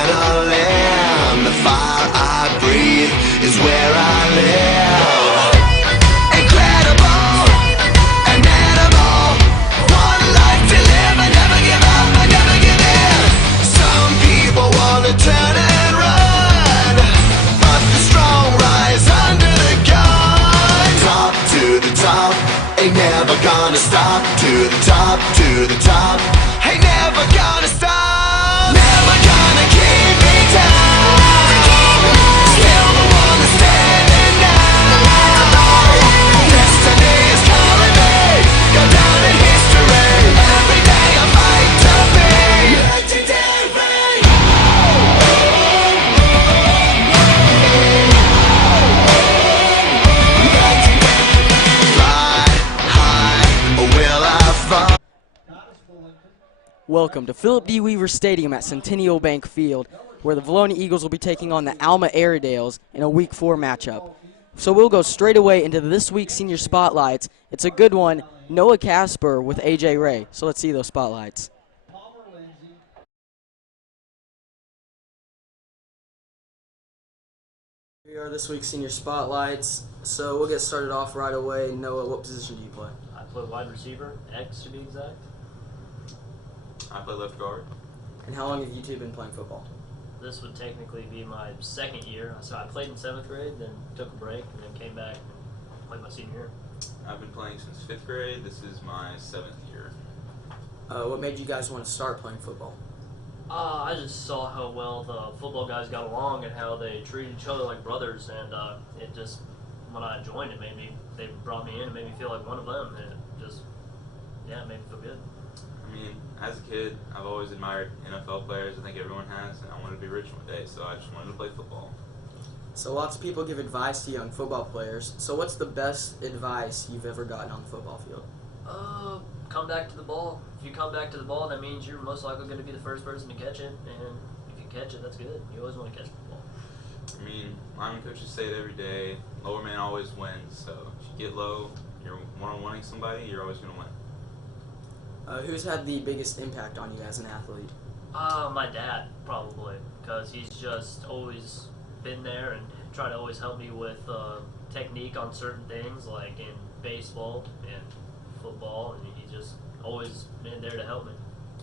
adrenaline. The fire I breathe is where I live. Incredible, an animal. One life to live and never give up and never give in. Some people wanna turn and run, but the strong rise under the gun. Top to the top, ain't never gonna stop. To the top, ain't never gonna stop. Never gonna keep me down. Still the one that's standing now. Destiny is calling me, go down in history. Every day I fight to be legendary. Fly high, or will I fall? Welcome to Philip D. Weaver Stadium at Centennial Bank Field, where the Vilonia Eagles will be taking on the Alma Airedales in a Week 4 matchup. So we'll go straight away into this week's senior spotlights. It's a good one, Noah Casper with A.J. Ray. So let's see those spotlights. Here are this week's senior spotlights. So we'll get started off right away. Noah, what position do you play? I play wide receiver, X to be exact. I play left guard. And how long have you two been playing football? This would technically be my second year. So I played in 7th grade, then took a break, and then came back and played my senior year. I've been playing since 5th grade. This is my 7th year. What made you guys want to start playing football? I just saw how well the football guys got along and how they treated each other like brothers, and it just, when I joined, they brought me in and made me feel like one of them, and it just, yeah, it made me feel good. I mean, as a kid, I've always admired NFL players. I think everyone has, and I wanted to be rich one day, so I just wanted to play football. So lots of people give advice to young football players. So what's the best advice you've ever gotten on the football field? Come back to the ball. If you come back to the ball, that means you're most likely going to be the first person to catch it, and if you catch it, that's good. You always want to catch the ball. I mean, lineman coaches say it every day. Lower man always wins, so if you get low, you're one-on-oneing somebody, you're always going to win. Who's had the biggest impact on you as an athlete? My dad, probably, because he's just always been there and tried to always help me with technique on certain things, like in baseball and football, and he's just always been there to help me.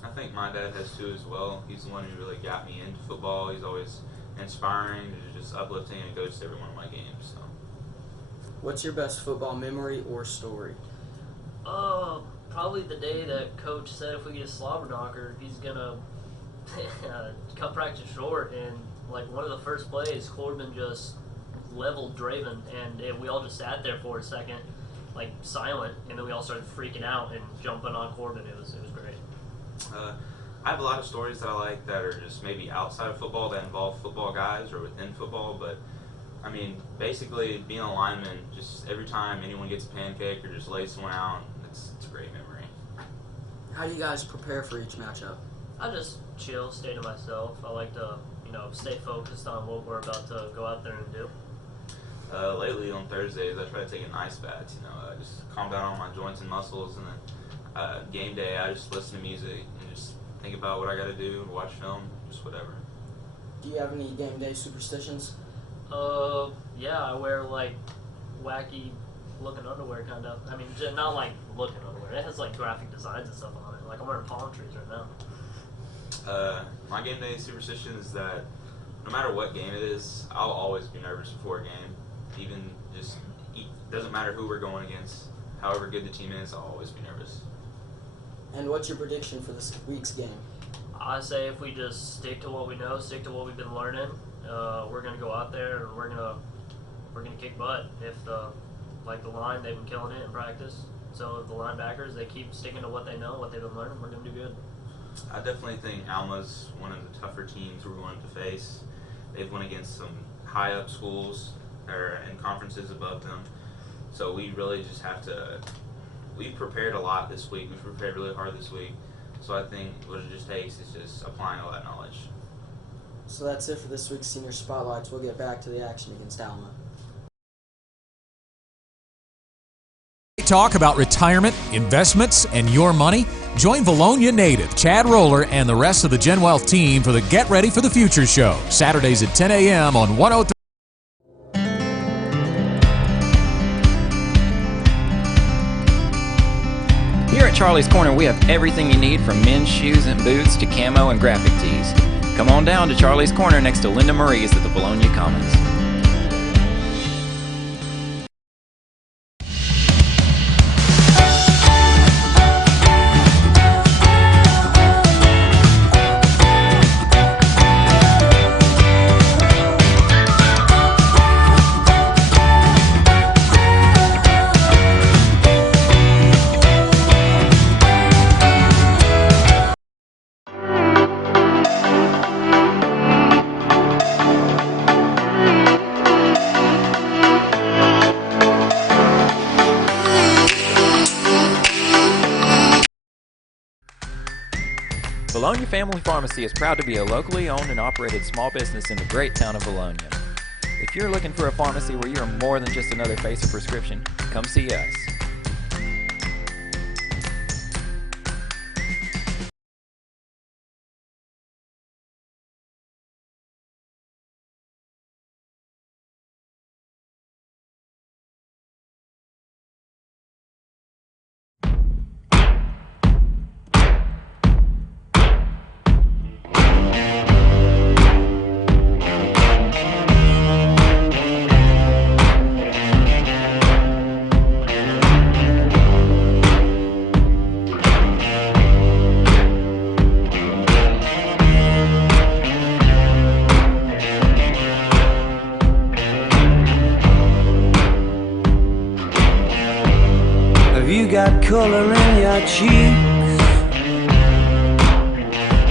I think my dad has too as well. He's the one who really got me into football. He's always inspiring and just uplifting, and goes to every one of my games. So, what's your best football memory or story? Probably the day that coach said if we get a slobber knocker, he's gonna cut practice short, and like one of the first plays, Corbin just leveled Draven, and we all just sat there for a second, like silent, and then we all started freaking out and jumping on Corbin. It was great. I have a lot of stories that I like that are just maybe outside of football that involve football guys or within football, but I mean, basically being a lineman, just every time anyone gets a pancake or just lays someone out, it's a great memory. How do you guys prepare for each matchup? I just chill, stay to myself. I like to, stay focused on what we're about to go out there and do. Lately on Thursdays, I try to take an ice bath, just calm down all my joints and muscles, and then game day, I just listen to music and just think about what I got to do, watch film, just whatever. Do you have any game day superstitions? Yeah, I wear like wacky looking underwear, kind of. I mean, not like looking underwear. It has like graphic designs and stuff on it. Like I'm wearing palm trees right now. My game day superstition is that no matter what game it is, I'll always be nervous before a game. Even doesn't matter who we're going against, however good the team is, I'll always be nervous. And what's your prediction for this week's game? I say if we just stick to what we know, stick to what we've been learning, we're gonna go out there and we're gonna kick butt. If the line, they've been killing it in practice. So if the linebackers, they keep sticking to what they know, what they've been learning, we're gonna do good. I definitely think Alma's one of the tougher teams we're going to face. They've won against some high up schools or in conferences above them. So we really just have to. We've prepared a lot this week. We've prepared really hard this week. So I think what it just takes is just applying all that knowledge. So that's it for this week's Senior Spotlights. We'll get back to the action against Alma. talk about retirement, investments, and your money? Join Vilonia native Chad Roller and the rest of the Gen Wealth team for the Get Ready for the Future show, Saturdays at 10 a.m. on 103. Here at Charlie's Corner, we have everything you need from men's shoes and boots to camo and graphic tees. Come on down to Charlie's Corner next to Linda Marie's at the Vilonia Commons. Vilonia Family Pharmacy is proud to be a locally owned and operated small business in the great town of Vilonia. If you're looking for a pharmacy where you're more than just another face or prescription, come see us. Have you got color in your cheeks?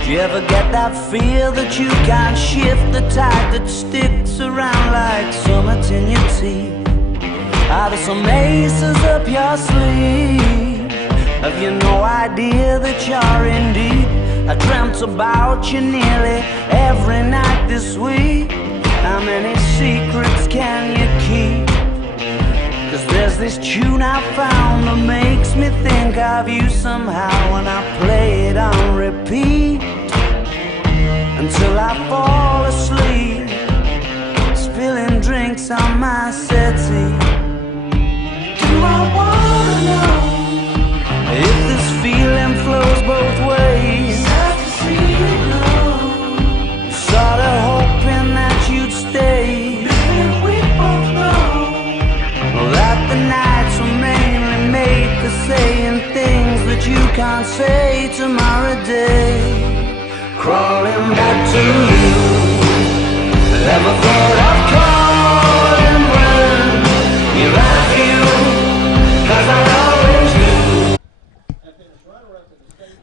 Do you ever get that feel that you can't shift, the tide that sticks around like summits in your teeth? Are there some aces up your sleeve? Have you no idea that you're in deep? I dreamt about you nearly every night this week. How many secrets can you keep? 'Cause there's this tune I found that makes me think of you somehow, and I play it on repeat until I fall asleep, spilling drinks on my settee. Do I wanna know if this feeling flows both ways? Sad to see you go. Sorta hoping that you'd stay. If we both know that the nights were mainly made for saying things that you can't say tomorrow day. Crawling back to you, never thought I'd calling when you're at you, 'cause I always do.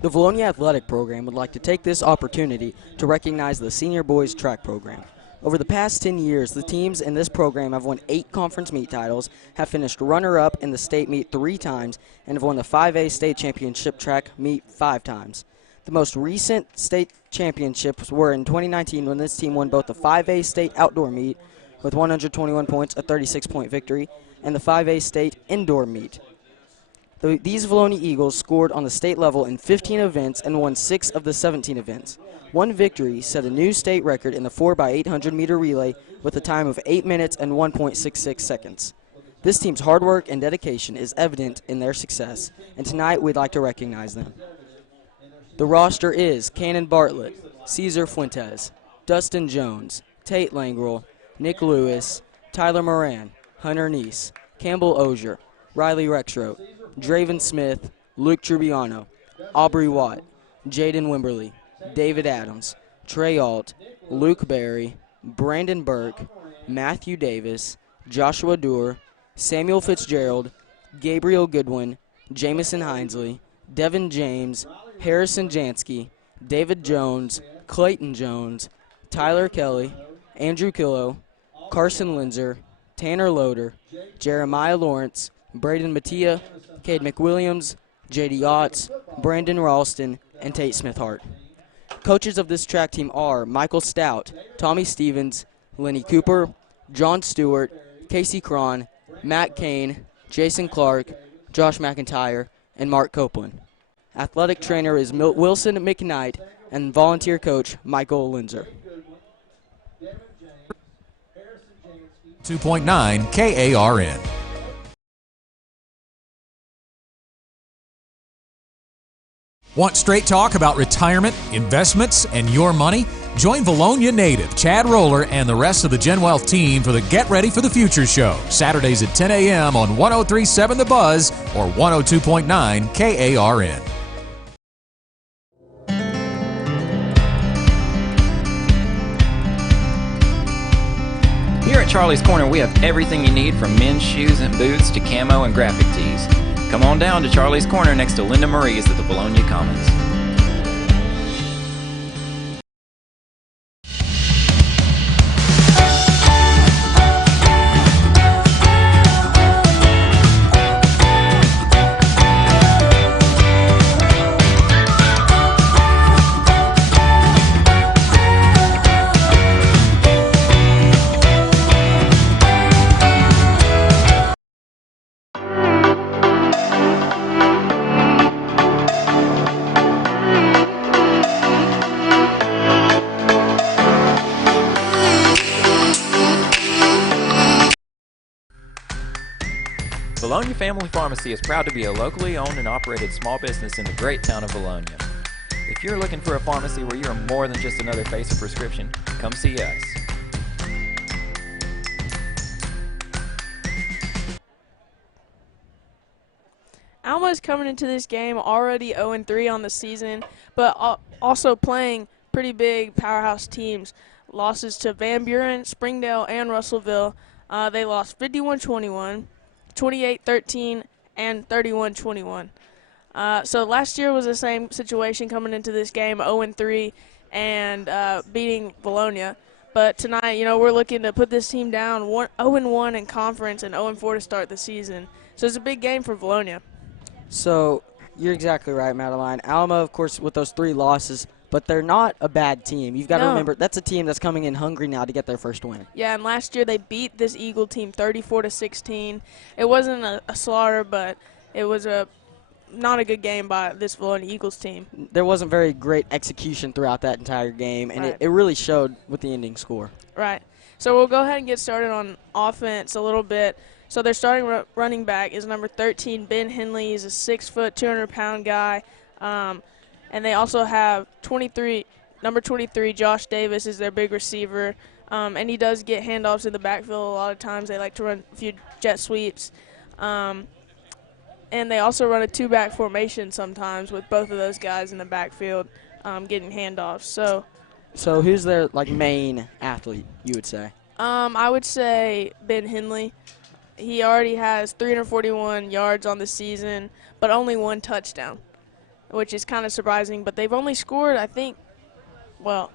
The Vilonia Athletic Program would like to take this opportunity to recognize the Senior Boys Track Program. Over the past 10 years, the teams in this program have won 8 conference meet titles, have finished runner-up in the state meet 3 times, and have won the 5A state championship track meet 5 times. The most recent state championships were in 2019 when this team won both the 5A state outdoor meet with 121 points, a 36-point victory, and the 5A state indoor meet. These Vilonia Eagles scored on the state level in 15 events and won 6 of the 17 events. One victory set a new state record in the 4x800 meter relay with a time of 8 minutes and 1.66 seconds. This team's hard work and dedication is evident in their success, and tonight we'd like to recognize them. The roster is Cannon Bartlett, Cesar Fuentes, Dustin Jones, Tate Langrel, Nick Lewis, Tyler Moran, Hunter Neese, Campbell Osier, Riley Rexroth, Draven Smith, Luke Trubiano, Aubrey Watt, Jaden Wimberly, David Adams, Trey Alt, Luke Berry, Brandon Burke, Matthew Davis, Joshua Doer, Samuel Fitzgerald, Gabriel Goodwin, Jamison Hinesley, Devin James, Harrison Jansky, David Jones, Clayton Jones, Tyler Kelly, Andrew Killo, Carson Linzer, Tanner Loader, Jeremiah Lawrence, Braden Mattia, Cade McWilliams, J.D. Otts, Brandon Ralston, and Tate Smith-Hart. Coaches of this track team are Michael Stout, Tommy Stevens, Lenny Cooper, John Stewart, Casey Cron, Matt Kane, Jason Clark, Josh McIntyre, and Mark Copeland. Athletic trainer is Wilson McKnight, and volunteer coach Michael Linzer. 2.9 KARN. Want straight talk about retirement, investments, and your money? Join Vilonia native Chad Roller and the rest of the Gen Wealth team for the Get Ready for the Future show, Saturdays at 10 a.m. on 103.7 The Buzz or 102.9 KARN. Here at Charlie's Corner, we have everything you need from men's shoes and boots to camo and graphic tees. Come on down to Charlie's Corner next to Linda Marie's at the Vilonia Commons. Vilonia Family Pharmacy is proud to be a locally owned and operated small business in the great town of Vilonia. If you're looking for a pharmacy where you're more than just another face of prescription, come see us. Alma is coming into this game already 0-3 on the season, but also playing pretty big powerhouse teams. Losses to Van Buren, Springdale, and Russellville. They lost 51-21. 28-13 and 31-21. So last year was the same situation coming into this game, 0-3 and beating Vilonia. But tonight, we're looking to put this team down 0-1 in conference and 0-4 to start the season. So it's a big game for Vilonia. So you're exactly right, Madeline. Alma, of course, with those 3 losses, but they're not a bad team. You've got to remember, that's a team that's coming in hungry now to get their first win. Yeah, and last year they beat this Eagle team 34-16. It wasn't a slaughter, but it was not a good game by this Vilonia Eagles team. There wasn't very great execution throughout that entire game, and Right. it really showed with the ending score. Right. So we'll go ahead and get started on offense a little bit. So their starting running back is number 13, Ben Henley. He's a 6-foot, 200-pound guy. And they also have number 23, Josh Davis is their big receiver. And he does get handoffs in the backfield a lot of times. They like to run a few jet sweeps. And they also run a 2-back formation sometimes with both of those guys in the backfield getting handoffs. So who's their main athlete, you would say? I would say Ben Henley. He already has 341 yards on the season, but only 1 touchdown, which is kind of surprising. But they've only scored, I think, 9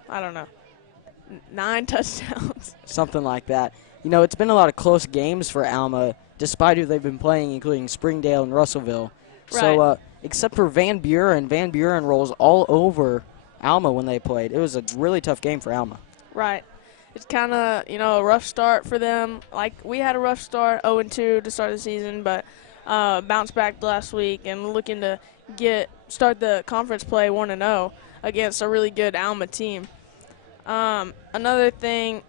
touchdowns. Something like that. It's been a lot of close games for Alma, despite who they've been playing, including Springdale and Russellville. Right. So except for Van Buren rolls all over Alma when they played. It was a really tough game for Alma. Right. It's kind of, a rough start for them. Like, we had a rough start, 0-2 to start the season, but bounced back last week and looking to start the conference play 1-0 against a really good Alma team. Another thing,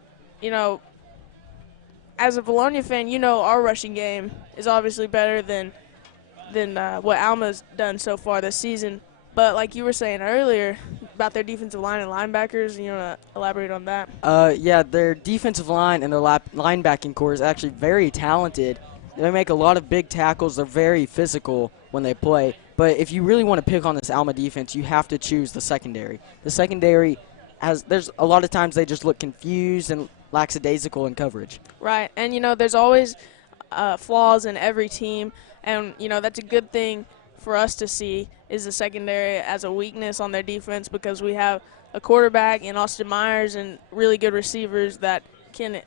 as a Vilonia fan, our rushing game is obviously better than what Alma's done so far this season. But like you were saying earlier about their defensive line and linebackers, you want to elaborate on that? Yeah, their defensive line and their linebacking core is actually very talented. They make a lot of big tackles. They're very physical when they play. But if you really want to pick on this Alma defense, you have to choose the secondary. The secondary there's a lot of times they just look confused and lackadaisical in coverage. Right, and there's always flaws in every team, and that's a good thing for us to see is the secondary as a weakness on their defense because we have a quarterback in Austin Myers and really good receivers that can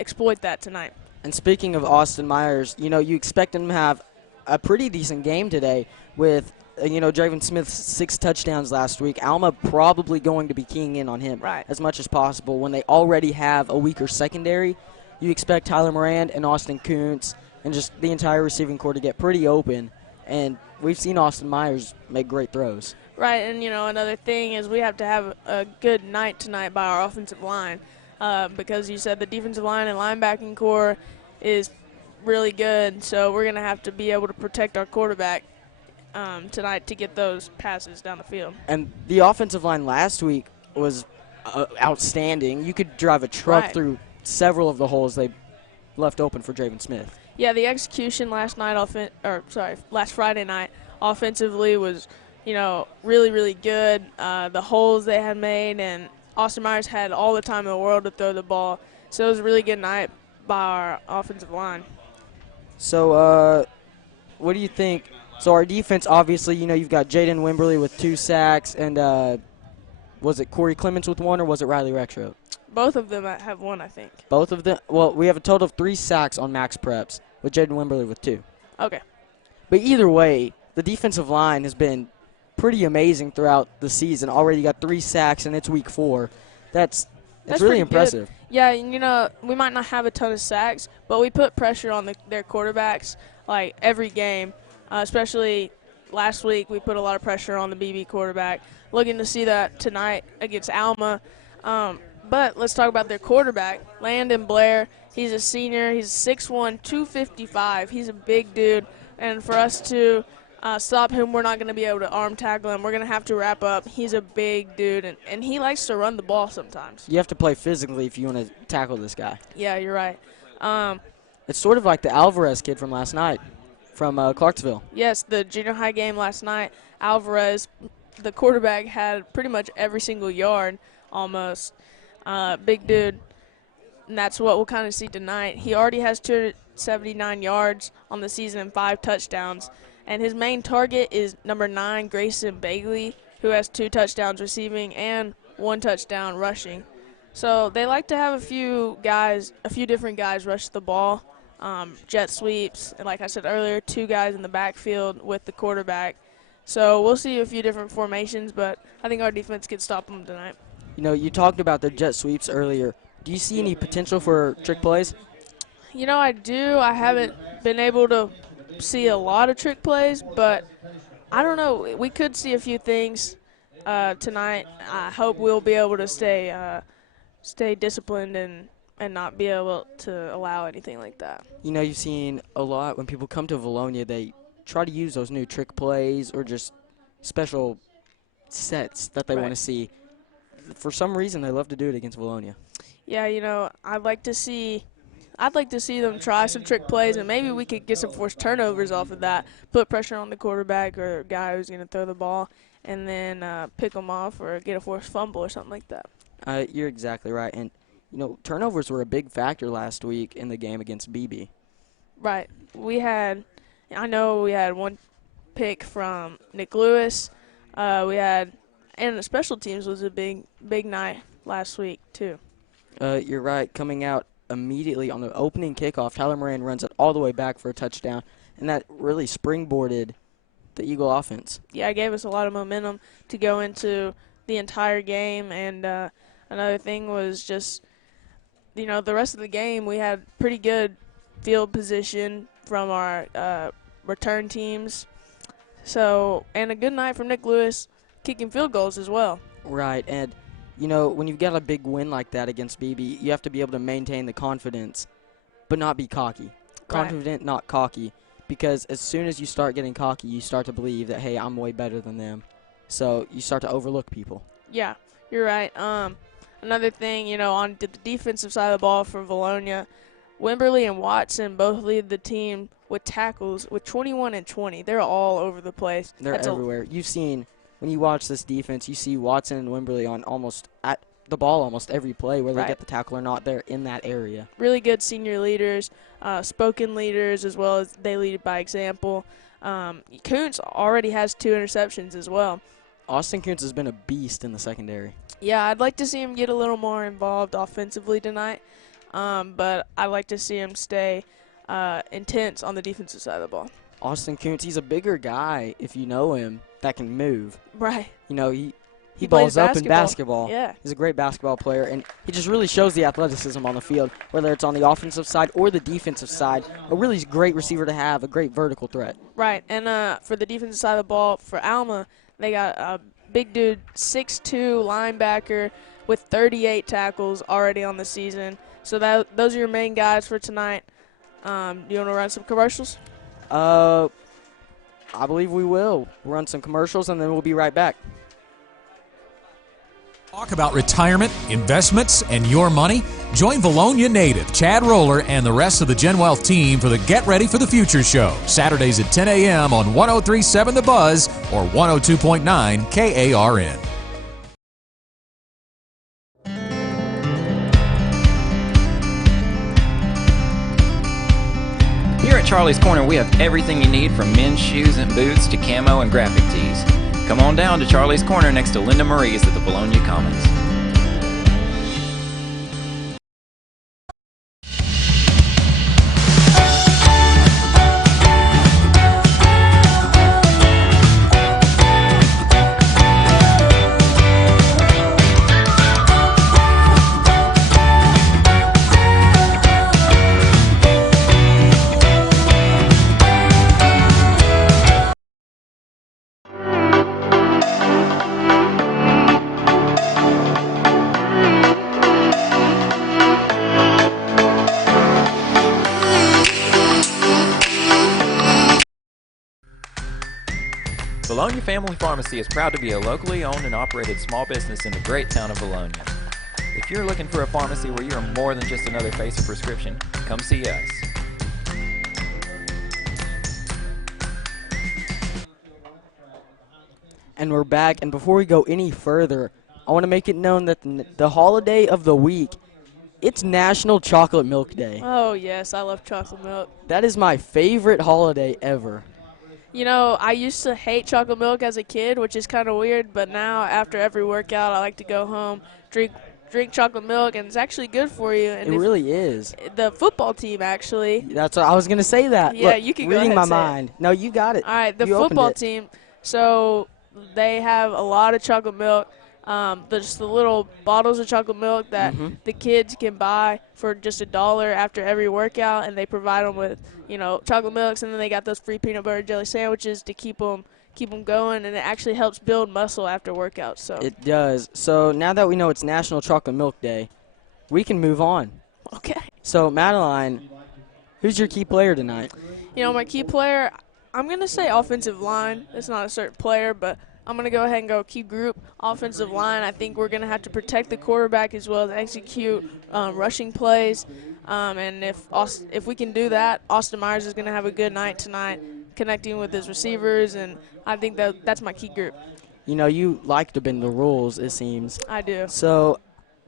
exploit that tonight. And speaking of Austin Myers, you expect him to have a pretty decent game today with, Draven Smith's 6 touchdowns last week. Alma probably going to be keying in on him as much as possible. When they already have a weaker secondary, you expect Tyler Morand and Austin Kuntz and just the entire receiving core to get pretty open. And we've seen Austin Myers make great throws. Right, and another thing is we have to have a good night tonight by our offensive line, because you said the defensive line and linebacking core is really good, so we're going to have to be able to protect our quarterback tonight to get those passes down the field. And the offensive line last week was outstanding. You could drive a truck through several of the holes they left open for Draven Smith. Yeah, the execution last Friday night offensively was, really, really good. The holes they had made, and Austin Myers had all the time in the world to throw the ball. So it was a really good night by our offensive line. So what do you think? So our defense, obviously, you've got Jaden Wimberly with 2 sacks, and was it Corey Clements with 1, or was it Riley Rexroth? Both of them have 1, I think. Both of them? Well, we have a total of 3 sacks on Max Preps, with Jaden Wimberly with 2. Okay. But either way, the defensive line has been pretty amazing throughout the season. Already got 3 sacks, and it's week 4. That's really impressive. Good. Yeah, we might not have a ton of sacks, but we put pressure on their quarterbacks like every game. Especially last week, we put a lot of pressure on the BB quarterback. Looking to see that tonight against Alma. But let's talk about their quarterback, Landon Blair. He's a senior. He's 6'1", 255. He's a big dude. And for us to stop him, we're not going to be able to arm tackle him. We're going to have to wrap up. He's a big dude, and he likes to run the ball sometimes. You have to play physically if you want to tackle this guy. Yeah, you're right. It's sort of like the Alvarez kid from last night from Clarksville. Yes, the junior high game last night, Alvarez, the quarterback, had pretty much every single yard almost. Big dude, and that's what we'll kind of see tonight. He already has 279 yards on the season and 5 touchdowns. And his main target is number 9, Grayson Bagley, who has 2 touchdowns receiving and 1 touchdown rushing. So they like to have a few different guys rush the ball, jet sweeps, and like I said earlier, 2 guys in the backfield with the quarterback. So we'll see a few different formations, but I think our defense can stop them tonight. You talked about the jet sweeps earlier. Do you see any potential for trick plays? I do. I haven't been able to see a lot of trick plays, but I don't know. We could see a few things tonight. I hope we'll be able to stay disciplined and not be able to allow anything like that. You've seen a lot when people come to Vilonia, they try to use those new trick plays or just special sets that they want to see. For some reason, they love to do it against Vilonia. Yeah, I'd like to see them try some trick plays, and maybe we could get some forced turnovers off of that, put pressure on the quarterback or guy who's going to throw the ball, and then pick them off or get a forced fumble or something like that. You're exactly right. And, turnovers were a big factor last week in the game against BB. Right. I know we had 1 pick from Nick Lewis. And the special teams was a big night last week, too. You're right. Coming out immediately on the opening kickoff, Tyler Moran runs it all the way back for a touchdown, and that really springboarded the Eagle offense. Yeah, it gave us a lot of momentum to go into the entire game, and another thing was just, the rest of the game we had pretty good field position from our return teams. So, and a good night from Nick Lewis kicking field goals as well. Right, and when you've got a big win like that against BB, you have to be able to maintain the confidence, but not be cocky. Confident, not cocky, because as soon as you start getting cocky, you start to believe that, hey, I'm way better than them. So you start to overlook people. Yeah, you're right. Another thing, on the defensive side of the ball for Vilonia, Wimberly and Watson both lead the team with tackles with 21 and 20. They're all over the place. They're everywhere. You've seen, when you watch this defense, you see Watson and Wimberly on almost at the ball almost every play, whether they get the tackle or not. They're in that area. Really good senior leaders, spoken leaders, as well as they lead by example. Kuntz already has 2 interceptions as well. Austin Kuntz has been a beast in the secondary. Yeah, I'd like to see him get a little more involved offensively tonight, but I'd like to see him stay intense on the defensive side of the ball. Austin Kuntz, he's a bigger guy, if you know him, that can move. Right. He plays balls up in basketball. Yeah. He's a great basketball player, and he just really shows the athleticism on the field, whether it's on the offensive side or the defensive side. A really great receiver to have, a great vertical threat. Right, and for the defensive side of the ball, for Alma, they got a big dude, 6'2" linebacker with 38 tackles already on the season. So those are your main guys for tonight. Do you want to run some commercials? I believe we will run some commercials, and then we'll be right back. Talk about retirement, investments, and your money? Join Vilonia native Chad Roller and the rest of the Gen Wealth team for the Get Ready for the Future show, Saturdays at 10 a.m. on 103.7 The Buzz or 102.9 KARN. Here at Charlie's Corner, we have everything you need from men's shoes and boots to camo and graphic tees. Come on down to Charlie's Corner next to Linda Marie's at the Vilonia Commons. Vilonia Family Pharmacy is proud to be a locally owned and operated small business in the great town of Vilonia. If you're looking for a pharmacy where you're more than just another face of prescription, come see us. And we're back, and before we go any further, I want to make it known that the holiday of the week, it's National Chocolate Milk Day. Oh, yes, I love chocolate milk. That is my favorite holiday ever. You know, I used to hate chocolate milk as a kid, which is kind of weird, but now after every workout, I like to go home, drink chocolate milk, and it's actually good for you. And It really is. the football team, actually. That's what I was going to say that. Yeah, Look, you can go reading ahead my and say it. mind. No, you got it. All right, the You opened football it. team, so they have a lot of chocolate milk. There's the little bottles of chocolate milk that the kids can buy for just $1 after every workout, and they provide them with, chocolate milks, and then they got those free peanut butter jelly sandwiches to keep them going, and it actually helps build muscle after workouts. So It does. So now that we know it's National Chocolate Milk Day, we can move on. okay. So, Madeline, who's your key player tonight? My key player, I'm going to say offensive line. It's not a certain player, but I'm going to go ahead and go key group, offensive line. I think we're going to have to protect the quarterback as well as execute rushing plays. And if we can do that, Austin Myers is going to have a good night tonight, connecting with his receivers, and I think that's my key group. You like to bend the rules, it seems. I do. So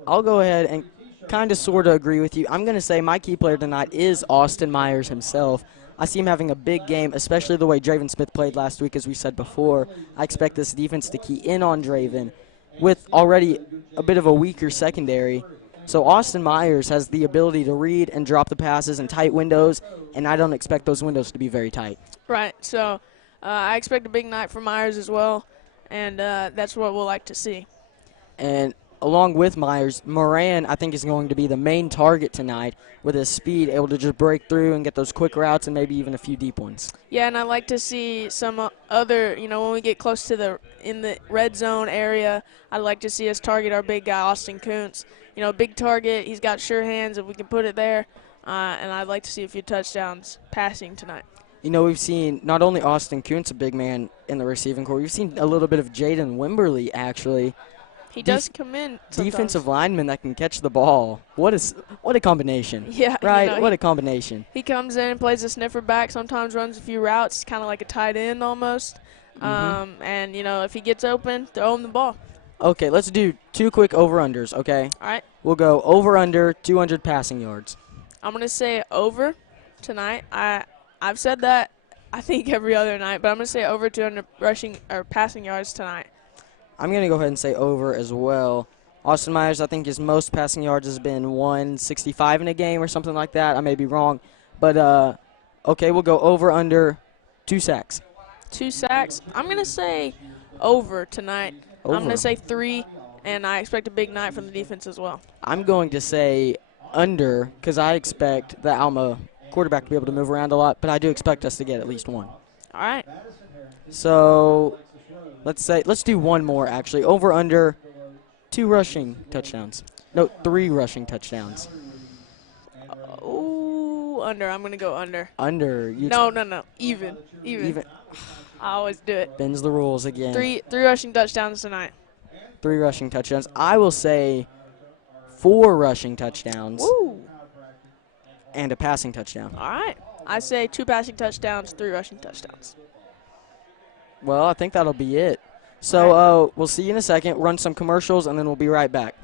I'll go ahead and kind of sort of agree with you. I'm going to say my key player tonight is Austin Myers himself. I see him having a big game, especially the way Draven Smith played last week, as we said before. I expect this defense to key in on Draven with already a bit of a weaker secondary. So Austin Myers has the ability to read and drop the passes in tight windows, and I don't expect those windows to be very tight. Right. So I expect a big night from Myers as well, and that's what we'll like to see. And along with Myers, Moran, I think, is going to be the main target tonight with his speed, able to just break through and get those quick routes and maybe even a few deep ones. Yeah, and I'd like to see some other, when we get close to in the red zone area, I'd like to see us target our big guy, Austin Kuntz. Big target. He's got sure hands if we can put it there. And I'd like to see a few touchdowns passing tonight. We've seen not only Austin Kuntz, a big man in the receiving corps, we've seen a little bit of Jaden Wimberly, actually. He does come in sometimes. Defensive lineman that can catch the ball. What a combination. Yeah. Right? What a combination. He comes in, plays a sniffer back, sometimes runs a few routes, kind of like a tight end almost. And, if he gets open, throw him the ball. Okay, let's do 2 quick over-unders, okay? All right. We'll go over-under 200 passing yards. I'm going to say over tonight. I've said that, I think, every other night, but I'm going to say over 200 rushing or passing yards tonight. I'm going to go ahead and say over as well. Austin Myers, I think his most passing yards has been 165 in a game or something like that. I may be wrong. But, okay, we'll go over under 2 sacks. 2 sacks. I'm going to say over tonight. Over. I'm going to say 3, and I expect a big night from the defense as well. I'm going to say under because I expect the Alma quarterback to be able to move around a lot, but I do expect us to get at least 1. All right. So let's do one more actually. Over under 2 rushing touchdowns. No, 3 rushing touchdowns. Ooh, under. I'm going to go under. Under. No. Even. I always do it. Bends the rules again. 3 rushing touchdowns tonight. 3 rushing touchdowns. I will say 4 rushing touchdowns. Woo. And a passing touchdown. All right. I say 2 passing touchdowns, 3 rushing touchdowns. Well, I think that'll be it. So we'll see you in a second, run some commercials, and then we'll be right back.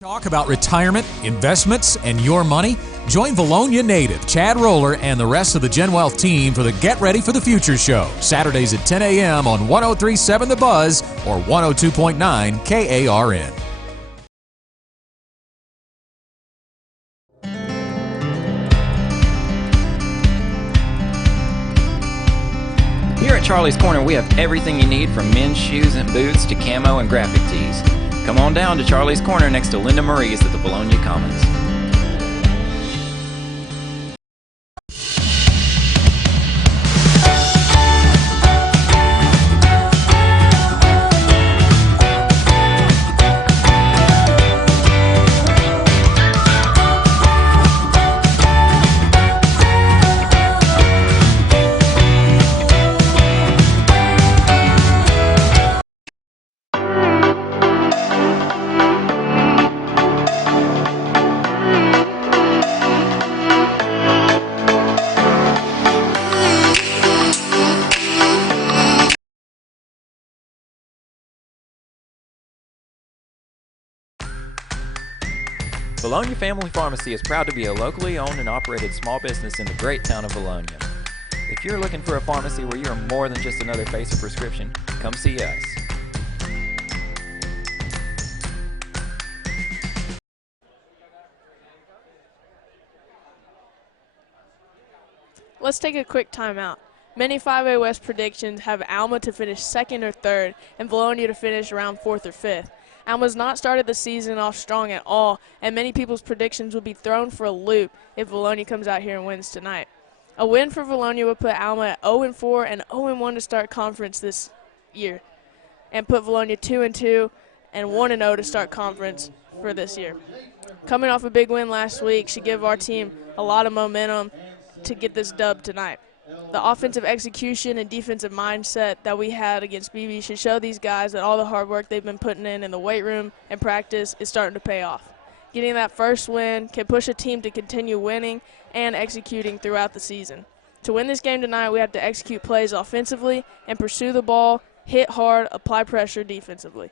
Talk about retirement, investments, and your money? Join Vilonia native Chad Roller and the rest of the Gen Wealth team for the Get Ready for the Future show, Saturdays at 10 a.m. on 103.7 The Buzz or 102.9 KARN. Here at Charlie's Corner, we have everything you need from men's shoes and boots to camo and graphic tees. Come on down to Charlie's Corner next to Linda Marie's at the Vilonia Commons. Vilonia Family Pharmacy is proud to be a locally owned and operated small business in the great town of Vilonia. If you're looking for a pharmacy where you are more than just another face of prescription, come see us. Let's take a quick timeout. Many 5A West predictions have Alma to finish 2nd or 3rd and Vilonia to finish around 4th or 5th. Alma's not started the season off strong at all, and many people's predictions will be thrown for a loop if Vilonia comes out here and wins tonight. A win for Vilonia would put Alma at 0-4 and 0-1 to start conference this year, and put Vilonia 2-2 and 1-0 to start conference for this year. Coming off a big win last week should give our team a lot of momentum to get this dub tonight. The offensive execution and defensive mindset that we had against BB should show these guys that all the hard work they've been putting in the weight room and practice is starting to pay off. Getting that first win can push a team to continue winning and executing throughout the season. To win this game tonight, we have to execute plays offensively and pursue the ball, hit hard, apply pressure defensively.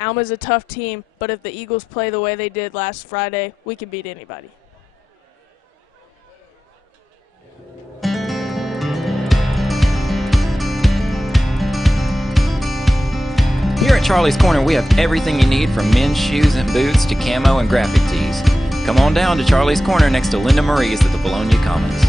Alma's a tough team, but if the Eagles play the way they did last Friday, we can beat anybody. Here at Charlie's Corner, we have everything you need from men's shoes and boots to camo and graphic tees. Come on down to Charlie's Corner next to Linda Marie's at the Vilonia Commons.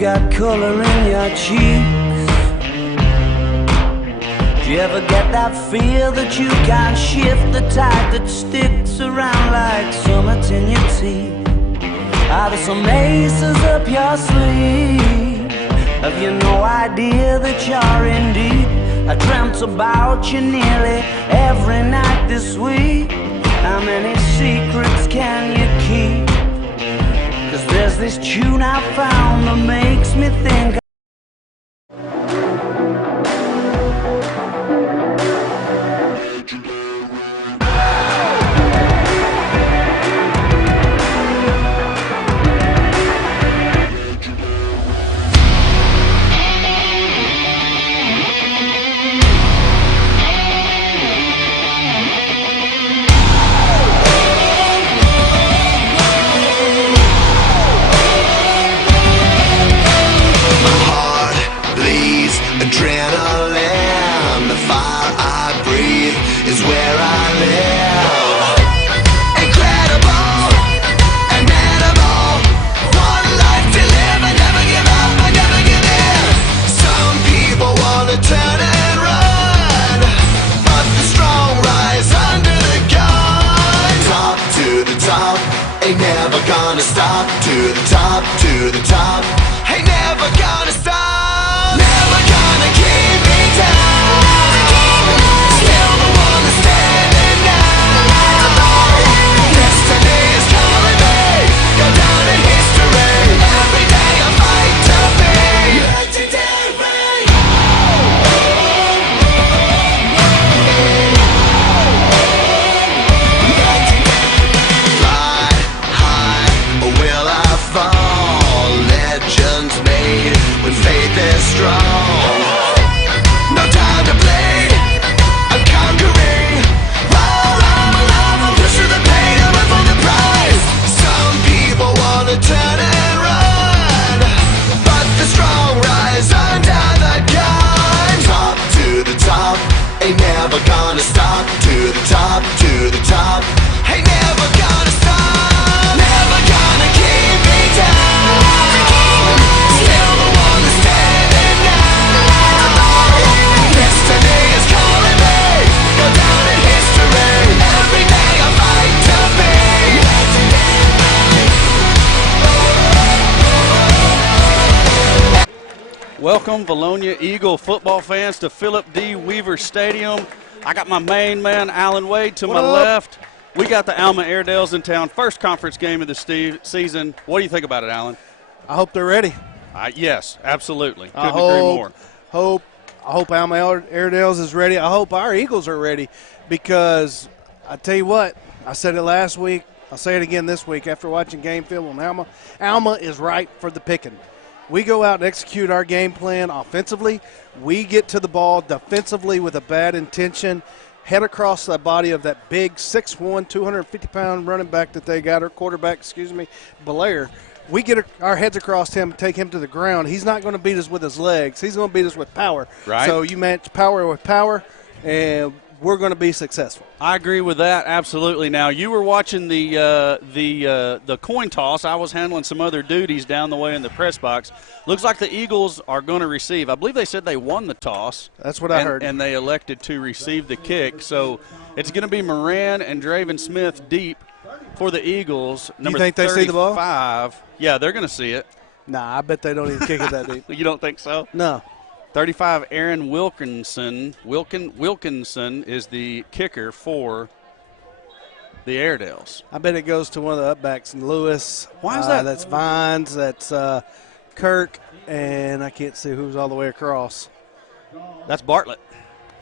Got color in your cheeks. Do you ever get that feel that you can't shift, the tide that sticks around like summits in your teeth? Are there some aces up your sleeve? Have you no idea that you're in deep? I dreamt about you nearly every night this week. How many secrets can you keep? 'Cause there's this tune I found that makes me think. Adrenaline, the fire I breathe is where I live. Incredible, inimitable, one life to live and never give up and never give in. Some people wanna turn and run, but the strong rise under the gun. Top to the top, ain't never gonna stop. To the top, ain't never gonna stop. Never gonna keep me down. Still the one that's standing now. Destiny is calling me. Go down in history. Every day I fight to be legendary. Fly high, or will I fall? Legends made when faith is strong. No time to bleed, I'm conquering. Roll on my love, I'm pushing the pain, I'm in for the prize. Some people wanna turn and run, but the strong rise under the gun. Top to the top, ain't never gonna stop. To the top, ain't never gonna stop. Never gonna keep me down. Still the one that's standing now. Destiny is calling me. Go down in history. Every day I fight to be legendary. Welcome, Vilonia Eagle football fans, to Philip D. Weaver Stadium. I got my main man, Alan Wade, to my left. We got the Alma Airedales in town. First conference game of the season. What do you think about it, Alan? I hope they're ready. Yes, absolutely. Couldn't agree more. I hope Alma Airedales is ready. I hope our Eagles are ready, because I tell you what, I said it last week. I'll say it again this week after watching game film on Alma. Alma is right for the picking. We go out and execute our game plan offensively. We get to the ball defensively with a bad intention, head across the body of that big 6'1", 250-pound running back that they got, or quarterback, Belair. We get our heads across him, take him to the ground. He's not going to beat us with his legs. He's going to beat us with power. Right. So you match power with power, and we're going to be successful. I agree with that, absolutely. Now, you were watching the coin toss. I was handling some other duties down the way in the press box. Looks like the Eagles are going to receive. I believe they said they won the toss. That's what I heard. And they elected to receive the kick. So it's going to be Moran and Draven Smith deep for the Eagles. You think they see the ball? 35. Yeah, they're going to see it. Nah, I bet they don't even kick it that deep. You don't think so? No. 35, Aaron Wilkinson is the kicker for the Airedales. I bet it goes to one of the upbacks in Lewis. Why is that? That's Vines, that's Kirk, and I can't see who's all the way across. That's Bartlett.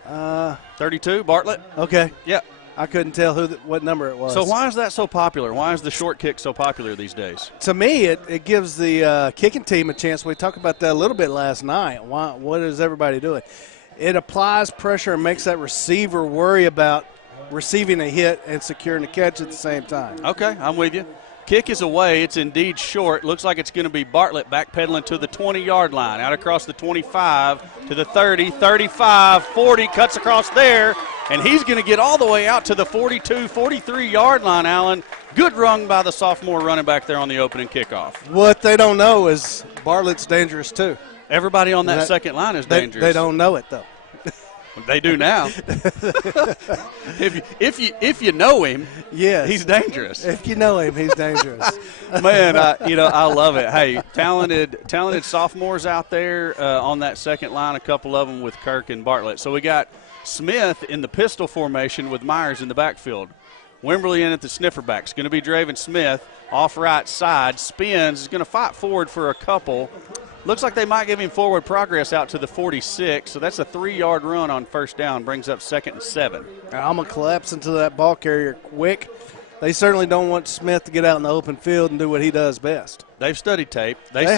32, Bartlett. Okay. Yeah. I couldn't tell what number it was. So why is that so popular? Why is the short kick so popular these days? To me, it gives the kicking team a chance. We talked about that a little bit last night. What is everybody doing? It applies pressure and makes that receiver worry about receiving a hit and securing the catch at the same time. Okay, I'm with you. Kick is away. It's indeed short. Looks like it's going to be Bartlett backpedaling to the 20-yard line, out across the 25 to the 30, 35, 40, cuts across there, and he's going to get all the way out to the 42, 43-yard line, Allen. Good run by the sophomore running back there on the opening kickoff. What they don't know is Bartlett's dangerous too. Everybody on that second line is dangerous. They don't know it, though. They do now. if you know him, yes, he's dangerous. If you know him, he's dangerous. Man, I love it. Hey, talented sophomores out there on that second line. A couple of them with Kirk and Bartlett. So we got Smith in the pistol formation with Myers in the backfield. Wimberly in at the snifferback. It's going to be Draven Smith off right side. Spins, is going to fight forward for a couple. Looks like they might give him forward progress out to the 46, so that's a 3-yard run on first down, brings up 2nd and 7. Alma collapse into that ball carrier quick. They certainly don't want Smith to get out in the open field and do what he does best. They've studied tape. They've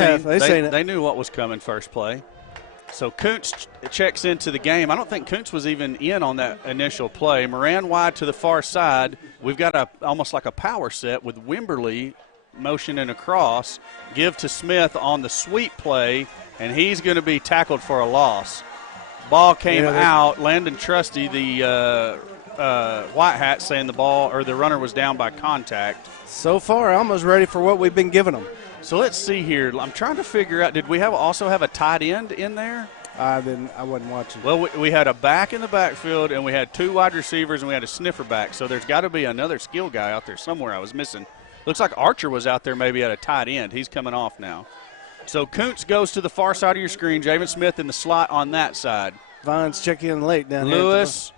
seen it. They knew what was coming first play. So Kuntz checks into the game. I don't think Kuntz was even in on that initial play. Moran wide to the far side. We've got almost like a power set with Wimberly motioning across. Give to Smith on the sweep play, and he's going to be tackled for a loss. Ball came out. Landon Trusty, the white hat, saying the ball or the runner was down by contact. So far, Alma's ready for what we've been giving them. So let's see here. I'm trying to figure out, did we also have a tight end in there? I wasn't watching. Well, we had a back in the backfield, and we had 2 wide receivers, and we had a sniffer back. So there's got to be another skill guy out there somewhere I was missing. Looks like Archer was out there maybe at a tight end. He's coming off now. So Kuntz goes to the far side of your screen. Javen Smith in the slot on that side. Vines check in late down here. Lewis,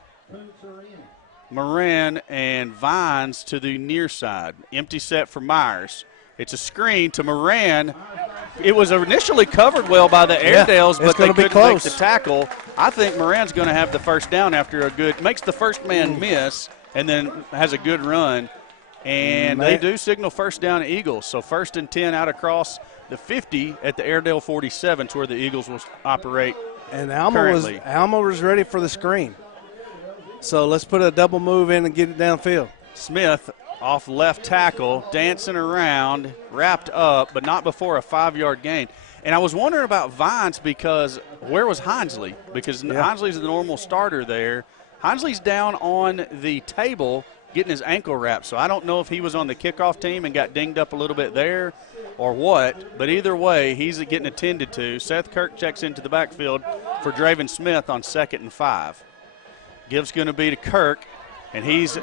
Moran, and Vines to the near side. Empty set for Myers. It's a screen to Moran. It was initially covered well by the Airedales, but they couldn't make the tackle. I think Moran's going to have the first down after makes the first man miss, and then has a good run. And they do signal first down Eagles. So 1st and 10 out across the 50 at the Airedale 47 to where the Eagles will operate. And Alma was ready for the screen. So let's put a double move in and get it downfield. Smith off left tackle, dancing around, wrapped up, but not before a 5-yard gain. And I was wondering about Vines because where was Hinesley? Because Hinsley's the normal starter there. Hinsley's down on the table getting his ankle wrapped, so I don't know if he was on the kickoff team and got dinged up a little bit there or what, but either way, he's getting attended to. Seth Kirk checks into the backfield for Draven Smith on 2nd and 5. Give's going to be to Kirk, and he's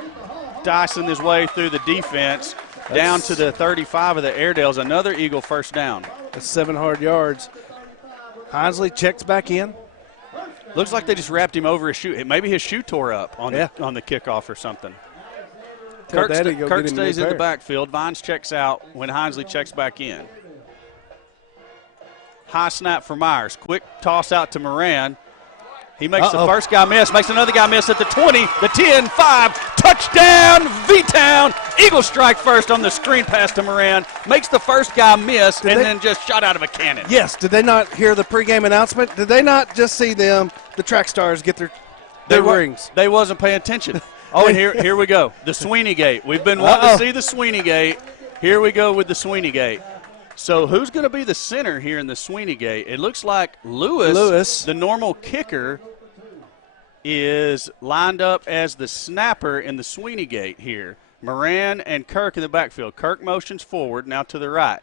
dicing his way through the defense down to the 35 of the Airedales. Another Eagle first down. That's 7 hard yards. Hinesley checks back in. Looks like they just wrapped him over his shoe. Maybe his shoe tore up on the kickoff or something. Kirk stays in the backfield. Vines checks out when Hinesley checks back in. High snap for Myers. Quick toss out to Moran. He makes the first guy miss, makes another guy miss at the 20, the 10, 5, touchdown, V-Town. Eagles strike first on the screen pass to Moran, makes the first guy miss, then just shot out of a cannon. Yes, did they not hear the pregame announcement? Did they not just see the track stars get their rings? They wasn't paying attention. Oh, and here we go, the Sweeney Gate. We've been wanting to see the Sweeney Gate. Here we go with the Sweeney Gate. So who's going to be the center here in the Sweeney Gate? It looks like Lewis, the normal kicker, is lined up as the snapper in the Sweeney Gate here. Moran and Kirk in the backfield. Kirk motions forward, now to the right.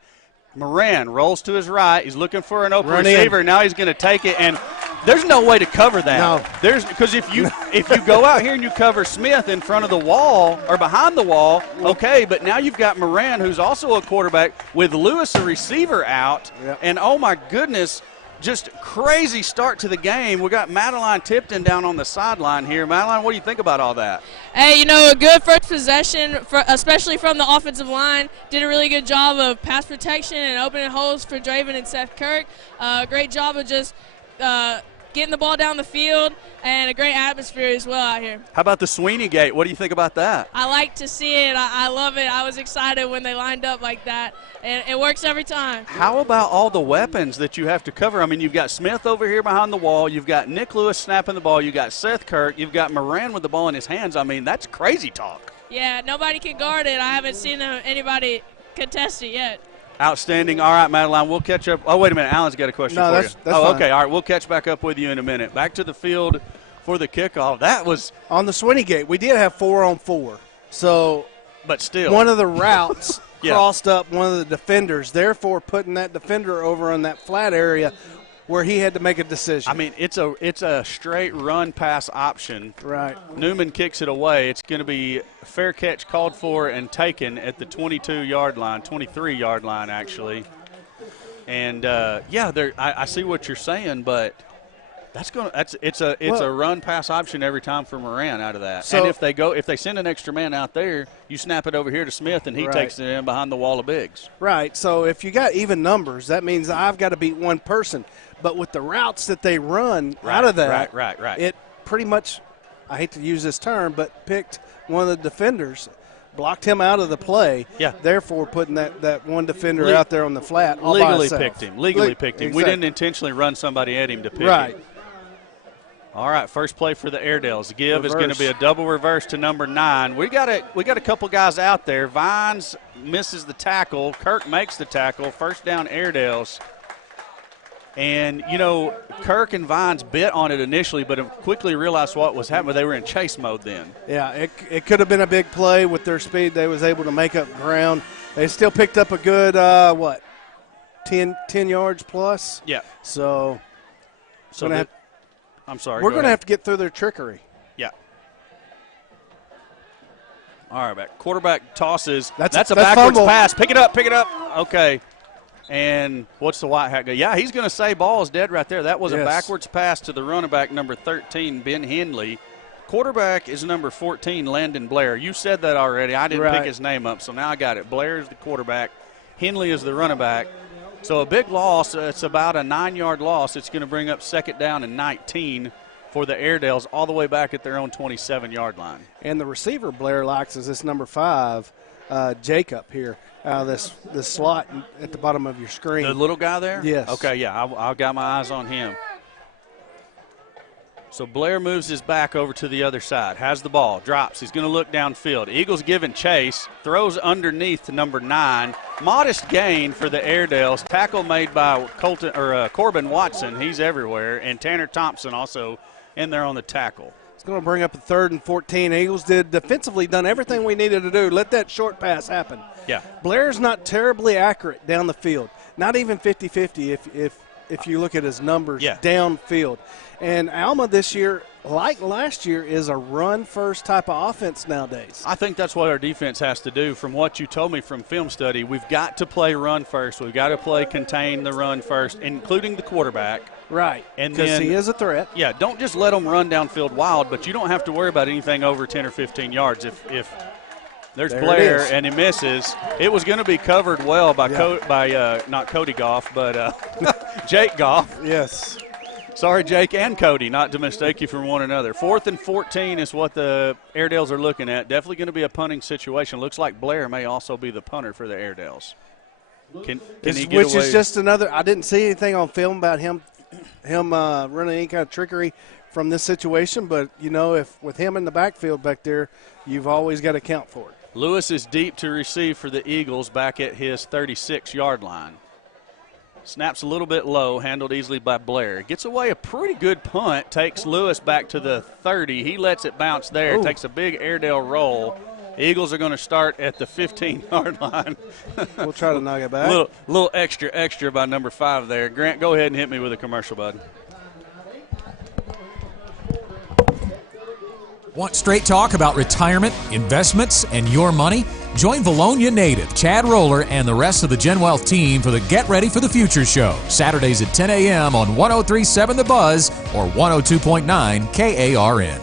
Moran rolls to his right. He's looking for an open receiver. Now he's going to take it, and there's no way to cover that. No. Because if you go out here and you cover Smith in front of the wall or behind the wall, okay, but now you've got Moran, who's also a quarterback, with Lewis, a receiver, out. Yep. And, oh, my goodness, just crazy start to the game. We got Madeline Tipton down on the sideline here. Madeline, what do you think about all that? Hey, a good first possession, especially from the offensive line. Did a really good job of pass protection and opening holes for Draven and Seth Kirk. Great job of just getting the ball down the field, and a great atmosphere as well out here. How about the Sweeney Gate? What do you think about that? I like to see it. I love it. I was excited when they lined up like that, and it works every time. How about all the weapons that you have to cover? I mean, you've got Smith over here behind the wall. You've got Nick Lewis snapping the ball. You've got Seth Kirk. You've got Moran with the ball in his hands. I mean, that's crazy talk. Yeah, nobody can guard it. I haven't seen anybody contest it yet. Outstanding. All right, Madeline, we'll catch up. Oh, wait a minute. Alan's got a question for you. That's fine. Okay. All right, we'll catch back up with you in a minute. Back to the field for the kickoff. That was on the Sweeney Gate. We did have 4-on-4. So, but still, one of the routes crossed up one of the defenders, therefore putting that defender over on that flat area where he had to make a decision. I mean, it's a straight run pass option. Right. Newman kicks it away. It's going to be fair catch called for and taken at the 22-yard line, 23-yard line actually. And I see what you're saying, but It's a run pass option every time for Moran out of that. So, and if they send an extra man out there, you snap it over here to Smith and he takes it in behind the wall of bigs. Right. So if you got even numbers, that means I've got to beat one person. But with the routes that they run out of that, it pretty much, I hate to use this term, but picked one of the defenders, blocked him out of the play. Yeah. Therefore, putting that one defender out there on the flat all by Legally himself. picked him. Legally picked him. Exactly. We didn't intentionally run somebody at him to pick right. him. All right, first play for the Airedales. The give Reverse. is going to be a double reverse to number 9. We got a couple guys out there. Vines misses the tackle. Kirk makes the tackle. First down, Airedales. And, Kirk and Vines bit on it initially, but quickly realized what was happening. They were in chase mode then. Yeah, it could have been a big play with their speed. They was able to make up ground. They still picked up a good, 10 yards plus? Yeah. So I'm sorry. we're going to have to get through their trickery. Yeah. All right, back. Quarterback tosses. That's a backwards fumble. pass. Pick it up. Okay. And what's the white hat go? Yeah, he's going to say ball is dead right there. That was a backwards pass to the running back, number 13, Ben Henley. Quarterback is number 14, Landon Blair. You said that already. I didn't pick his name up, so now I got it. Blair is the quarterback. Henley is the running back. So a big loss. It's about a 9-yard loss. It's going to bring up second down and 19 for the Airedales all the way back at their own 27-yard line. And the receiver Blair likes is this number 5, Jacob here, this slot at the bottom of your screen. The little guy there? Yes. Okay, yeah, I've got my eyes on him. So Blair moves his back over to the other side, has the ball, drops. He's going to look downfield. Eagles giving chase, throws underneath to number 9. Modest gain for the Airedales. Tackle made by Corbin Watson. He's everywhere. And Tanner Thompson also in there on the tackle. It's going to bring up a 3rd and 14. Eagles did defensively done everything we needed to do. Let that short pass happen. Yeah. Blair's not terribly accurate down the field. Not even 50-50 if you look at his numbers downfield. And Alma this year, like last year, is a run-first type of offense nowadays. I think that's what our defense has to do. From what you told me from film study, we've got to play run first. We've got to play contain the run first, including the quarterback. Right, because he is a threat. Yeah, don't just let them run downfield wild, but you don't have to worry about anything over 10 or 15 yards. If there's Blair and he misses, it was going to be covered well by not Cody Goff, but Jake Goff. Yes. Sorry, Jake and Cody, not to mistake you from one another. 4th and 14 is what the Airedales are looking at. Definitely going to be a punting situation. Looks like Blair may also be the punter for the Airedales. Can he get which away? is just another – I didn't see anything on film about him running any kind of trickery from this situation, but, if with him in the backfield back there, you've always got to account for it. Lewis is deep to receive for the Eagles back at his 36-yard line. Snaps a little bit low, handled easily by Blair. Gets away a pretty good punt, takes Lewis back to the 30. He lets it bounce there, takes a big Airedale roll. Eagles are going to start at the 15-yard line. We'll try to knock it back. Little extra by number 5 there. Grant, go ahead and hit me with a commercial, bud. Want straight talk about retirement, investments, and your money? Join Vilonia native Chad Roller and the rest of the Gen Wealth team for the Get Ready for the Future show, Saturdays at 10 a.m. on 103.7 The Buzz or 102.9 KARN.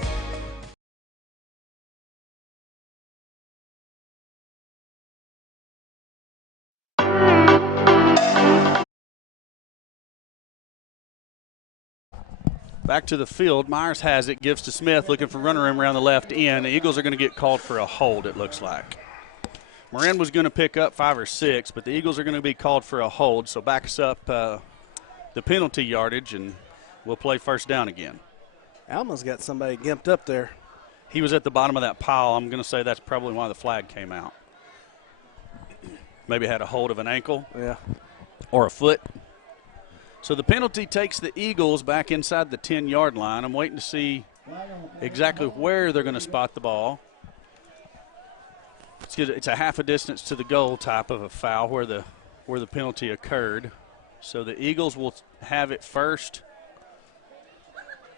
Back to the field. Myers has it, gives to Smith, looking for running room around the left end. The Eagles are going to get called for a hold, it looks like. Moran was going to pick up 5 or 6, but the Eagles are going to be called for a hold, so back us up the penalty yardage, and we'll play first down again. Alma's got somebody gimped up there. He was at the bottom of that pile. I'm going to say that's probably why the flag came out. Maybe had a hold of an ankle. Yeah. Or a foot. So the penalty takes the Eagles back inside the 10-yard line. I'm waiting to see exactly where they're going to spot the ball. It's a half a distance to the goal type of a foul where the penalty occurred. So the Eagles will have it first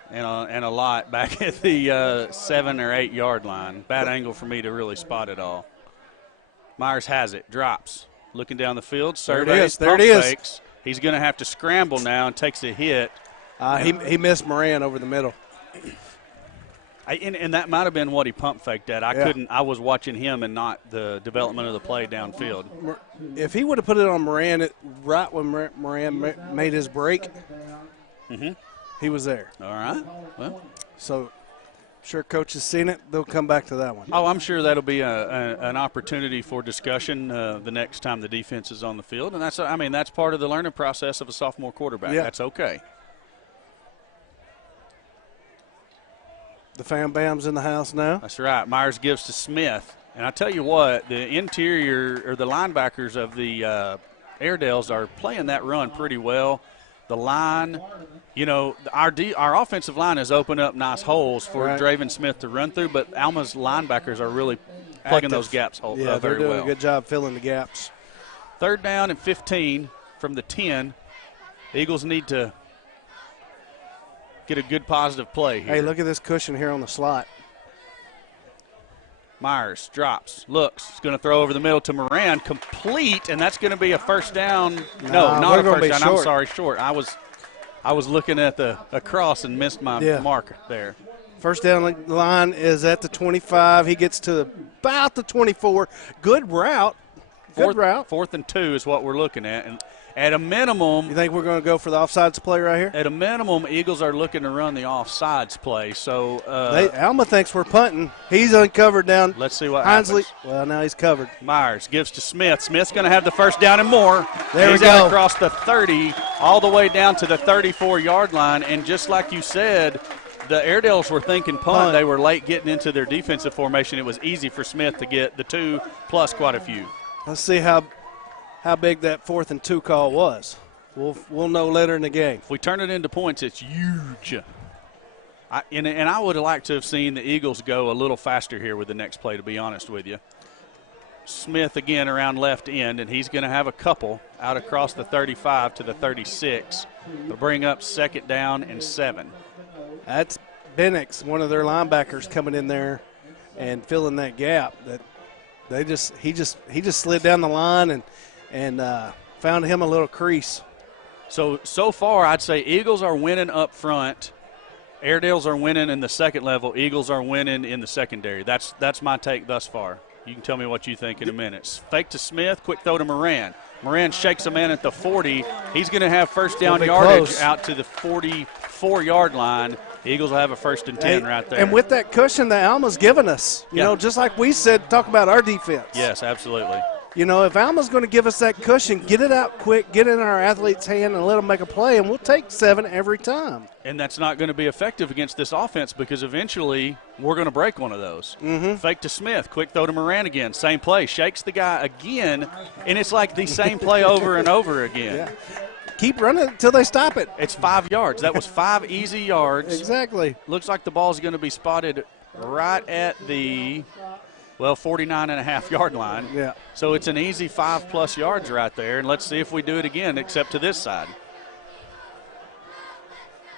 and a lot back at the 7 or 8 yard line. Bad angle for me to really spot it all. Myers has it, drops, looking down the field, surveys, there it is. fakes. He's going to have to scramble now and takes a hit He missed Moran over the middle. And that might have been what he pump faked at. Yeah. I was watching him and not the development of the play downfield. If he would have put it on Moran right when Moran made his break, he was there. All right. Well, so sure coach has seen it. They'll come back to that one. Oh, I'm sure that'll be an opportunity for discussion the next time the defense is on the field. And that's part of the learning process of a sophomore quarterback. Yeah. That's okay. The Fam Bam's in the house now. That's right. Myers gives to Smith. And I tell you what, the interior or the linebackers of the Airedales are playing that run pretty well. The line, our offensive line has opened up nice holes for Draven Smith to run through, but Alma's linebackers are really plugging those gaps very well. They're doing a good job filling the gaps. 3rd down and 15 from the 10. The Eagles need to get a good positive play here. Hey, look at this cushion here on the slot. Myers drops, looks, is going to throw over the middle to Moran, complete, and that's going to be a first down. No, not a first down. Short. I'm sorry, short. I was looking at the cross and missed my marker there. First down line is at the 25. He gets to about the 24. Good route. Good route. 4th and 2 is what we're looking at, and at a minimum, you think we're going to go for the offsides play right here? At a minimum, Eagles are looking to run the offsides play. So Alma thinks we're punting. He's uncovered down. Let's see what Hinsley. happens. Well, now he's covered. Myers gives to Smith. Smith's going to have the first down and more. There he's we go. out across the 30, all the way down to the 34-yard line. And just like you said, the Airedales were thinking punt. They were late getting into their defensive formation. It was easy for Smith to get the 2 plus quite a few. Let's see how big that 4th and 2 call was. We'll know later in the game. If we turn it into points, it's huge. And I would have liked to have seen the Eagles go a little faster here with the next play, to be honest with you. Smith again around left end, and he's going to have a couple out across the 35 to the 36 to bring up 2nd down and 7. That's Benix, one of their linebackers, coming in there and filling that gap. That he just slid down the line and found him a little crease. So far, I'd say Eagles are winning up front. Airedales are winning in the second level. Eagles are winning in the secondary. That's my take thus far. You can tell me what you think in a minute. Fake to Smith, quick throw to Moran. Moran shakes a man at the 40. He's going to have first down yardage out to the 44-yard line. The Eagles will have a 1st and 10 right there. And with that cushion that Alma's given us, you know, just like we said, talk about our defense. Yes, absolutely. You know, if Alma's going to give us that cushion, get it out quick, get it in our athlete's hand, and let them make a play, and we'll take 7 every time. And that's not going to be effective against this offense because eventually we're going to break one of those. Fake to Smith, quick throw to Moran again, same play, shakes the guy again, and it's like the same play over and over again. Yeah. Keep running until they stop it. It's 5 yards. That was 5 easy yards. Exactly. Looks like the ball's going to be spotted right at the 49.5-yard line. Yeah. So it's an easy 5+ yards right there, and let's see if we do it again, except to this side.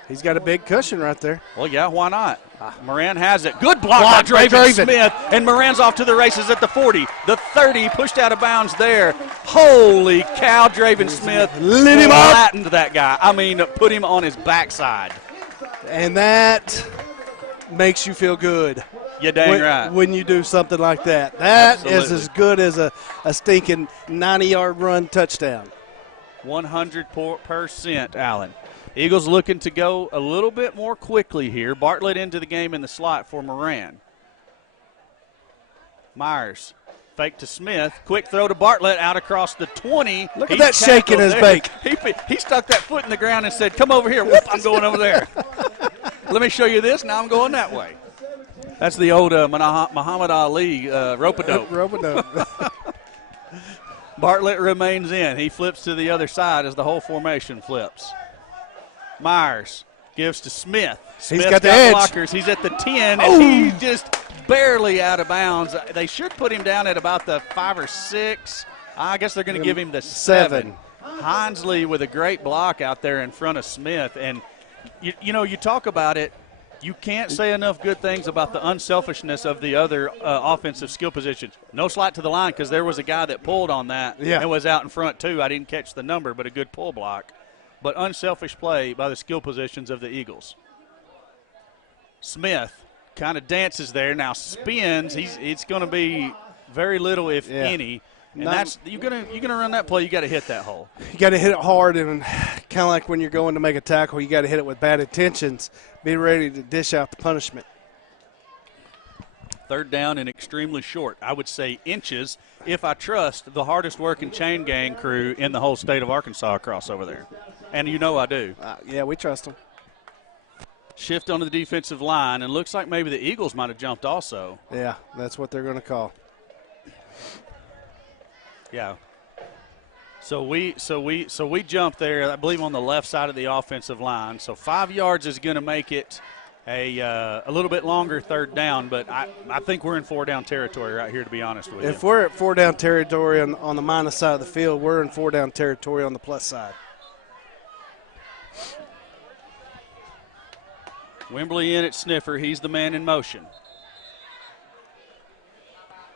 He's got a big cushion right there. Well, yeah, why not? Moran has it. Good block by Draven Smith, and Moran's off to the races at the 40. The 30, pushed out of bounds there. Holy cow, Draven Smith lit him up. flattened that guy. I mean, put him on his backside. And that makes you feel good. You're dang right. When you do something like that. That Absolutely. is as good as a stinking 90-yard run touchdown. 100%, Allen. Eagles looking to go a little bit more quickly here. Bartlett into the game in the slot for Moran. Myers, fake to Smith. Quick throw to Bartlett out across the 20. Look at that shaking his bake. He stuck that foot in the ground and said, come over here. Whoop, I'm going over there. Let me show you this. Now I'm going that way. That's the old Muhammad Ali rope-a-dope. Rope-a-dope. Bartlett remains in. He flips to the other side as the whole formation flips. Myers gives to Smith. Smith's got the edge. Blockers. He's at the 10, and he's just barely out of bounds. They should put him down at about the 5 or 6. I guess they're going to give him the 7. Hinsley with a great block out there in front of Smith. And, you know, you talk about it. You can't say enough good things about the unselfishness of the other offensive skill positions. No slight to the line because there was a guy that pulled on that and was out in front too. I didn't catch the number, but a good pull block. but unselfish play by the skill positions of the Eagles. Smith kind of dances there, now spins. It's going to be very little, if any. And that's you're gonna run that play. You got to hit that hole. You got to hit it hard, and kind of like when you're going to make a tackle, you got to hit it with bad intentions. Be ready to dish out the punishment. Third down and extremely short. I would say inches, if I trust the hardest working chain gang crew in the whole state of Arkansas across over there. And you know I do. Yeah, we trust them. Shift onto the defensive line, and looks like maybe the Eagles might have jumped also. Yeah, that's what they're going to call. Yeah. So we jump there, I believe, on the left side of the offensive line. So 5 yards is going to make it a little bit longer third down, but I think we're in 4-down territory right here, to be honest with you. If we're at 4-down territory on the minus side of the field, we're in 4-down territory on the plus side. Wimberly in at sniffer. He's the man in motion.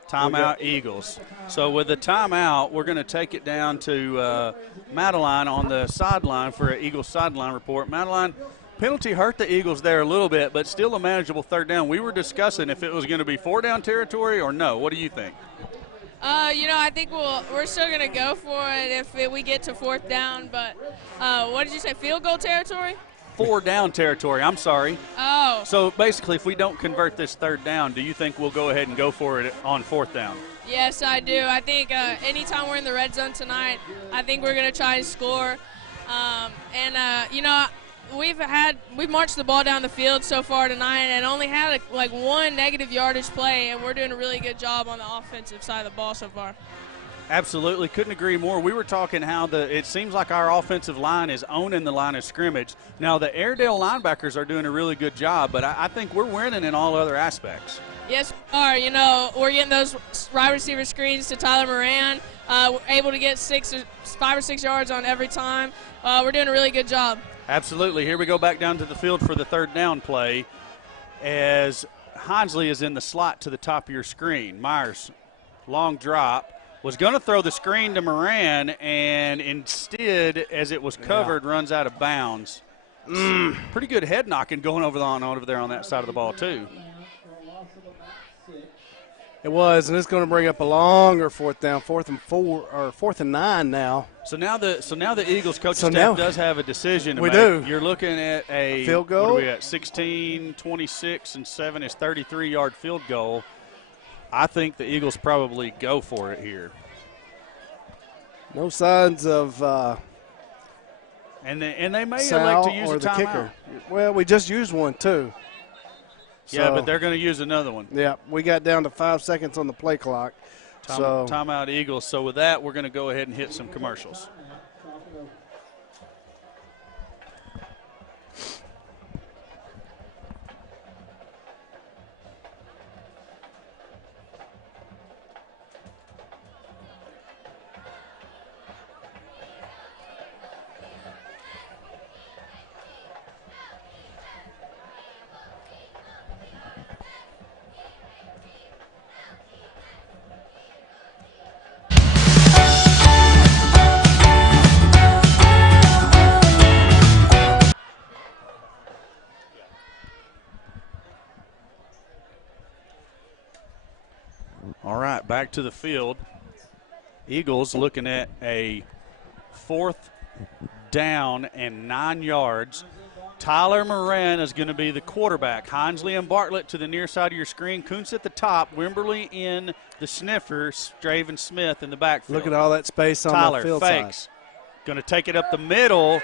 Timeout, Eagles. So with the timeout, we're going to take it down to Madeline on the sideline for an Eagles sideline report. Madeline, penalty hurt the Eagles there a little bit, but still a manageable third down. We were discussing if it was going to be 4-down territory or no. What do you think? I think we're still going to go for it if we get to fourth down. But what did you say, field goal territory? 4-down territory, I'm sorry. Oh. So basically, if we don't convert this third down, do you think we'll go ahead and go for it on fourth down? Yes, I do. I think anytime we're in the red zone tonight, I think we're going to try and score. We've marched the ball down the field so far tonight and only had one negative yardage play, and we're doing a really good job on the offensive side of the ball so far. Absolutely. Couldn't agree more. We were talking how it seems like our offensive line is owning the line of scrimmage. Now, the Airedale linebackers are doing a really good job, but I think we're winning in all other aspects. Yes, we are. We're getting those wide receiver screens to Tyler Moran. We're able to get 5 or 6 yards on every time. We're doing a really good job. Absolutely. Here we go back down to the field for the third down play as Hinsley is in the slot to the top of your screen. Myers, long drop. Was going to throw the screen to Moran, and instead, as it was covered, runs out of bounds. Pretty good head knocking going over there on that side of the ball, too. It was, and it's going to bring up a longer fourth down, 4th and 9 now. So now the Eagles coaching staff does have a decision to make. Do. You're looking at a field goal. What are we at? 16, 26, and 7 is 33-yard field goal. I think the Eagles probably go for it here. No signs of and they may elect to use a timeout. Kicker. Well, we just used one too. Yeah, but they're going to use another one. Yeah, we got down to 5 seconds on the play clock. Timeout, Eagles. So with that, we're going to go ahead and hit some commercials. All right, back to the field. Eagles looking at a 4th down and 9 yards. Tyler Moran is going to be the quarterback. Hinsley and Bartlett to the near side of your screen. Kuntz at the top. Wimberly in the sniffer. Straven Smith in the backfield. Look at all that space on Tyler the field fakes. side. Going to take it up the middle.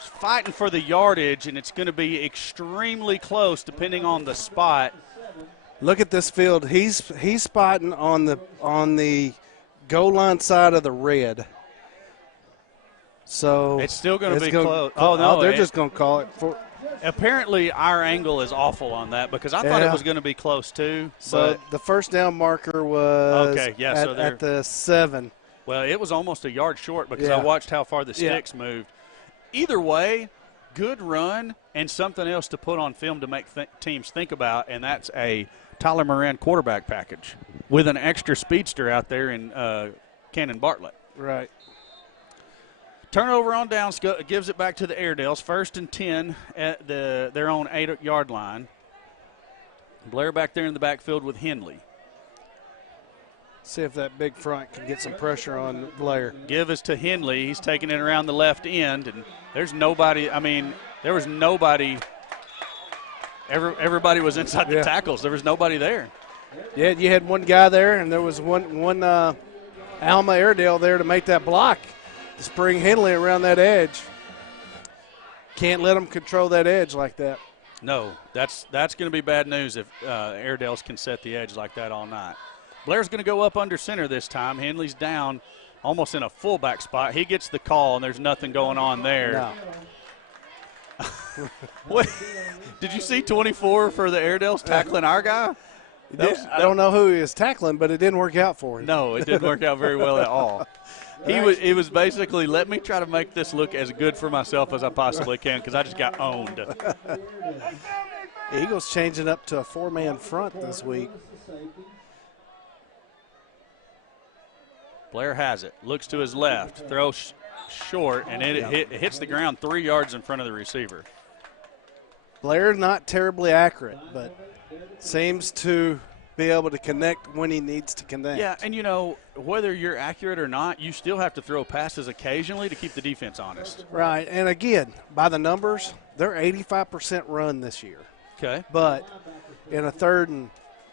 Fighting for the yardage, and it's going to be extremely close depending on the spot. Look at this field. He's spotting on the goal line side of the red. So it's still going to be close. Oh no, they're just going to call it. Apparently, our angle is awful on that because I thought it was going to be close too. So the first down marker was at the 7. Well, it was almost a yard short because I watched how far the sticks moved. Either way, good run and something else to put on film to make teams think about, and that's a Tyler Moran quarterback package with an extra speedster out there in Cannon Bartlett. Right. Turnover on downs gives it back to the Airedales. 1st and 10 at their own 8-yard line. Blair back there in the backfield with Henley. See if that big front can get some pressure on Blair. Give us to Henley. He's taking it around the left end, and there's nobody. I mean, there was nobody. Everybody was inside the tackles. There was nobody there. Yeah, you had one guy there, and there was one Alma Airedale there to make that block. To spring Henley around that edge. Can't let them control that edge like that. No, that's going to be bad news if Airedales can set the edge like that all night. Blair's going to go up under center this time. Henley's down almost in a fullback spot. He gets the call, and there's nothing going on there. No. What? Did you see 24 for the Airedales tackling our guy? I don't know who he was tackling, but it didn't work out for him. No, it didn't work out very well at all. He was basically, let me try to make this look as good for myself as I possibly can because I just got owned. Eagles changing up to a 4-man front this week. Blair has it. Looks to his left. Throw short, and it hits the ground 3 yards in front of the receiver. Blair's not terribly accurate, but seems to be able to connect when he needs to connect. Yeah, and you know, whether you're accurate or not, you still have to throw passes occasionally to keep the defense honest. Right, and again, by the numbers, they're 85% run this year. Okay. But in a 3rd and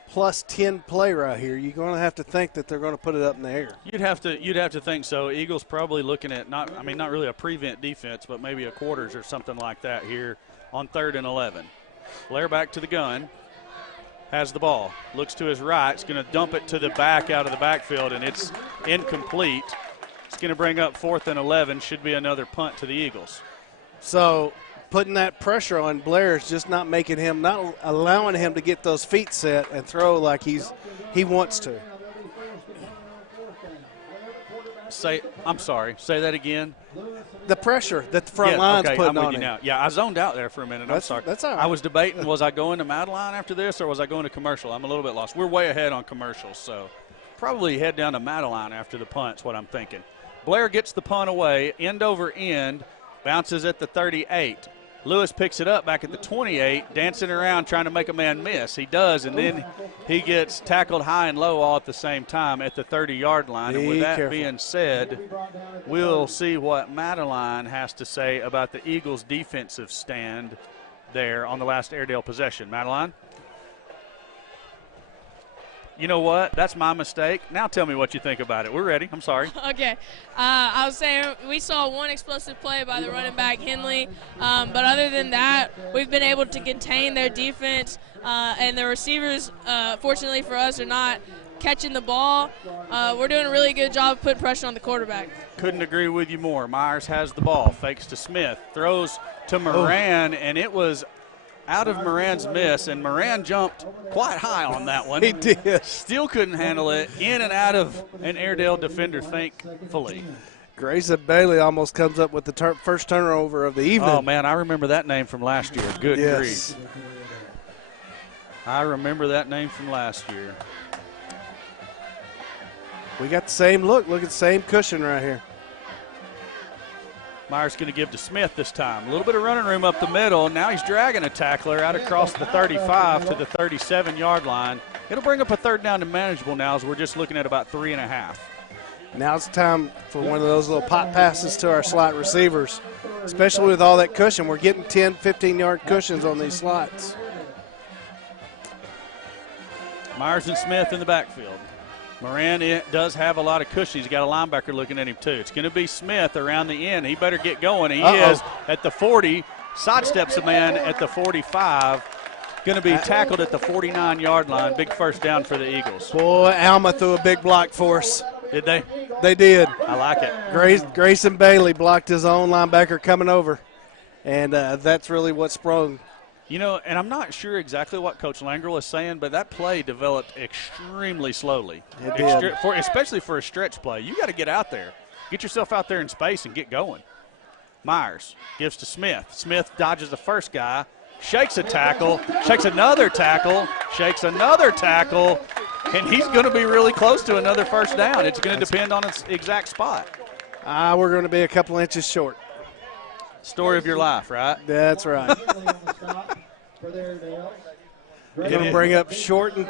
plus 10 play right here, you're going to have to think that they're going to put it up in the air. You'd have to think so. Eagles probably looking at not really a prevent defense, but maybe a quarters or something like that here on 3rd and 11. Blair back to the gun. Has the ball. Looks to his right. It's going to dump it to the back out of the backfield, and it's incomplete. It's going to bring up 4th and 11. Should be another punt to the Eagles. So putting that pressure on Blair is just not allowing him to get those feet set and throw like he wants to. I'm sorry. Say that again. The pressure that the front line's putting I'm with on you him. now. Yeah, I zoned out there for a minute. I'm sorry. That's all right. I was debating, was I going to Madeline after this or was I going to commercial? I'm a little bit lost. We're way ahead on commercials, so probably head down to Madeline after the punt's what I'm thinking. Blair gets the punt away, end over end, bounces at the 38. Lewis picks it up back at the 28, dancing around trying to make a man miss. He does, and then he gets tackled high and low all at the same time at the 30-yard line. And with that being said, we'll see what Madeline has to say about the Eagles' defensive stand there on the last Airedale possession. Madeline? You know what? That's my mistake. Now tell me what you think about it. We're ready. I'm sorry. Okay. I was saying we saw one explosive play by the running back, Henley. But other than that, we've been able to contain their defense. And the receivers, fortunately for us, are not catching the ball. We're doing a really good job of putting pressure on the quarterback. Couldn't agree with you more. Myers has the ball. Fakes to Smith. Throws to Moran, and it was out of Moran's miss, and Moran jumped quite high on that one. He did. Still couldn't handle it. In and out of an Airedale defender, thankfully. Grayson Bailey almost comes up with the first turnover of the evening. Oh, man, I remember that name from last year. Good grief. I remember that name from last year. We got the same look. Look at the same cushion right here. Myers going to give to Smith this time. A little bit of running room up the middle. Now he's dragging a tackler out across the 35 to the 37-yard line. It'll bring up a 3rd down to manageable now as we're just looking at about 3.5. Now it's time for one of those little pop passes to our slot receivers, especially with all that cushion. We're getting 10, 15-yard cushions on these slots. Myers and Smith in the backfield. Moran does have a lot of cushion. He's got a linebacker looking at him, too. It's going to be Smith around the end. He better get going. He is at the 40, sidesteps a man at the 45. Going to be tackled at the 49-yard line. Big first down for the Eagles. Boy, Alma threw a big block for us. Did they? They did. I like it. Grayson Bailey blocked his own linebacker coming over, and that's really what sprung. You know, and I'm not sure exactly what Coach Langrel was saying, but that play developed extremely slowly. It did. Especially for a stretch play. You got to get out there. Get yourself out there in space and get going. Myers gives to Smith. Smith dodges the first guy, shakes a tackle, shakes another tackle, and he's going to be really close to another first down. It's going to depend on its exact spot. We're going to be a couple inches short. Story of your life, right? That's right. We're going to bring up short and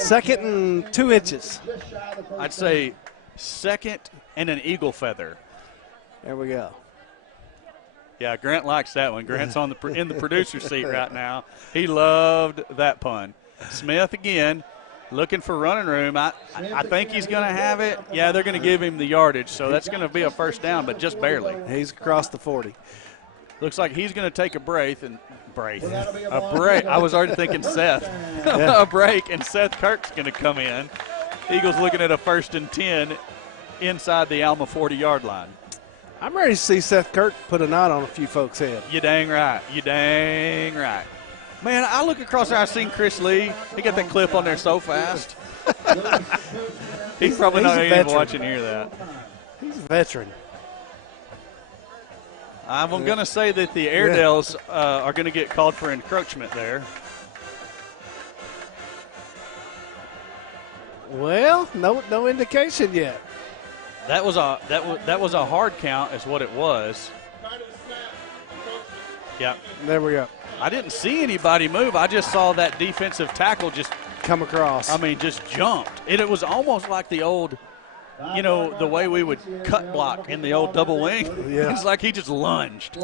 second and 2 inches. I'd say second and an eagle feather. There we go. Yeah, Grant likes that one. Grant's on in the producer seat right now. He loved that pun. Smith again, looking for running room. I think he's going to have it. Yeah, they're going to give him the yardage, so that's going to be a first down, but just barely. He's across the 40. Looks like he's going to take a break. I was already thinking Seth. A break, and Seth Kirk's going to come in. Eagles looking at a 1st and 10 inside the Alma 40-yard line. I'm ready to see Seth Kirk put a knot on a few folks' head. You dang right. You dang right. Man, I look across there, I seen Chris Lee. He got that clip on there so fast. He's probably not even watching hear that. He's a veteran. I'm going to say that the Airedales are going to get called for encroachment there. Well, no indication yet. That was a hard count, is what it was. Yeah. There we go. I didn't see anybody move. I just saw that defensive tackle just come across. Just jumped. It was almost like the old, the way we would cut block in the old double wing. Yeah. It's like he just lunged.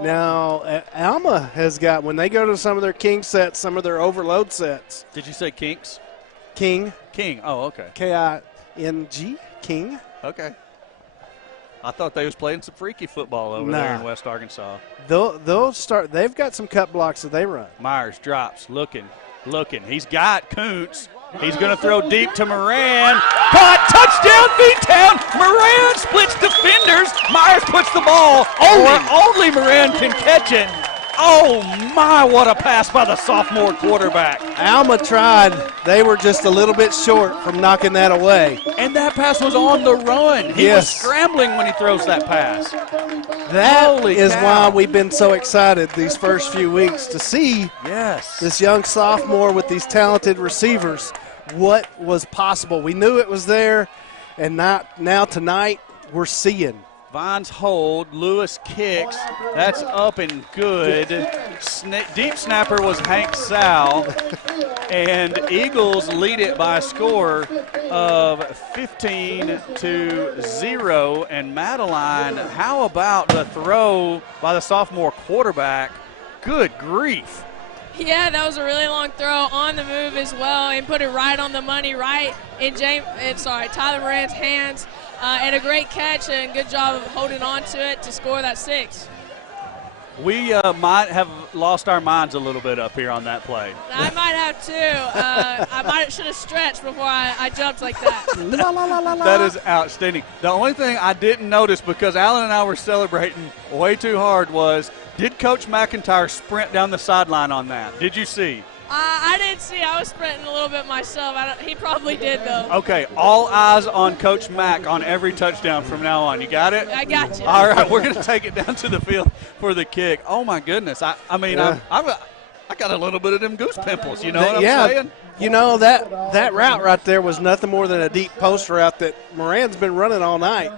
Now, Alma has got, when they go to some of their king sets, some of their overload sets. Did you say kinks? King. Oh, okay. K-I-N-G, King. Okay. I thought they was playing some freaky football over there in West Arkansas. They'll start. They've got some cut blocks that they run. Myers drops, looking. He's got Kuntz. He's going to throw deep to Moran. Caught, touchdown, V-Town. Moran splits defenders. Myers puts the ball. Only Moran can catch it. Oh, my, what a pass by the sophomore quarterback. Alma tried. They were just a little bit short from knocking that away. And that pass was on the run. He was scrambling when he throws that pass. That is why we've been so excited these first few weeks to see this young sophomore with these talented receivers, what was possible. We knew it was there, and now tonight we're seeing. Vines hold, Lewis kicks, that's up and good. Deep snapper was Hank Sal, and Eagles lead it by a score of 15-0. And Madeline, how about the throw by the sophomore quarterback? Good grief. Yeah, that was a really long throw on the move as well, and put it right on the money, right in Tyler Moran's hands. And a great catch and good job of holding on to it to score that 6. We might have lost our minds a little bit up here on that play. I might have too. I should have stretched before I jumped like that. That is outstanding. The only thing I didn't notice, because Alan and I were celebrating way too hard, was did Coach McIntyre sprint down the sideline on that? Did you see? I didn't see. I was sprinting a little bit myself. He probably did, though. Okay, all eyes on Coach Mack on every touchdown from now on. You got it? I got you. All right, we're going to take it down to the field for the kick. Oh, my goodness. I got a little bit of them goose pimples. You know what I'm saying? You know, that route right there was nothing more than a deep post route that Moran's been running all night.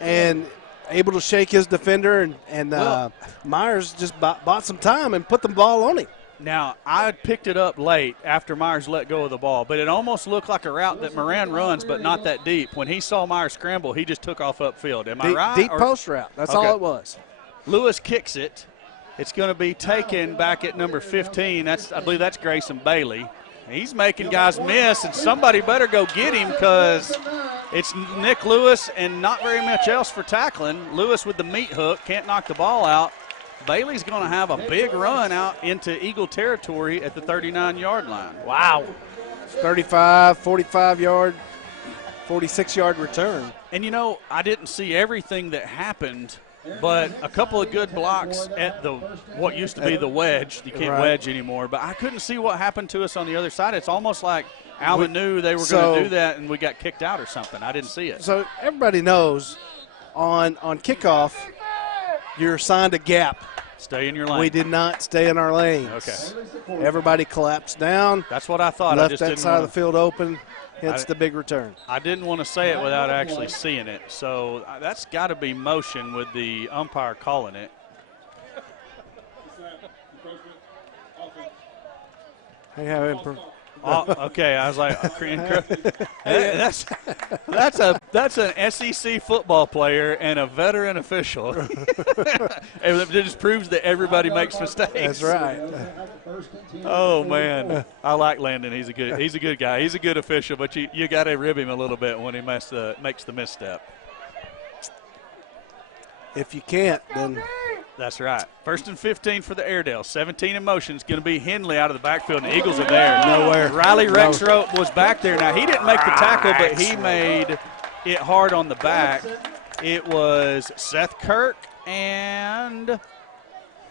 And able to shake his defender, and Myers just bought some time and put the ball on him. Now, I picked it up late after Myers let go of the ball, but it almost looked like a route that Moran runs, but not that deep. When he saw Myers scramble, he just took off upfield. Am I right? Deep post route. That's all it was. Lewis kicks it. It's going to be taken back at number 15. I believe that's Grayson Bailey. He's making guys miss, and somebody better go get him, because it's Nick Lewis and not very much else for tackling. Lewis with the meat hook, can't knock the ball out. Bailey's going to have a big run out into Eagle territory at the 39-yard line. Wow. 35, 45-yard, 46-yard return. And, I didn't see everything that happened, but a couple of good blocks at what used to be the wedge. You can't wedge anymore. But I couldn't see what happened to us on the other side. It's almost like Alma knew they were going to do that, and we got kicked out or something. I didn't see it. So everybody knows on kickoff, you're assigned a gap. Stay in your lane. We did not stay in our lanes. Okay. Everybody collapsed down. That's what I thought. Left that side of the field open. hence the big return. I didn't want to say it without actually seeing it, so that's got to be motion with the umpire calling it. Hey, how okay, I was like, that's an SEC football player and a veteran official. It just proves that everybody makes mistakes. That's right. Oh man, I like Landon. He's a good guy. He's a good official, but you got to rib him a little bit when he makes the misstep. If you can't, then. That's right. 1st and 15 for the Airedales. 17 in motion. It's going to be Henley out of the backfield, and the Eagles are there. Nowhere. Riley Rexroth was back there. Now, he didn't make the tackle, but he made it hard on the back. It was Seth Kirk and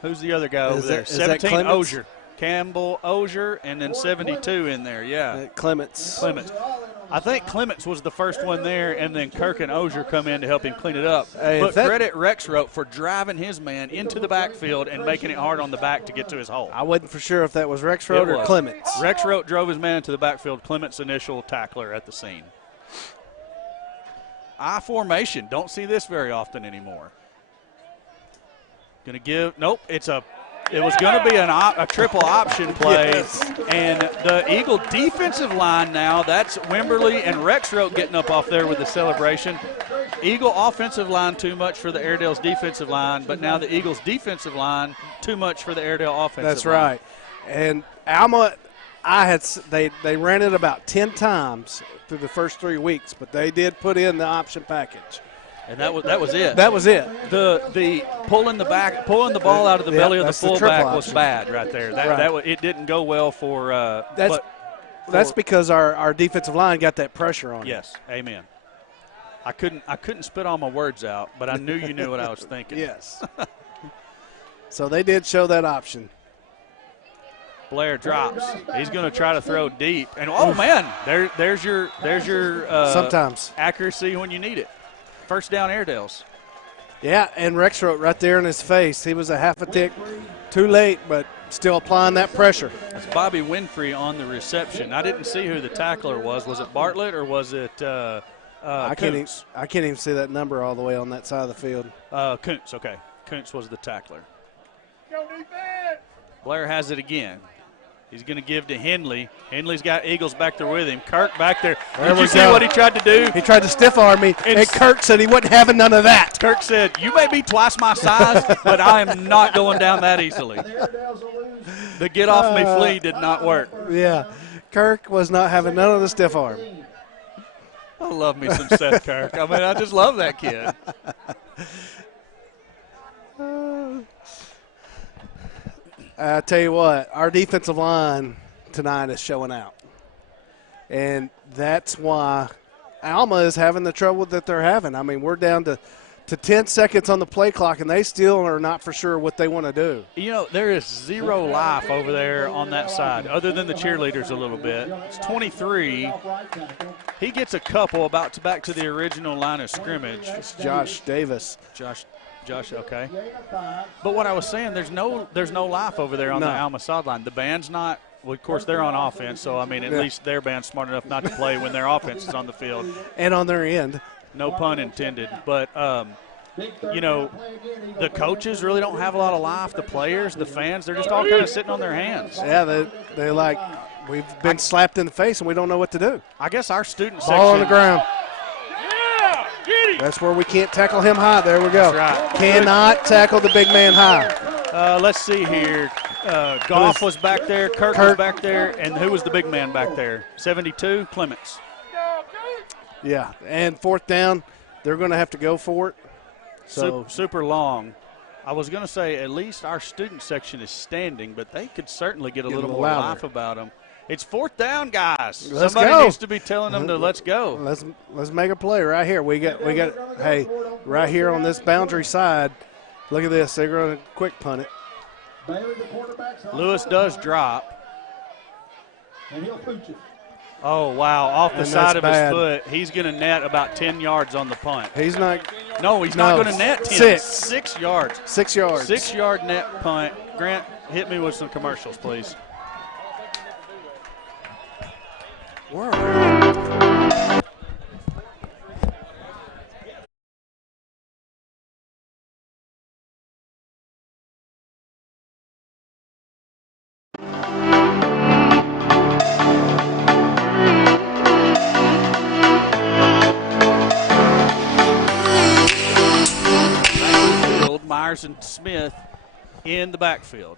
who's the other guy over there? 17, Osier. Campbell Osier, and then 72 in there, yeah. Clements. I think Clements was the first one there, and then Kirk and Osier come in to help him clean it up. Hey, but credit Rexroth for driving his man into the backfield and making it hard on the back to get to his hole. I wasn't for sure if that was Rexroth or Clements. Rexroth drove his man into the backfield. Clements' initial tackler at the scene. I formation. Don't see this very often anymore. Going to give – nope, it was going to be a triple option play, yes. And the Eagle defensive line now, that's Wimberly and Rexroth getting up off there with the celebration. Eagle offensive line too much for the Airedale's defensive line, but now the Eagles defensive line too much for the Airedale offensive line. That's right. And Alma, they ran it about 10 times through the first 3 weeks, but they did put in the option package. And that was it. That was it. The pulling the ball out of the belly of the fullback was bad right there. It didn't go well for. That's because our defensive line got that pressure on. Yes, amen. I couldn't spit all my words out, but I knew you knew what I was thinking. Yes. So they did show that option. Blair drops. He's going to try to throw deep, and oh man, there's your sometimes accuracy when you need it. First down, Airedales. Yeah, and Rexroth right there in his face. He was a half a tick too late, but still applying that pressure. That's Bobby Winfrey on the reception. I didn't see who the tackler was. Was it Bartlett or was it I can't even see that number all the way on that side of the field. Kuntz, okay. Kuntz was the tackler. Blair has it again. He's going to give to Henley. Henley's got Eagles back there with him. Kirk back there. Did you see what he tried to do? He tried to stiff arm me, and Kirk said he wasn't having none of that. Kirk said, you may be twice my size, but I am not going down that easily. The get off me flea did not work. Yeah, Kirk was not having none of the stiff arm. I love me some Seth Kirk. I mean, I just love that kid. I tell you what, our defensive line tonight is showing out. And that's why Alma is having the trouble that they're having. I mean, we're down to 10 seconds on the play clock, and they still are not for sure what they want to do. You know, there is zero life over there on that side, other than the cheerleaders a little bit. It's 23. He gets a couple back to the original line of scrimmage. It's Josh Davis. Josh, okay. But what I was saying, there's no life over there on the Alma sideline. The band's not. Well, of course, they're on offense, so, I mean, at least their band's smart enough not to play when their offense is on the field. And on their end. No pun intended. But, you know, the coaches really don't have a lot of life. The players, the fans, they're just all kind of sitting on their hands. Yeah, they're like, we've been slapped in the face and we don't know what to do. I guess our student section. Ball on the ground. That's where we can't tackle him high. There we go. That's right. Cannot tackle the big man high. Let's see here. Goff was back there. Kirk was back there. And who was the big man back there? 72, Clements. Yeah, and fourth down, they're going to have to go for it. So super long. I was going to say at least our student section is standing, but they could certainly get a little more life about them. It's fourth down, guys. Somebody needs to be telling them to let's go. Let's make a play right here. We got hey, right here on this boundary side. Look at this. They're going to quick punt it. Lewis does drop. And he'll pooch it. Oh, wow, off the side of his foot. He's going to net about 10 yards on the punt. He's not. No, he's not going to net 10. 6 yards. 6 yards. 6-yard net punt. Grant, hit me with some commercials, please. Where are we? Myers and Smith in the backfield.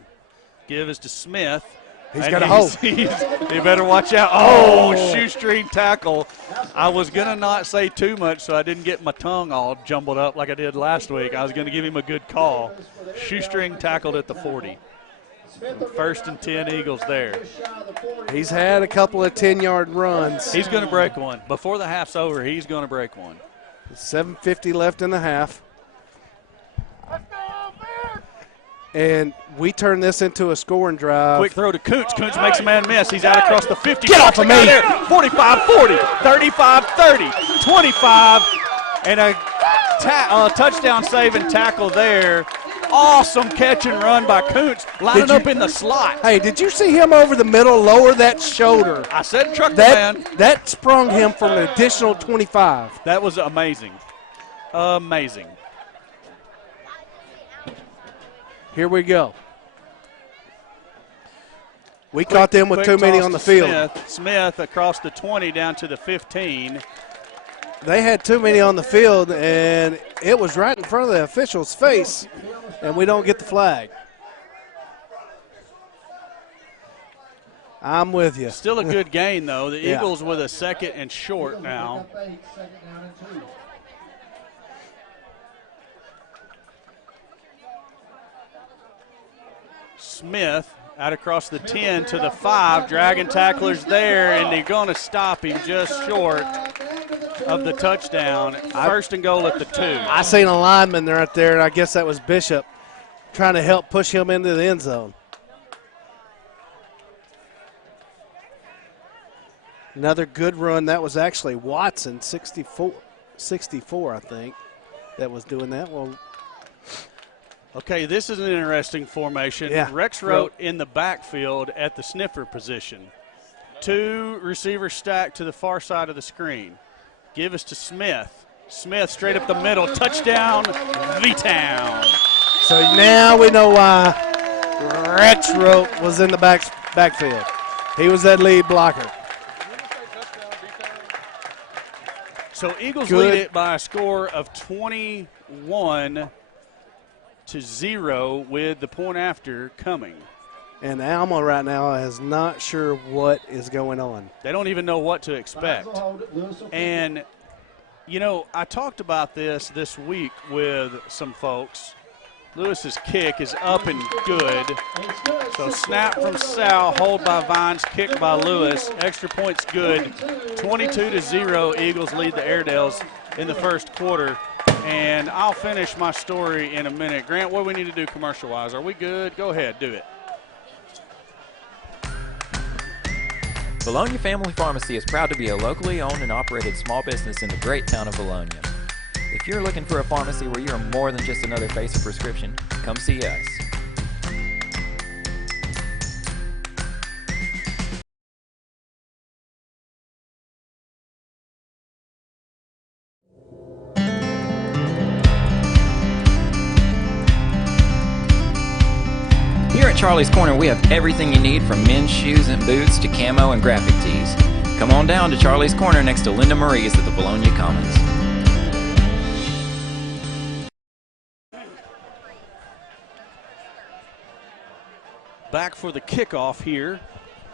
Give is to Smith. He's got a hold. He better watch out. Oh, shoestring tackle. I was going to not say too much so I didn't get my tongue all jumbled up like I did last week. I was going to give him a good call. Shoestring tackled at the 40. First and 10 Eagles there. He's had a couple of 10-yard runs. He's going to break one. Before the half's over, he's going to break one. 7:50 left in the half. And we turn this into a scoring drive. Quick throw to Kuntz. Kuntz makes a man miss. He's out across the 50. Get off of me. 45-40, 35-30, 25, and a touchdown saving tackle there. Awesome catch and run by Kuntz, lining up in the slot. Hey, did you see him over the middle lower that shoulder? I said truck the man. That sprung him for an additional 25. That was amazing. Amazing. Here we go. We caught them with too many on the field. Smith across the 20 down to the 15. They had too many on the field, and it was right in front of the official's face, and we don't get the flag. I'm with you. Still a good gain, though. The Eagles with a second and short now. Smith out across the 10 to the 5. Dragon tacklers there, and they're going to stop him just short of the touchdown. First and goal at the 2. I seen a lineman right there, and I guess that was Bishop trying to help push him into the end zone. Another good run. That was actually Watson, 64, I think, that was doing that. Well, okay, this is an interesting formation. Yeah. Rex wrote in the backfield at the sniffer position. 2 receivers stacked to the far side of the screen. Give us to Smith. Smith straight up the middle. Touchdown, V-Town. so now we know why Rex wrote was in the backfield. He was that lead blocker. So Eagles lead it by a score of 21-0 with the point after coming. And Alma right now is not sure what is going on. They don't even know what to expect. And, you know, I talked about this week with some folks. Lewis's kick is up and good. So snap from Sal, hold by Vines, kick by Lewis. Extra points good. 22-0, Eagles lead the Airedales in the first quarter. And I'll finish my story in a minute. Grant, what do we need to do commercial-wise? Are we good? Go ahead, do it. Vilonia Family Pharmacy is proud to be a locally owned and operated small business in the great town of Vilonia. If you're looking for a pharmacy where you're more than just another face of prescription, come see us. Here at Charlie's Corner, we have everything you need from men's shoes and boots to camo and graphic tees. Come on down to Charlie's Corner next to Linda Marie's at the Vilonia Commons. Back for the kickoff here.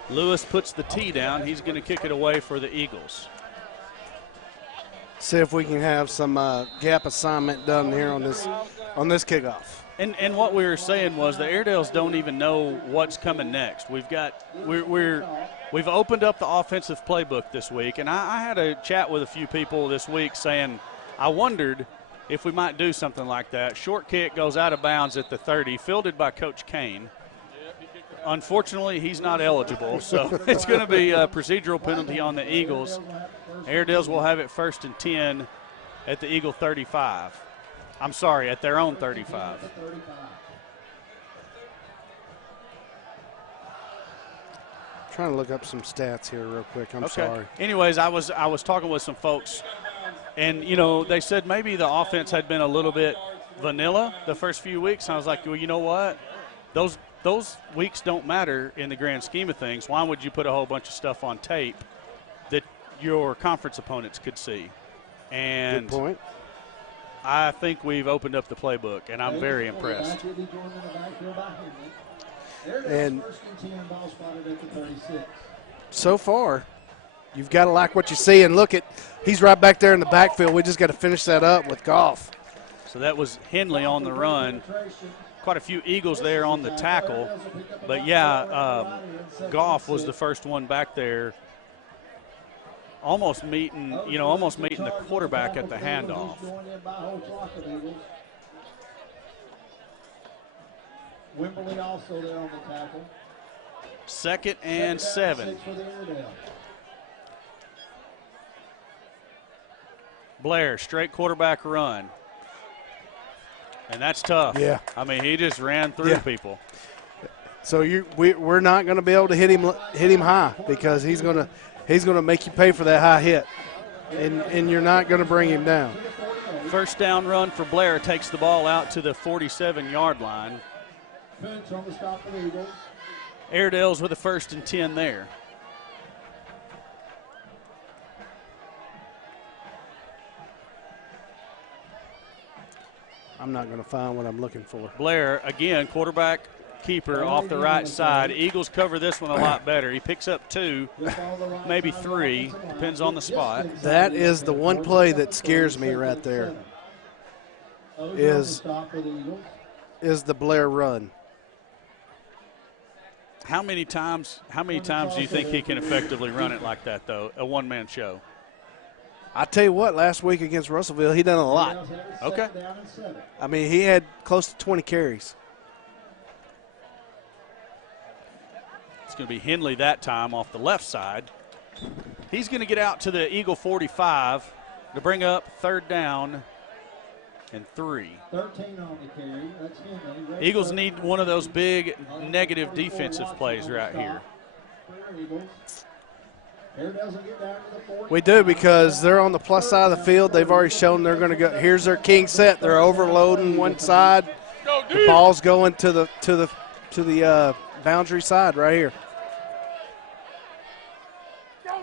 Lewis puts the tee down. He's going to kick it away for the Eagles. See if we can have some gap assignment done here on this kickoff. And what we were saying was the Airedales don't even know what's coming next. We've opened up the offensive playbook this week, and I had a chat with a few people this week saying I wondered if we might do something like that. Short kick goes out of bounds at the 30, fielded by Coach Kane. Unfortunately, he's not eligible, so it's going to be a procedural penalty on the Eagles. Airedales will have it first and 10 at the Eagle 35. I'm sorry, at their own 35. Trying to look up some stats here real quick. I'm sorry. Anyways, I was talking with some folks, and, you know, they said maybe the offense had been a little bit vanilla the first few weeks. And I was like, well, you know what? Those weeks don't matter in the grand scheme of things. Why would you put a whole bunch of stuff on tape that your conference opponents could see? And good point. I think we've opened up the playbook, and I'm very impressed. And so far, you've got to like what you see. And look, he's right back there in the backfield. We just got to finish that up with Goff. So that was Henley on the run. Quite a few Eagles there on the tackle. But, yeah, Goff was the first one back there, almost meeting the quarterback at the handoff. Wimberly also there on the tackle. 2nd and 7. Blair, straight quarterback run. And that's tough. Yeah. I mean, he just ran through people. So we're not going to be able to hit him high because he's going to make you pay for that high hit, and you're not going to bring him down. First down run for Blair takes the ball out to the 47-yard line. Finch on the stop for the Eagles. Airedales with a 1st and 10 there. I'm not going to find what I'm looking for. Blair, again, quarterback keeper off the right side. Eagles cover this one a lot better. He picks up 2, maybe 3, depends on the spot. That is the one play that scares me right there, is the Blair run. How many times do you think he can effectively run it like that, though, a one-man show? I tell you what, last week against Russellville, he done a lot. Okay. I mean, he had close to 20 carries. It's going to be Henley that time off the left side. He's going to get out to the Eagle 45 to bring up 3rd down and 3. 13 on the carry. That's Henley. Eagles need one of those big negative defensive plays right here. We do, because they're on the plus side of the field. They've already shown they're going to go. Here's their king set. They're overloading one side. The ball's going to the boundary side right here.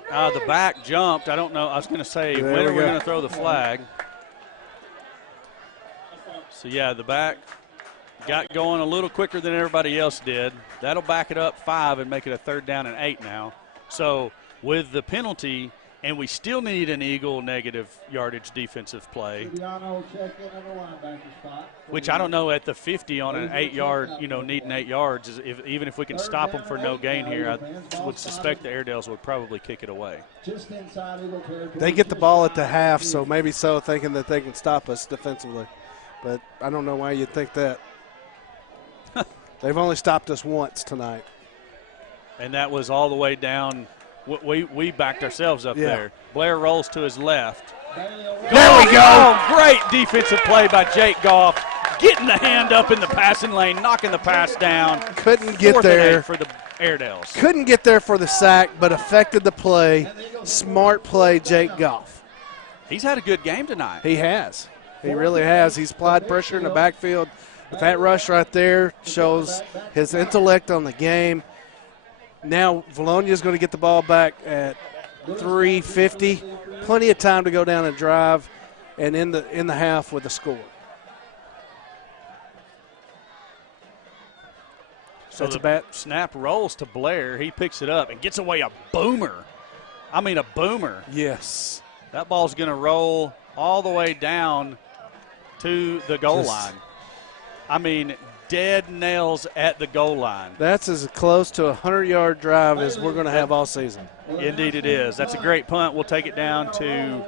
The back jumped. I don't know. I was going to say, when are we going to throw the flag? So, yeah, the back got going a little quicker than everybody else did. That'll back it up 5 and make it a 3rd down and 8 now. So, with the penalty, and we still need an Eagle negative yardage defensive play, which I don't know at the 50 on an 8-yard, needing 8 yards, even if we can stop them for no gain here, I would suspect the Airedales would probably kick it away. They get the ball at the half, so maybe so, thinking that they can stop us defensively. But I don't know why you'd think that. They've only stopped us once tonight. And that was all the way down. We backed ourselves up there. Blair rolls to his left. There we go. Oh, great defensive play by Jake Goff. Getting the hand up in the passing lane, knocking the pass down. Couldn't get there. For the Airedales. Couldn't get there for the sack, but affected the play. Smart play, Jake Goff. He's had a good game tonight. He has. He really has. He's applied pressure in the backfield. That rush right there shows his intellect on the game. Now Vilonia is going to get the ball back at 3:50. Plenty of time to go down and drive, and in the half with a score. So that's the snap rolls to Blair. He picks it up and gets away a boomer. I mean, a boomer. Yes. That ball's going to roll all the way down to the goal line. I mean, dead nails at the goal line. That's as close to a 100-yard drive as we're going to have all season. Indeed it is. That's a great punt. We'll take it down to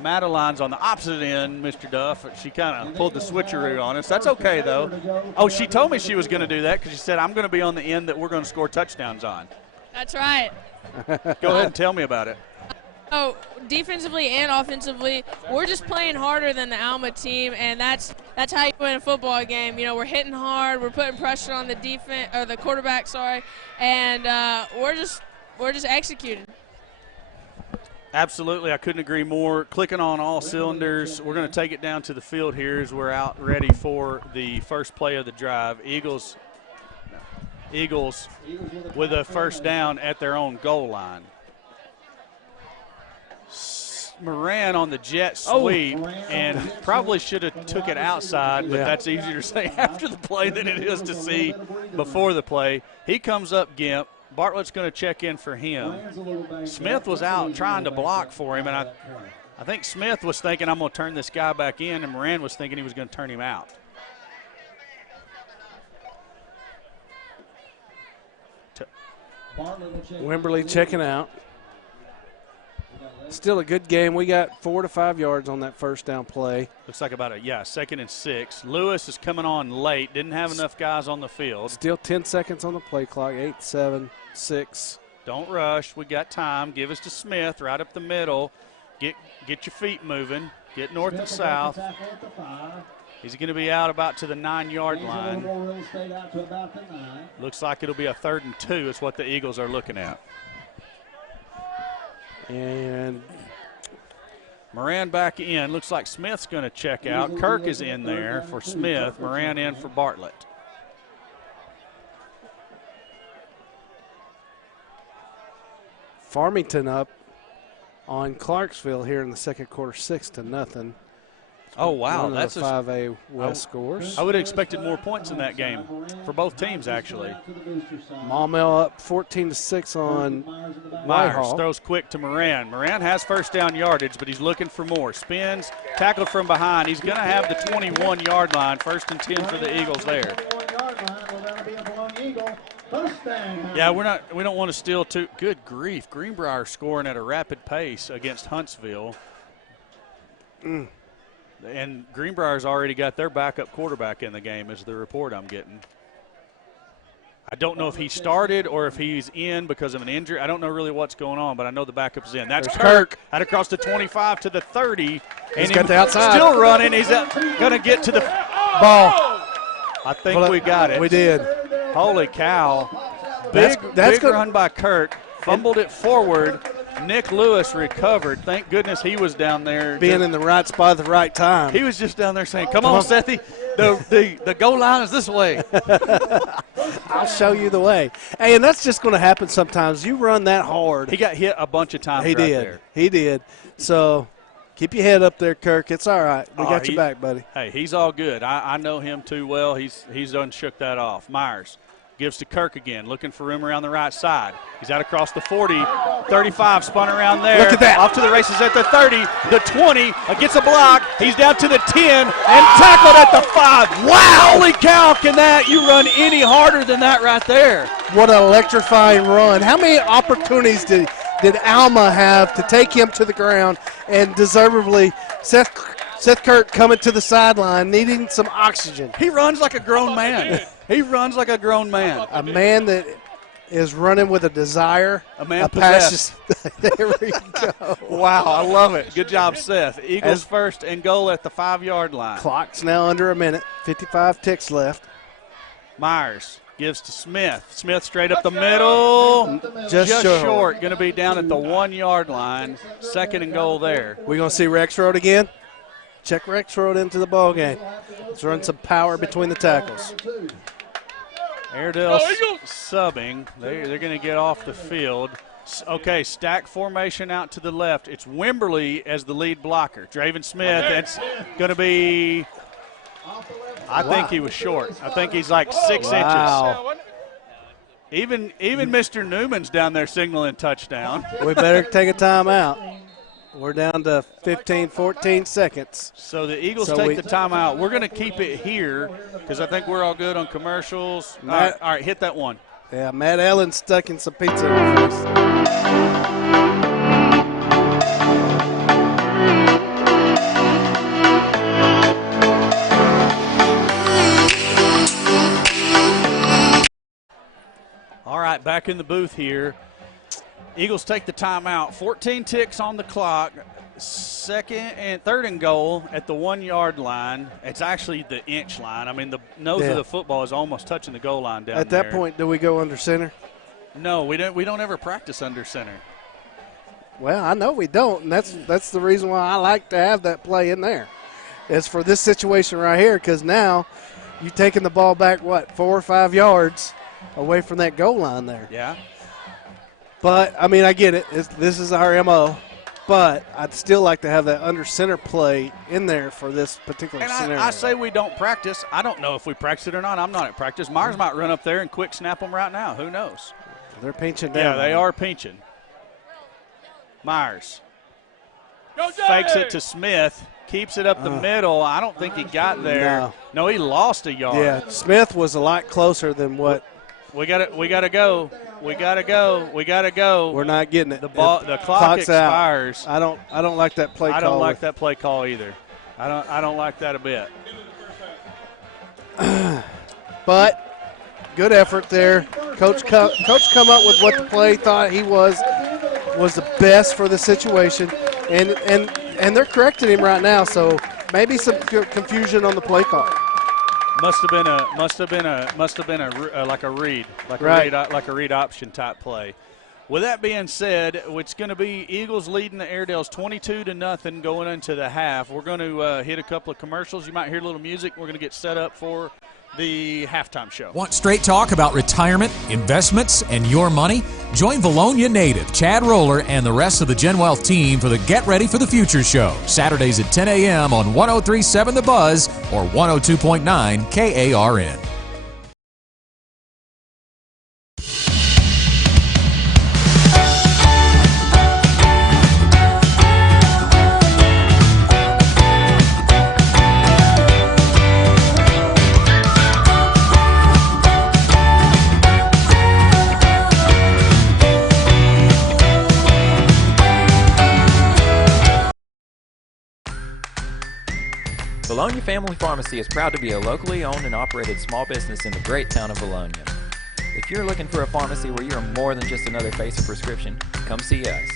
Madeline's on the opposite end, Mr. Duff. She kind of pulled the switcheroo on us. That's okay, though. Oh, she told me she was going to do that because she said, I'm going to be on the end that we're going to score touchdowns on. That's right. Go ahead and tell me about it. Oh, defensively and offensively, we're just playing harder than the Alma team, and that's how you win a football game. We're hitting hard, we're putting pressure on the defense or the quarterback, and we're just executing. Absolutely, I couldn't agree more. Clicking on all cylinders. We're going to take it down to the field here as we're out ready for the first play of the drive. Eagles with a first down at their own goal line. Moran on the jet sweep, and Probably should have took it outside, but that's easier to say after the play than it is to see before the play. He comes up gimp. Bartlett's going to check in for him. Smith was out trying to block for him, and I think Smith was thinking, I'm going to turn this guy back in, and Moran was thinking he was going to turn him out. Wimberley checking out. Still a good game. We got 4 to 5 yards on that first down play. Looks like about a 2nd and 6. Lewis is coming on late. Didn't have enough guys on the field. Still 10 seconds on the play clock. 8, 7, 6. Don't rush. We got time. Give us to Smith right up the middle. Get your feet moving. Get north and south. He's going to be out about to the 9-yard line. Looks like it'll be a 3rd and 2 is what the Eagles are looking at. And Moran back in. Looks like Smith's going to check out. Kirk is in there for Smith. Moran in for Bartlett. Farmington up on Clarksville here in the second quarter, 6-0. Oh, wow. One That's of the 5A West scores. I would have expected more points in that game for both teams, actually. Maumelle up 14-6 on Myers Whitehall. throws quick to Moran. Moran has first down yardage, but he's looking for more. Spins, tackled from behind. He's going to have the 21-yard line. 1st and 10 for the Eagles there. Yeah, we don't want to steal too. Good grief. Greenbrier scoring at a rapid pace against Huntsville. And Greenbrier's already got their backup quarterback in the game is the report I'm getting. I don't know if he started or if he's in because of an injury. I don't know really what's going on, but I know the backup's in. That's Kirk. Out across the 25 to the 30. He's got the outside. Still running. He's going to get to the ball. I think we got it. We did. Holy cow. Big run by Kirk. Fumbled it forward. Nick Lewis recovered. Thank goodness he was down there. Being in the right spot at the right time. He was just down there saying, come on, Sethy. The goal line is this way. I'll show you the way. Hey, and that's just going to happen sometimes. You run that hard. He got hit a bunch of times there. He did. So keep your head up there, Kirk. It's all right. We got your back, buddy. Hey, he's all good. I know him too well. He's done shook that off. Myers gives to Kirk again, looking for room around the right side. He's out across the 40, 35, spun around there. Look at that. Off to the races at the 30, the 20, gets a block. He's down to the 10 and tackled at the 5. Wow, holy cow, you run any harder than that right there. What an electrifying run. How many opportunities did Alma have to take him to the ground, and deservedly Seth Kirk coming to the sideline needing some oxygen. He runs like a grown man. He runs like a grown man. A man that is running with a desire. A man possessed. There we go. Wow, I love it. Good job, Seth. Eagles first and goal at the 5-yard line. Clock's now under a minute. 55 ticks left. Myers gives to Smith. Smith straight up the middle. Just short. Going to be down at the 1-yard line. 2nd and goal there. We're going to see Rexroad again. Check Rexroad into the ball game. Let's run some power between the tackles. Airedales subbing. They're going to get off the field. Okay, stack formation out to the left. It's Wimberley as the lead blocker. Draven Smith, that's going to be, I think he was short. I think he's like 6 inches. Even Mr. Newman's down there signaling touchdown. We better take a timeout. We're down to 15, 14 seconds. So the Eagles take the timeout. We're going to keep it here because I think we're all good on commercials. All right, hit that one. Yeah, Matt Allen stuck in some pizza in the face. All right, back in the booth here. Eagles take the timeout. 14 ticks on the clock. 3rd and goal at the 1-yard line. It's actually the inch line. I mean, the nose of the football is almost touching the goal line down there. At that point, do we go under center? No, we don't ever practice under center. Well, I know we don't, and that's the reason why I like to have that play in there. It's for this situation right here, because now you're taking the ball back, 4 or 5 yards away from that goal line there. Yeah. But, I mean, I get it. This is our MO. but I'd still like to have that under center play in there for this particular And scenario. I say we don't practice. I don't know if we practice it or not. I'm not at practice. Myers might run up there and quick snap them right now. Who knows? They're pinching down. Yeah, they are pinching. Myers fakes it to Smith, keeps it up the middle. I don't think he got there. No, he lost a yard. Yeah, Smith was a lot closer than what. We got to go. We got to go. We're not getting it. The clock Clock's expires. out. I don't like that play call. I don't like that play call either. I don't like that a bit. But good effort there. Coach come up with what the play thought he was the best for the situation, and they're correcting him right now. So maybe some confusion on the play call. Must have been like a read option type play. With that being said, it's going to be Eagles leading the Airedales 22-0 going into the half. We're going to hit a couple of commercials. You might hear a little music. We're going to get set up for the halftime show. Want straight talk about retirement, investments, and your money? Join Vilonia native Chad Roller and the rest of the Gen Wealth team for the Get Ready for the Future show, Saturdays at 10 a.m. on 103.7 The Buzz or 102.9 KARN. Vilonia Family Pharmacy is proud to be a locally owned and operated small business in the great town of Vilonia. If you're looking for a pharmacy where you're more than just another face of prescription, come see us.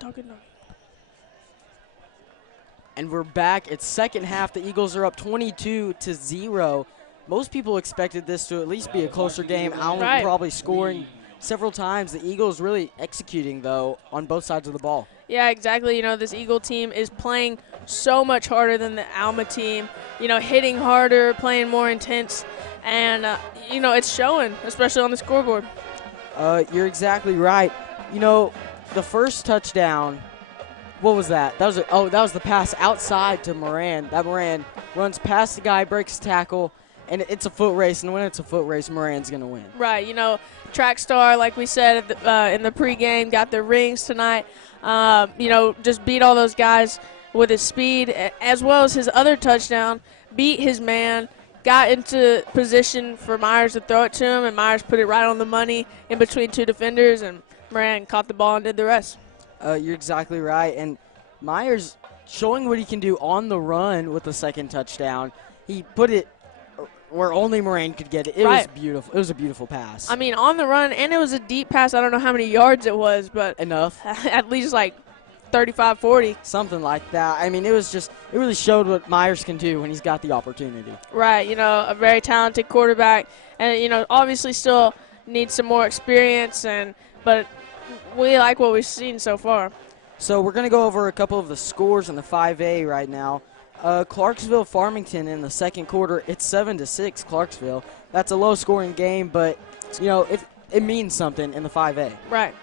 Talking. And we're back. It's second half. The Eagles are up 22-0. Most people expected this to at least be a closer game. Alma probably scoring several times. The Eagles really executing, though, on both sides of the ball. Yeah, exactly. You know, this Eagle team is playing so much harder than the Alma team. You know, hitting harder, playing more intense. And, you know, it's showing, especially on the scoreboard. You're exactly right. You know, the first touchdown, what was that? That was the pass outside to Moran. That Moran runs past the guy, breaks the tackle, and it's a foot race. And when it's a foot race, Moran's going to win. Right. You know, track star, like we said in the pregame, got their rings tonight. You know, just beat all those guys with his speed, as well as his other touchdown, beat his man, got into position for Myers to throw it to him, and Myers put it right on the money in between two defenders, and Moran caught the ball and did the rest. You're exactly right. And Myers showing what he can do on the run with the second touchdown. He put it where only Moran could get it. It was beautiful. It was a beautiful pass. I mean, on the run, and it was a deep pass. I don't know how many yards it was, but enough. At least like 35, 40. Something like that. I mean, it really showed what Myers can do when he's got the opportunity. Right. You know, a very talented quarterback, and, you know, obviously still needs some more experience, but we like what we've seen so far. So we're going to go over a couple of the scores in the 5A right now. Clarksville Farmington in the second quarter, it's 7-6 Clarksville. That's a low-scoring game, but it means something in the 5A. Right.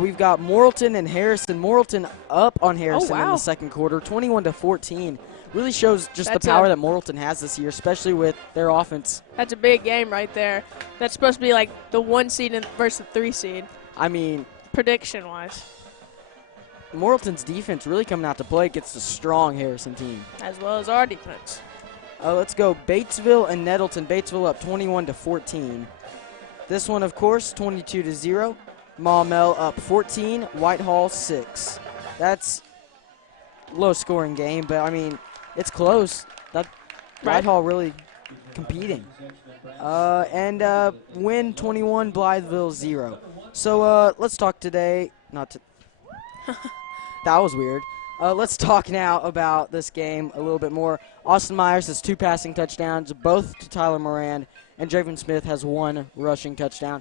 We've got Morrilton and Harrison. Morrilton up on Harrison in wow. the second quarter, 21-14. Really shows just That's the power that Morrilton has this year, especially with their offense. That's a big game right there. That's supposed to be like the 1 seed versus the 3 seed. I mean, prediction-wise. Morrilton's defense really coming out to play against a strong Harrison team. As well as our defense. Let's go Batesville and Nettleton. Batesville up 21-14. This one, of course, 22-0. Maumelle up 14. Whitehall 6. That's low-scoring game, but I mean, it's close. That Whitehall really competing. And win 21. Blytheville 0. So let's talk today. That was weird. Let's talk now about this game a little bit more. Austin Myers has 2 passing touchdowns, both to Tyler Moran, and Draven Smith has 1 rushing touchdown.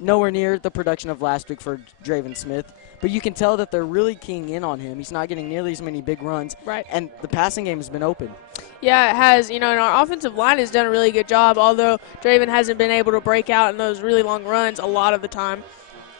Nowhere near the production of last week for Draven Smith, but you can tell that they're really keying in on him. He's not getting nearly as many big runs, right? And the passing game has been open. Yeah, it has. And our offensive line has done a really good job, although Draven hasn't been able to break out in those really long runs a lot of the time.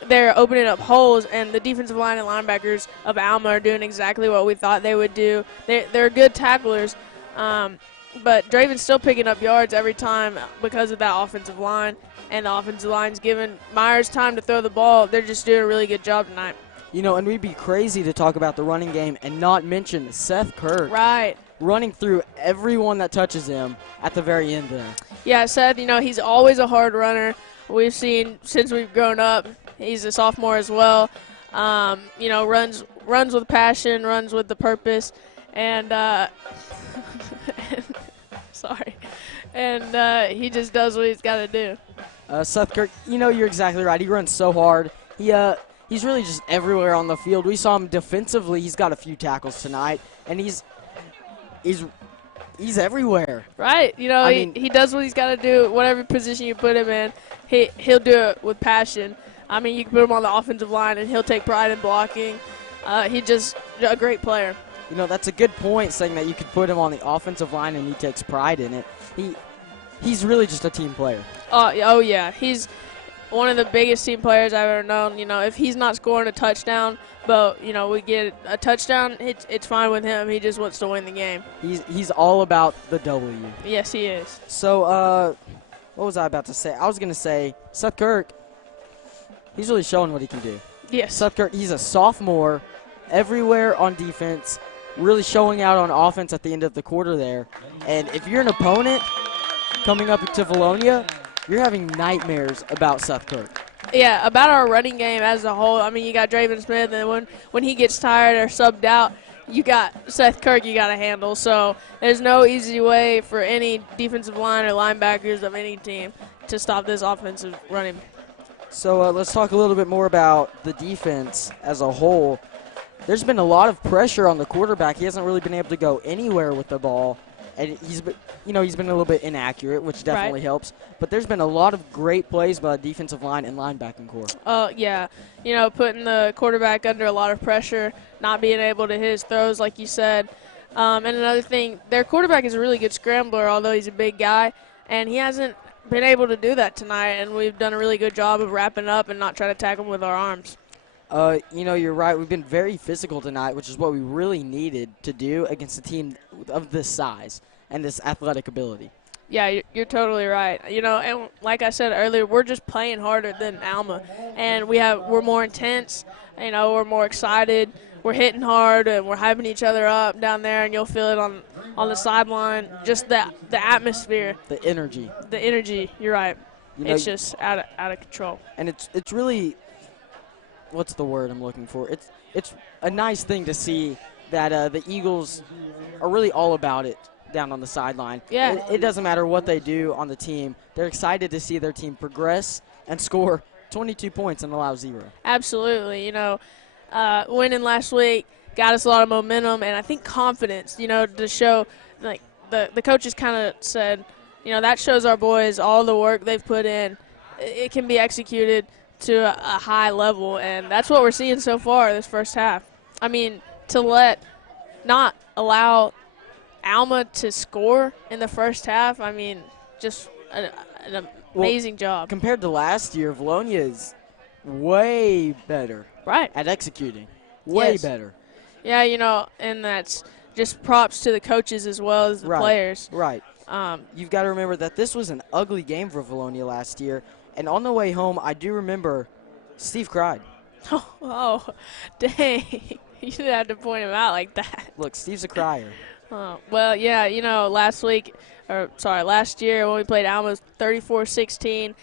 They're opening up holes, and the defensive line and linebackers of Alma are doing exactly what we thought they would do. They're good tacklers, but Draven's still picking up yards every time because of that offensive line, and the offensive line's giving Myers time to throw the ball. They're just doing a really good job tonight. And we'd be crazy to talk about the running game and not mention Seth Kirk. Right. Running through everyone that touches him at the very end there. Yeah, Seth, he's always a hard runner. We've seen since we've grown up. He's a sophomore as well. Runs with passion, runs with the purpose, and sorry, and he just does what he's got to do. Seth Kirk, you're exactly right. He runs so hard. He's really just everywhere on the field. We saw him defensively. He's got a few tackles tonight, and he's everywhere. Right. He does what he's got to do. Whatever position you put him in, he'll do it with passion. I mean, you can put him on the offensive line, and he'll take pride in blocking. He's just a great player. That's a good point, saying that you could put him on the offensive line and he takes pride in it. He's really just a team player. Oh yeah. He's one of the biggest team players I've ever known. If he's not scoring a touchdown, but, we get a touchdown, it's fine with him. He just wants to win the game. He's all about the W. Yes, he is. So, what was I about to say? I was going to say, Seth Kirk, he's really showing what he can do. Yes. Seth Kirk, he's a sophomore, everywhere on defense, really showing out on offense at the end of the quarter there. And if you're an opponent coming up to Vilonia, you're having nightmares about Seth Kirk. Yeah, about our running game as a whole. I mean, you got Draven Smith, and when he gets tired or subbed out, you got Seth Kirk you got to handle. So there's no easy way for any defensive line or linebackers of any team to stop this offensive running. So let's talk a little bit more about the defense as a whole. There's been a lot of pressure on the quarterback. He hasn't really been able to go anywhere with the ball. And he's been a little bit inaccurate, which definitely helps. But there's been a lot of great plays by the defensive line and linebacking core. Yeah. Putting the quarterback under a lot of pressure, not being able to hit his throws, like you said. And another thing, their quarterback is a really good scrambler, although he's a big guy. And he hasn't been able to do that tonight. And we've done a really good job of wrapping up and not trying to tackle him with our arms. You're right. We've been very physical tonight, which is what we really needed to do against a team of this size and this athletic ability. Yeah, you're totally right. And like I said earlier, we're just playing harder than Alma, and we're more intense. We're more excited. We're hitting hard, and we're hyping each other up down there, and you'll feel it on the sideline. Just the atmosphere, the energy. The energy. You're right. It's just out of control. And it's really, what's the word I'm looking for? It's a nice thing to see that the Eagles are really all about it down on the sideline. Yeah. It doesn't matter what they do on the team. They're excited to see their team progress and score 22 points and allow 0. Absolutely. Winning last week got us a lot of momentum and I think confidence, to show, like the coaches kind of said, that shows our boys all the work they've put in it can be executed to a high level, and that's what we're seeing so far this first half. I mean, to not allow Alma to score in the first half, I mean, just an amazing job. Compared to last year, Vilonia is way better Right. at executing. Way Yes. better. Yeah, and that's just props to the coaches as well as the players. Right. You've got to remember that this was an ugly game for Vilonia last year. And on the way home, I do remember Steve cried. Oh, dang. You didn't have to point him out like that. Look, Steve's a crier. Well, yeah, last year when we played Alma, it was 34-16.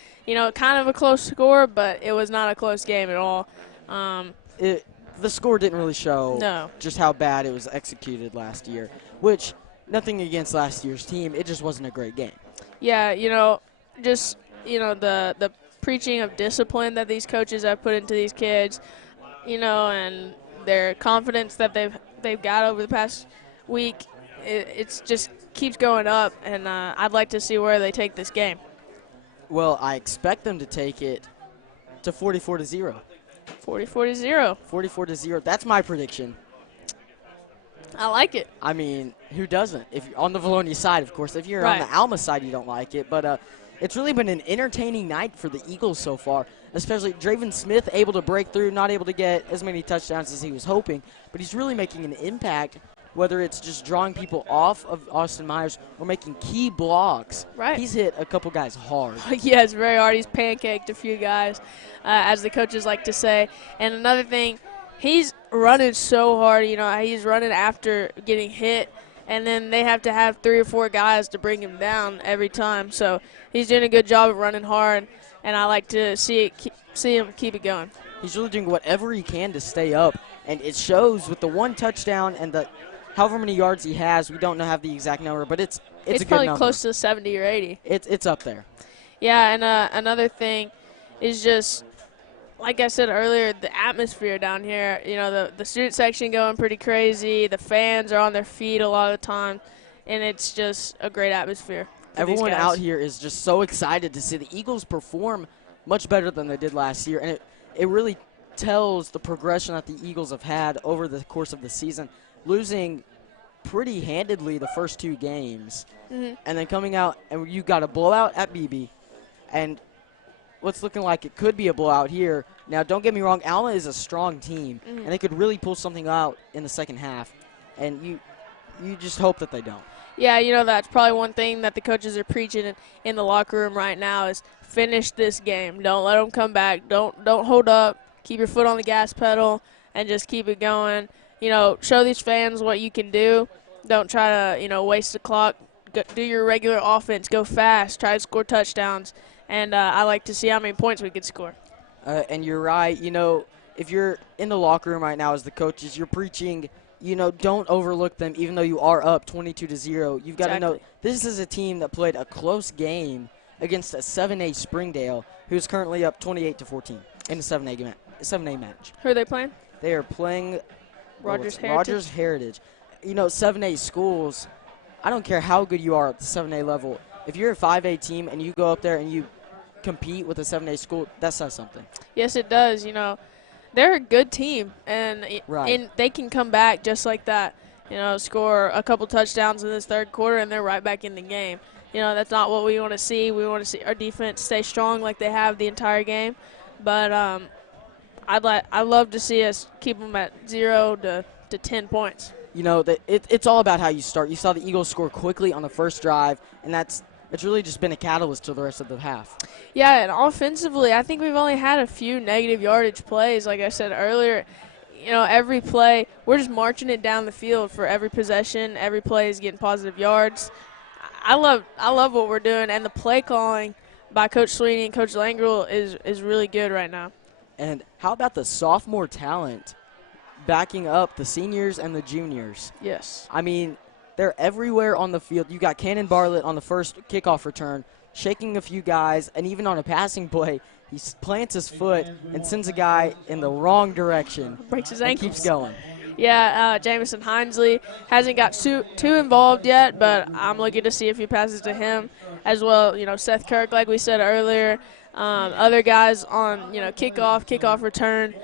Kind of a close score, but it was not a close game at all. The score didn't really show just how bad it was executed last year, which, nothing against last year's team, it just wasn't a great game. Yeah, the preaching of discipline that these coaches have put into these kids, and their confidence that they've got over the past week, it's just keeps going up, and I'd like to see where they take this game. Well, I expect them to take it to 44-0. 44-0. 44-0. That's my prediction. I like it. I mean, who doesn't? If you're on the Vilonia side, of course. If you're on the Alma side, you don't like it. But it's really been an entertaining night for the Eagles so far, especially Draven Smith able to break through, not able to get as many touchdowns as he was hoping, but he's really making an impact, whether it's just drawing people off of Austin Myers or making key blocks. Right. He's hit a couple guys hard. Yes, very hard. He's pancaked a few guys, as the coaches like to say. And another thing, he's running so hard. He's running after getting hit, and then they have to have 3 or 4 guys to bring him down every time. So he's doing a good job of running hard, and I like to see him keep it going. He's really doing whatever he can to stay up, and it shows with the 1 touchdown and the however many yards he has. We don't have the exact number, but it's a good probably number. Close to 70 or 80. It's up there. Yeah, and another thing is just, like I said earlier, the atmosphere down here. The student section going pretty crazy. The fans are on their feet a lot of the time, and it's just a great atmosphere. Everyone out here is just so excited to see the Eagles perform much better than they did last year, and it really tells the progression that the Eagles have had over the course of the season, losing pretty handedly the first 2 games, and then coming out and you got a blowout at BB, and what's looking like it could be a blowout here. Now, don't get me wrong, Alma is a strong team, and they could really pull something out in the second half, and you just hope that they don't. Yeah, that's probably one thing that the coaches are preaching in the locker room right now is finish this game. Don't let them come back. Don't hold up. Keep your foot on the gas pedal and just keep it going. Show these fans what you can do. Don't try to, waste the clock. Do your regular offense. Go fast. Try to score touchdowns. And I like to see how many points we could score. And you're right. If you're in the locker room right now as the coaches, you're preaching, don't overlook them even though you are up 22-0. You've got to know this is a team that played a close game against a 7A Springdale who's currently up 28-14 in a 7A match. Who are they playing? They are playing Rogers Heritage. 7A schools, I don't care how good you are at the 7A level. If you're a 5A team and you go up there and you compete with a 7A school, that says something. Yes, it does. They're a good team, and they can come back just like that. Score a couple touchdowns in this third quarter, and they're right back in the game. That's not what we want to see. We want to see our defense stay strong like they have the entire game. But I'd love to see us keep them at 0 to 10 points. It's all about how you start. You saw the Eagles score quickly on the first drive, and it's really just been a catalyst to the rest of the half. Yeah, and offensively, I think we've only had a few negative yardage plays. Like I said earlier, every play, we're just marching it down the field for every possession. Every play is getting positive yards. I love what we're doing, and the play calling by Coach Sweeney and Coach Langrel is really good right now. And how about the sophomore talent backing up the seniors and the juniors? Yes. I mean, they're everywhere on the field. You got Cannon Bartlett on the first kickoff return, shaking a few guys, and even on a passing play, he plants his foot and sends a guy in the wrong direction. Breaks his ankles. Keeps going. Yeah, Jamison Hinesley hasn't got too involved yet, but I'm looking to see if he passes to him as well. Seth Kirk, like we said earlier, Other guys on, kickoff return,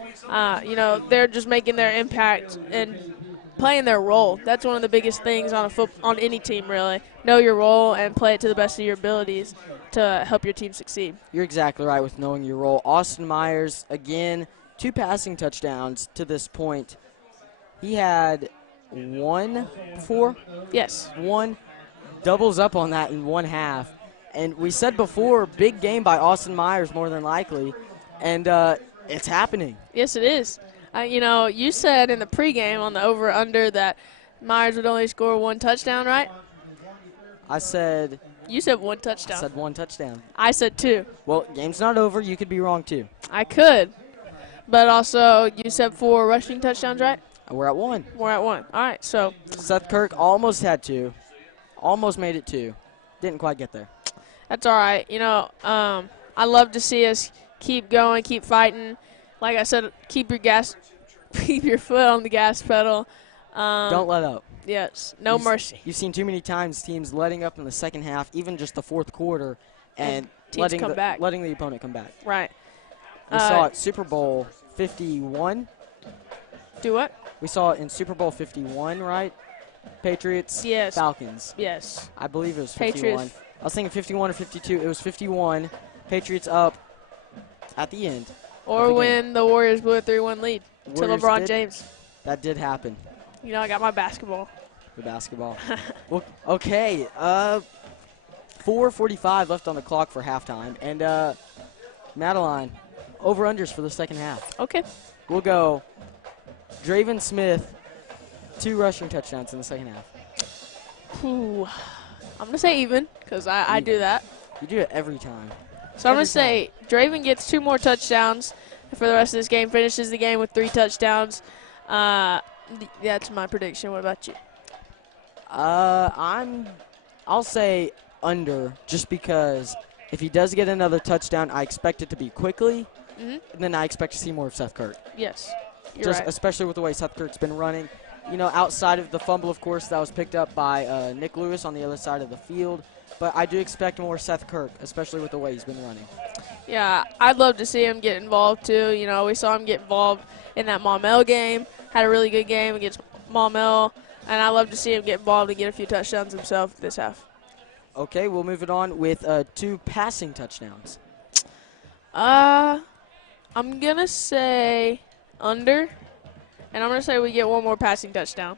they're just making their impact and playing their role. That's one of the biggest things on any team, really. Know your role and play it to the best of your abilities to help your team succeed. You're exactly right with knowing your role. Austin Myers, again, 2 passing touchdowns to this point. He had 1 before? Yes. 1, doubles up on that in 1 half. And we said before, big game by Austin Myers more than likely, and it's happening. Yes, it is. You said in the pregame on the over-under that Myers would only score 1 touchdown, right? I said... You said 1 touchdown. I said 1 touchdown. I said 2. Well, game's not over. You could be wrong, too. I could. But also, you said 4 rushing touchdowns, right? We're at 1. We're at 1. All right, so. Seth Kirk almost had 2. Almost made it 2. Didn't quite get there. That's all right. I love to see us keep going, keep fighting. Like I said, keep your foot on the gas pedal. Don't let up. Yes, no mercy. You've seen too many times teams letting up in the second half, even just the fourth quarter, and letting the opponent come back. Right. We saw it Super Bowl 51. Do what? We saw it in Super Bowl 51, right? Patriots, yes. Falcons. Yes. I believe it was 51. Patriots. I was thinking 51 or 52. It was 51. Patriots up at the end. Or when the Warriors blew a 3-1 lead to LeBron James. That did happen. I got my basketball. The basketball. Well, okay. 4:45 left on the clock for halftime. And, Madeline, over-unders for the second half. Okay. We'll go Draven Smith, 2 rushing touchdowns in the second half. Ooh. I'm going to say even because I do that. You do it every time. So I'm going to say Draven gets 2 more touchdowns for the rest of this game, finishes the game with 3 touchdowns. That's my prediction. What about you? I'll say under, just because if he does get another touchdown, I expect it to be quickly, and then I expect to see more of Seth Kirk. Yes, you're just right. Especially with the way Seth Kirk's been running. Outside of the fumble, of course, that was picked up by Nick Lewis on the other side of the field. But I do expect more Seth Kirk, especially with the way he's been running. Yeah, I'd love to see him get involved, too. We saw him get involved in that Maumelle game, had a really good game against Maumelle, and I'd love to see him get involved and get a few touchdowns himself this half. Okay, we'll move it on with 2 passing touchdowns. I'm going to say under, and I'm going to say we get 1 more passing touchdown.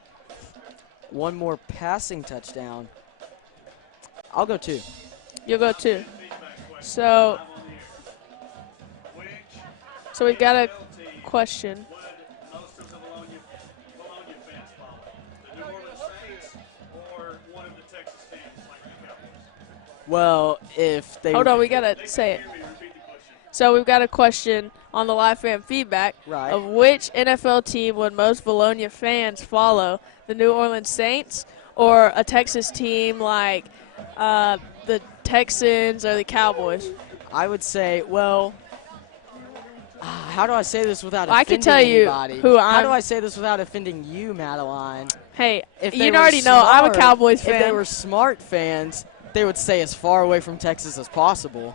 1 more passing touchdown. I'll go 2. You'll go 2. So we've got a question. Well, if they... Hold on, we got to say it. So we've got a question on the live fan feedback of which NFL team would most Vilonia fans follow, the New Orleans Saints or a Texas team like the Texans or the Cowboys? I would say, well, how do I say this without I offending can tell you anybody? who How I'm. do I say this without offending you, Madeline? Hey, If you they were already know I'm a smart- Cowboys fan. If they were smart fans, they would stay as far away from Texas as possible.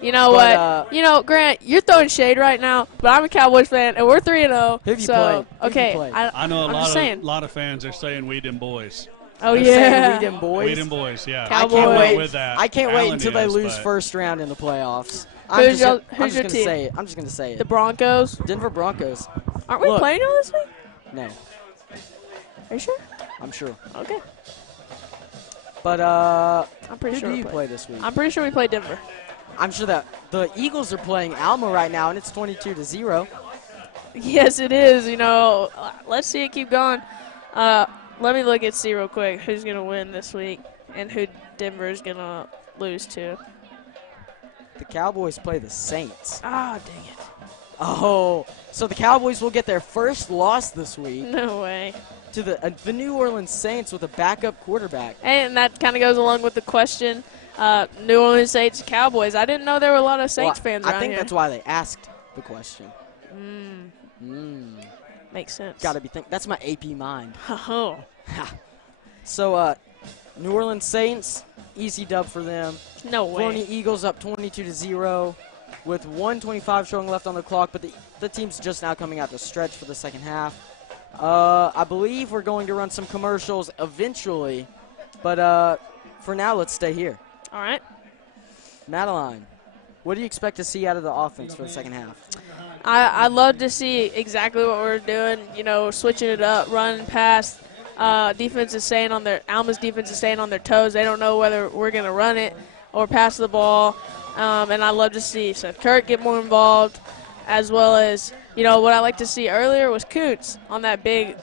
You know what? Grant, you're throwing shade right now, but I'm a Cowboys fan, and we're 3-0. Who have you so, played? Who have you okay, played? I know I'm a lot of fans are saying we them boys. Oh, They're yeah. saying we them boys. We them boys, yeah. Cowboys. I can't wait. With that. I can't wait Allen until they is, lose but- first round in the playoffs. Who's your I'm just team? gonna say it. I'm just gonna say it. The Broncos. Denver Broncos. Aren't we Look. playing all this week? No, Are you sure? I'm sure. Okay. But I'm pretty who sure do we you play. play this week? I'm pretty sure we play Denver. I'm sure that the Eagles are playing Alma right now, and it's 22-0. Yes, it is. Let's see it keep going. Let me look and see real quick who's going to win this week and who Denver is going to lose to. The Cowboys play the Saints. Ah, dang it. Oh, so the Cowboys will get their first loss this week No way. to the New Orleans Saints with a backup quarterback. And that kind of goes along with the question, New Orleans Saints, Cowboys. I didn't know there were a lot of Saints fans around I think here. that's why they asked the question. Makes sense. Got to be that's my AP mind. Oh. So New Orleans Saints, easy dub for them. No way. Vilonia Eagles up 22-0 with 1:25 showing left on the clock, but the team's just now coming out to stretch for the second half. I believe we're going to run some commercials eventually, but for now, let's stay here. All right. Madeline, what do you expect to see out of the offense for the second half? I'd love to see exactly what we're doing, switching it up, running past. Defense is staying on Alma's defense is staying on their toes. They don't know whether we're going to run it or pass the ball. And I'd love to see Seth Kirk get more involved, as well as, what I like to see earlier was Coots on that big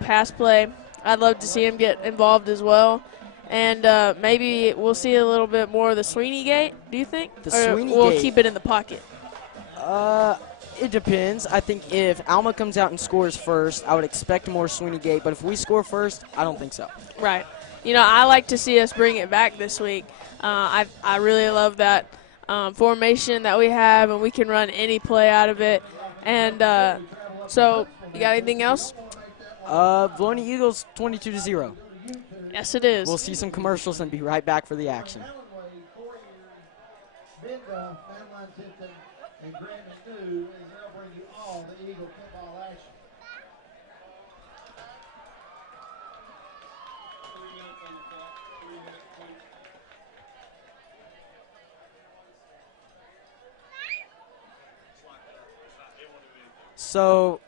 pass play. I'd love to see him get involved as well. And maybe we'll see a little bit more of the Sweeney gate, do you think? We'll keep it in the pocket. It depends. I think if Alma comes out and scores first, I would expect more Sweeney gate. But if we score first, I don't think so. Right. I like to see us bring it back this week. I really love that formation that we have, and we can run any play out of it. And so, you got anything else? Vilonia Eagles 22-0. Yes, it is. We'll see some commercials and be right back for the action. And Grant and New, as they'll bring you all the Eagle football action. So,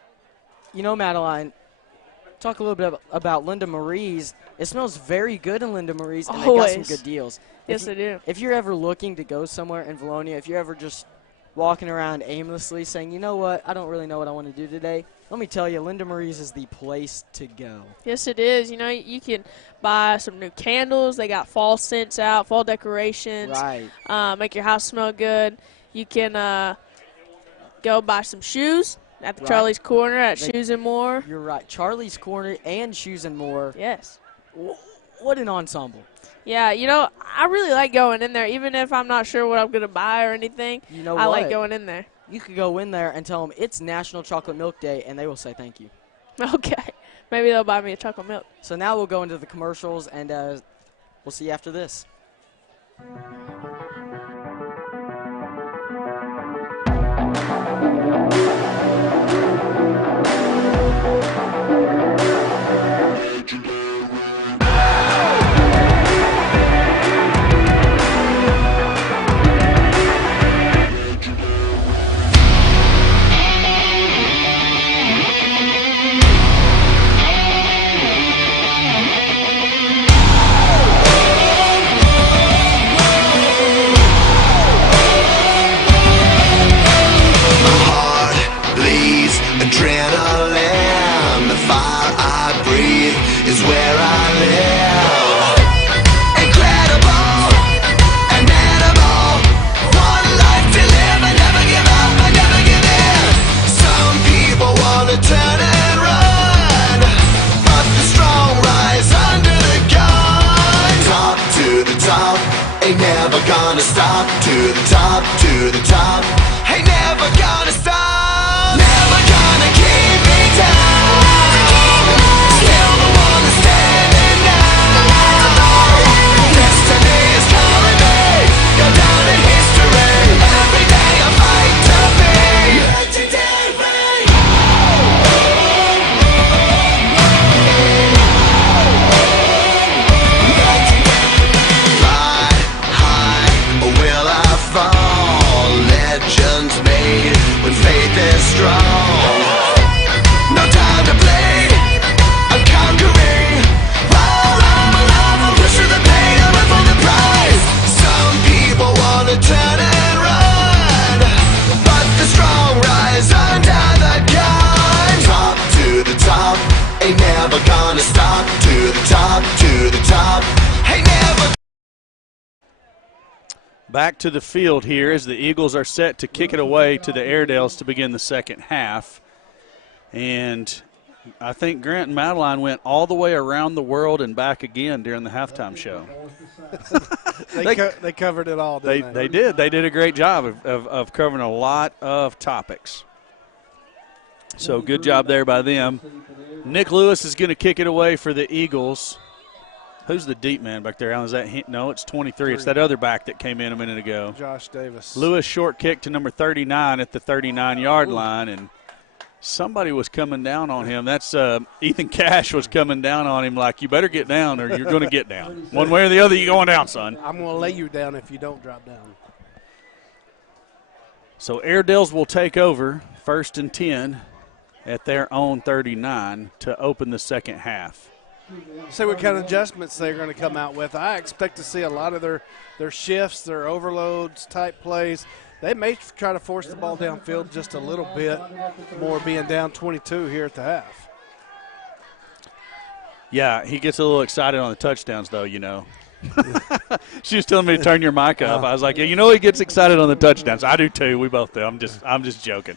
Madeline, talk a little bit about Linda Marie's. It smells very good in Linda Marie's, and they got some good deals. Yes, they do. If you're ever looking to go somewhere in Vilonia, if you're ever just walking around aimlessly saying, you know what, I don't really know what I want to do today, let me tell you, Linda Marie's is the place to go. Yes, it is. You can buy some new candles. They got fall scents out, fall decorations. Right. Make your house smell good. You can go buy some shoes at the Charlie's Corner at Shoes and More. You're right. Charlie's Corner and Shoes and More. Yes. What an ensemble. Yeah, I really like going in there, even if I'm not sure what I'm going to buy or anything. You know I what? like going in there. You could go in there and tell them it's National Chocolate Milk Day, and they will say thank you. Okay. Maybe they'll buy me a chocolate milk. So now we'll go into the commercials, and we'll see you after this. Adrenaline, the fire I breathe is where I live. Incredible, unbeatable, one life to live and never give up and never give in. Some people wanna turn and run, but the strong rise under the gun. Top to the top, ain't never gonna stop. To the top, ain't never gonna stop. Never gonna keep me down. Still the one that's standing now. Destiny is calling me. Go down in history. Every day I fight to be legendary. Fly high, or will I fall? Legends made when faith is strong. No time to play, I'm conquering. While I'm alive, I'll push through the pain and run for the prize. Some people wanna turn and run, but the strong rise under the gun. Top to the top, ain't never gonna stop. To the top, ain't never. Back to the field here as the Eagles are set to kick it away to the Airedales to begin the second half. And I think Grant and Madeline went all the way around the world and back again during the halftime show. They covered it all, didn't they? They did. They did a great job of covering a lot of topics. So good job there by them. Nick Lewis is going to kick it away for the Eagles. Who's the deep man back there, Alan? Is that no, it's 23. It's that other back that came in a minute ago. Josh Davis. Lewis short kick to number 39 at the 39-yard line, and somebody was coming down on him. That's Ethan Cash was coming down on him like, you better get down or you're going to get down. One way or the other, you're going down, son. I'm going to lay you down if you don't drop down. So Airedales will take over 1st and 10 at their own 39 to open the second half. See what kind of adjustments they're going to come out with. I expect to see a lot of their shifts, their overloads type plays. They may try to force the ball downfield just a little bit more, being down 22 here at the half. Yeah, he gets a little excited on the touchdowns, though, you know. She was telling me to turn your mic up. I was like, yeah, you know he gets excited on the touchdowns. I do too. We both do. I'm just joking.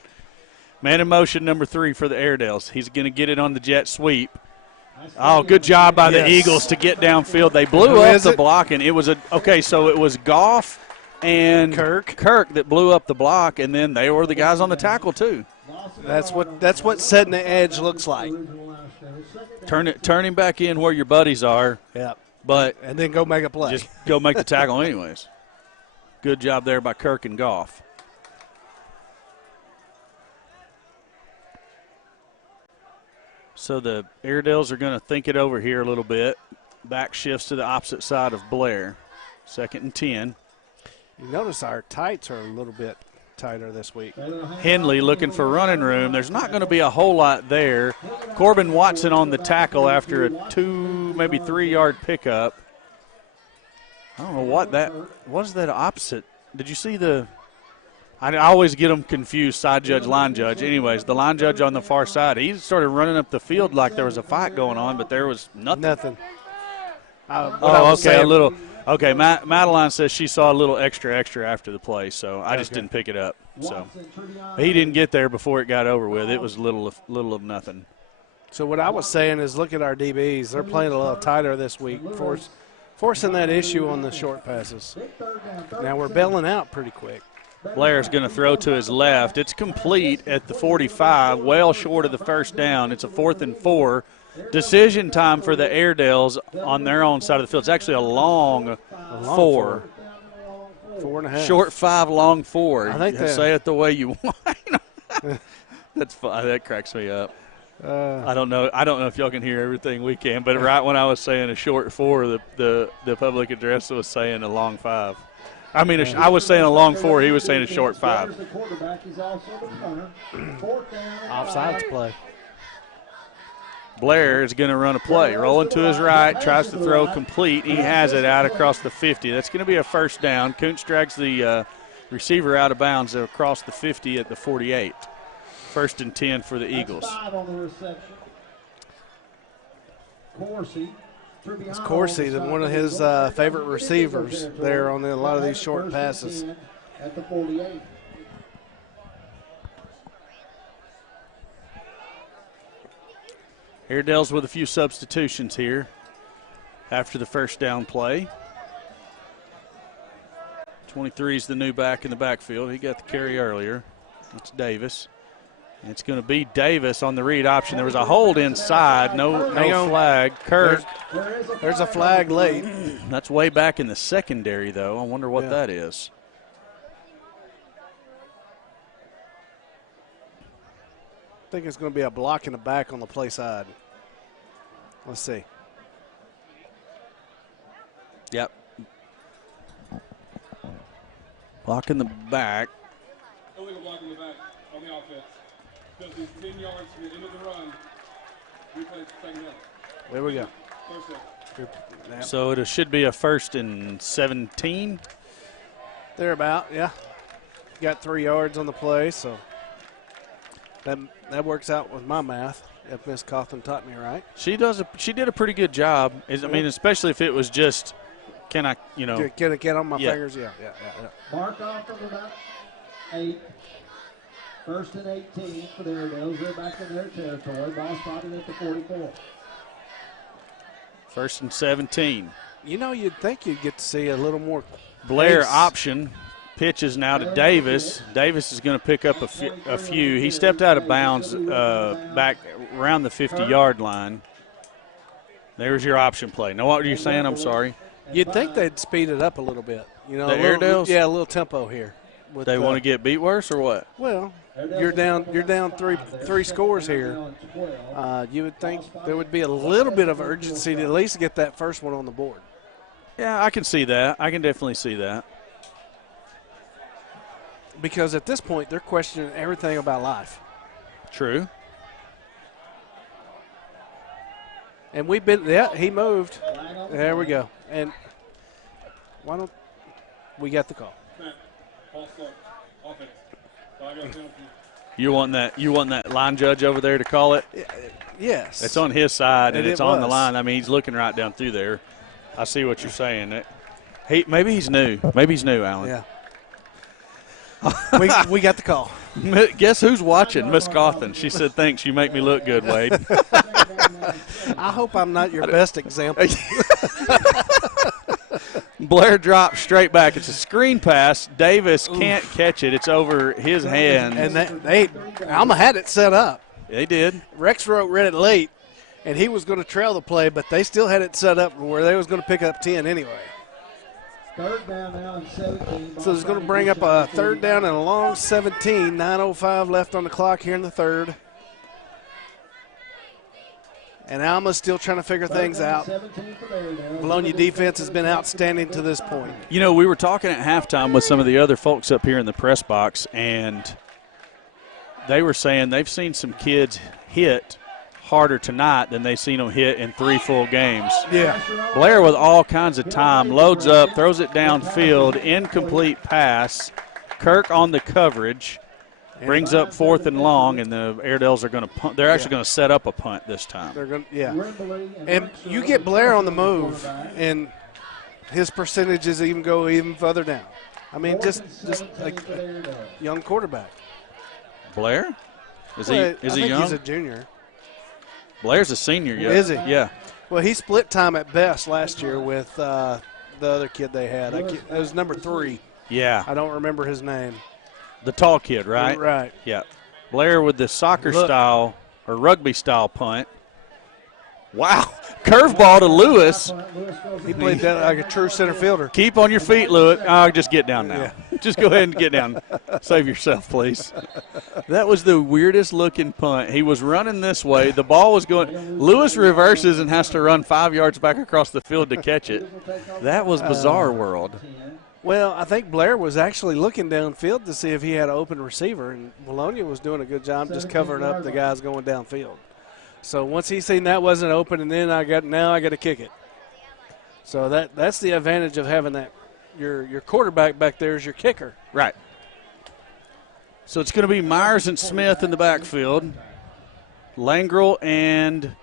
Man in motion number 3 for the Airedales. He's going to get it on the jet sweep. Oh, good job by the Eagles to get downfield. They blew up the block, and it was so it was Goff and Kirk that blew up the block, and then they were the guys on the tackle too. That's what setting the edge looks like. Turn him back in where your buddies are. Yeah. And then go make a play. Just go make the tackle anyways. Good job there by Kirk and Goff. So the Airedales are going to think it over here a little bit. Back shifts to the opposite side of Blair. 2nd and 10. You notice our tights are a little bit tighter this week. Henley looking for running room. There's not going to be a whole lot there. Corbin Watson on the tackle after a 2, maybe 3-yard pickup. I don't know what that was. That opposite. Did you see the? I always get them confused, side judge, line judge. Anyways, the line judge on the far side, he started running up the field like there was a fight going on, but there was nothing. Okay, a little. Okay, Madeline says she saw a little extra after the play, so I just didn't pick it up. So he didn't get there before it got over with. It was little of nothing. So what I was saying is, look at our DBs. They're playing a little tighter this week, forcing that issue on the short passes. Now we're bailing out pretty quick. Blair's going to throw to his left. It's complete at the 45, well short of the first down. It's a 4th and 4. Decision time for the Airedales on their own side of the field. It's actually a long 4. 4.5. Short 5, long 4. I think say it the way you want. That's fun. That cracks me up. I don't know if y'all can hear everything we can, but right when I was saying a short 4, the public address was saying a long 5. I mean, I was saying a long 4. He was saying a short 5. Offsides play. Blair is going to run a play. Rolling to his right, tries to throw complete. He has it out across the 50. That's going to be a first down. Kuntz drags the receiver out of bounds across the 50 at the 48. 1st and 10 for the Eagles. It's Corsi, one of his favorite receivers there on a lot of these short passes. At the 48. Airedales with a few substitutions here after the first down play. 23 is the new back in the backfield. He got the carry earlier. That's Davis. And it's going to be Davis on the read option. There was a hold inside, no flag. Kirk. There's a flag late. That's way back in the secondary, though. I wonder what that is. I think it's going to be a block in the back on the play side. Let's see. Yep. Block in the back. Illegal block in the back on the offense. Because he's 10 yards from the end of the run. We play second down. There we go. So it should be a 1st and 17. They're about, yeah. Got 3 yards on the play, so that works out with my math. If Miss Coughlin taught me right. She did a pretty good job. I mean, especially if it was just, can I get on my fingers? Yeah. Mark off of about 8. 1st and 18 for the Airedales. They're back in their territory. Ball spotted at the 44. 1st and 17. You'd think you'd get to see a little more. Blair option. Pitches now to Davis. Davis is going to pick up a few. He stepped out of bounds back around the 50-yard line. There's your option play. Know what you're saying? I'm sorry. You'd think they'd speed it up a little bit. You know, The Airedales? Yeah, a little tempo here. With, They want to get beat worse or what? Well, you're down three scores here. You would think there would be a little bit of urgency to at least get that first one on the board. Yeah, I can see that. I can definitely see that. Because at this point, they're questioning everything about life. True. And he moved. There we go. And why don't we got the call? You want that line judge over there to call it? Yes. It's on his side, and it's on the was. line. I mean, he's looking right down through there. I see what you're saying. Maybe he's new. Maybe he's new, Alan. Yeah. we got the call. Guess who's watching? Miss Cawthon. She said, thanks, you make me look good, Wade. I hope I'm not your best example. Blair drops straight back. It's a screen pass. Davis can't catch it. It's over his hand. And Alma had it set up. They did. Rexroth read it late, and he was going to trail the play, but they still had it set up where they was going to pick up 10 anyway. Third down now and 17. So it's going to bring up a third down and a long 17. 9:05 left on the clock here in the third. And Alma's still trying to figure things out. Vilonia defense has been outstanding to this point. You know, we were talking at halftime with some of the other folks up here in the press box, and they were saying they've seen some kids hit harder tonight than they've seen them hit in 3 full games. Yeah. Blair with all kinds of time, loads up, throws it downfield, incomplete pass. Kirk on the coverage, brings up 4th and long, and the Airedales are going to punt. They're actually going to set up a punt this time. They're going, And you get Blair on the move, and his percentages even go even further down. I mean, just like a young quarterback. Blair? Is he I think young? He's a junior. Blair's a senior, yeah. Is he? Yeah. Well, he split time at best last year with the other kid they had. It was number 3. Yeah. I don't remember his name. The tall kid, right? Right. Yeah. Blair with the soccer style or rugby style punt. Wow. Curveball to Lewis. He played that like a true center fielder. Keep on your feet, Lewis. Just get down now. Yeah. Just go ahead and get down. Save yourself, please. That was the weirdest looking punt. He was running this way. The ball was going. Lewis reverses and has to run 5 yards back across the field to catch it. That was bizarre world. Well, I think Blair was actually looking downfield to see if he had an open receiver, and Vilonia was doing a good job just covering up the guys going downfield. So once he seen that wasn't open, and then I got to kick it. So that's the advantage of having that. Your quarterback back there is your kicker. Right. So it's going to be Myers and Smith in the backfield. Langrel and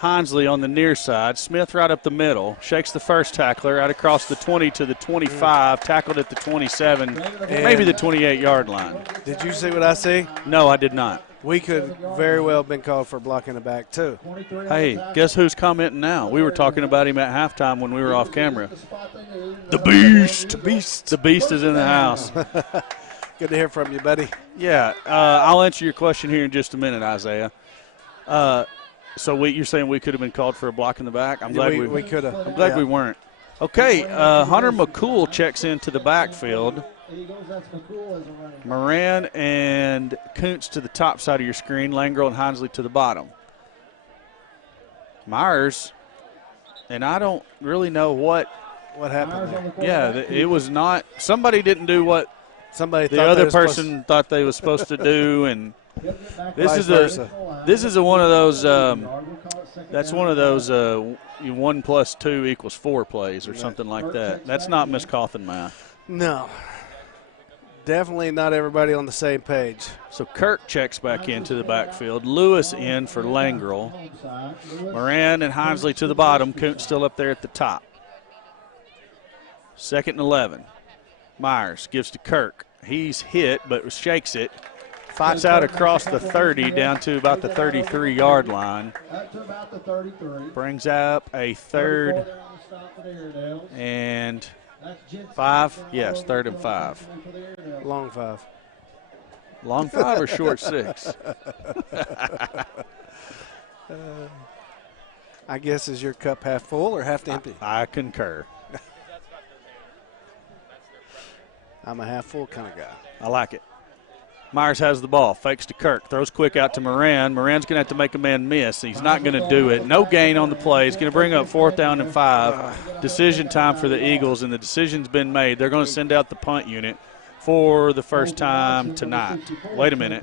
Hinsley on the near side. Smith right up the middle. Shakes the first tackler out across the 20 to the 25. Tackled at the 27, maybe the 28-yard line. Did you see what I see? No, I did not. We could very well have been called for blocking the back, too. Hey, guess who's commenting now? We were talking about him at halftime when we were off camera. The Beast. The Beast is in the house. Good to hear from you, buddy. Yeah, I'll answer your question here in just a minute, Isaiah. So you're saying we could have been called for a block in the back? I'm glad we could have. I'm glad we weren't. Okay, Hunter McCool checks into the backfield. Moran and Kuntz to the top side of your screen. Langrel and Hinsley to the bottom. Myers, and I don't really know what happened there. Yeah, it was not. Somebody didn't do what somebody the other person thought they was supposed to do, and this is one of those. That's one of those 1 + 2 = 4 plays or something like that. That's not Miss Cawthon math. No. Definitely not everybody on the same page. So Kirk checks back into the backfield. Lewis in for Langrel. Moran and Hinsley to the bottom. Kuntz still up there at the top. 2nd and 11. Myers gives to Kirk. He's hit but shakes it. Fights out across the 30 down to about the 33-yard line. Brings up a 3rd and 5. Yes, 3rd and 5. Long 5. Long 5 or short 6? I guess, is your cup half full or half empty? I concur. I'm a half full kind of guy. I like it. Myers has the ball, fakes to Kirk, throws quick out to Moran. Moran's going to have to make a man miss. He's not going to do it. No gain on the play. He's going to bring up 4th down and 5. Decision time for the Eagles, and the decision's been made. They're going to send out the punt unit for the first time tonight. Wait a minute.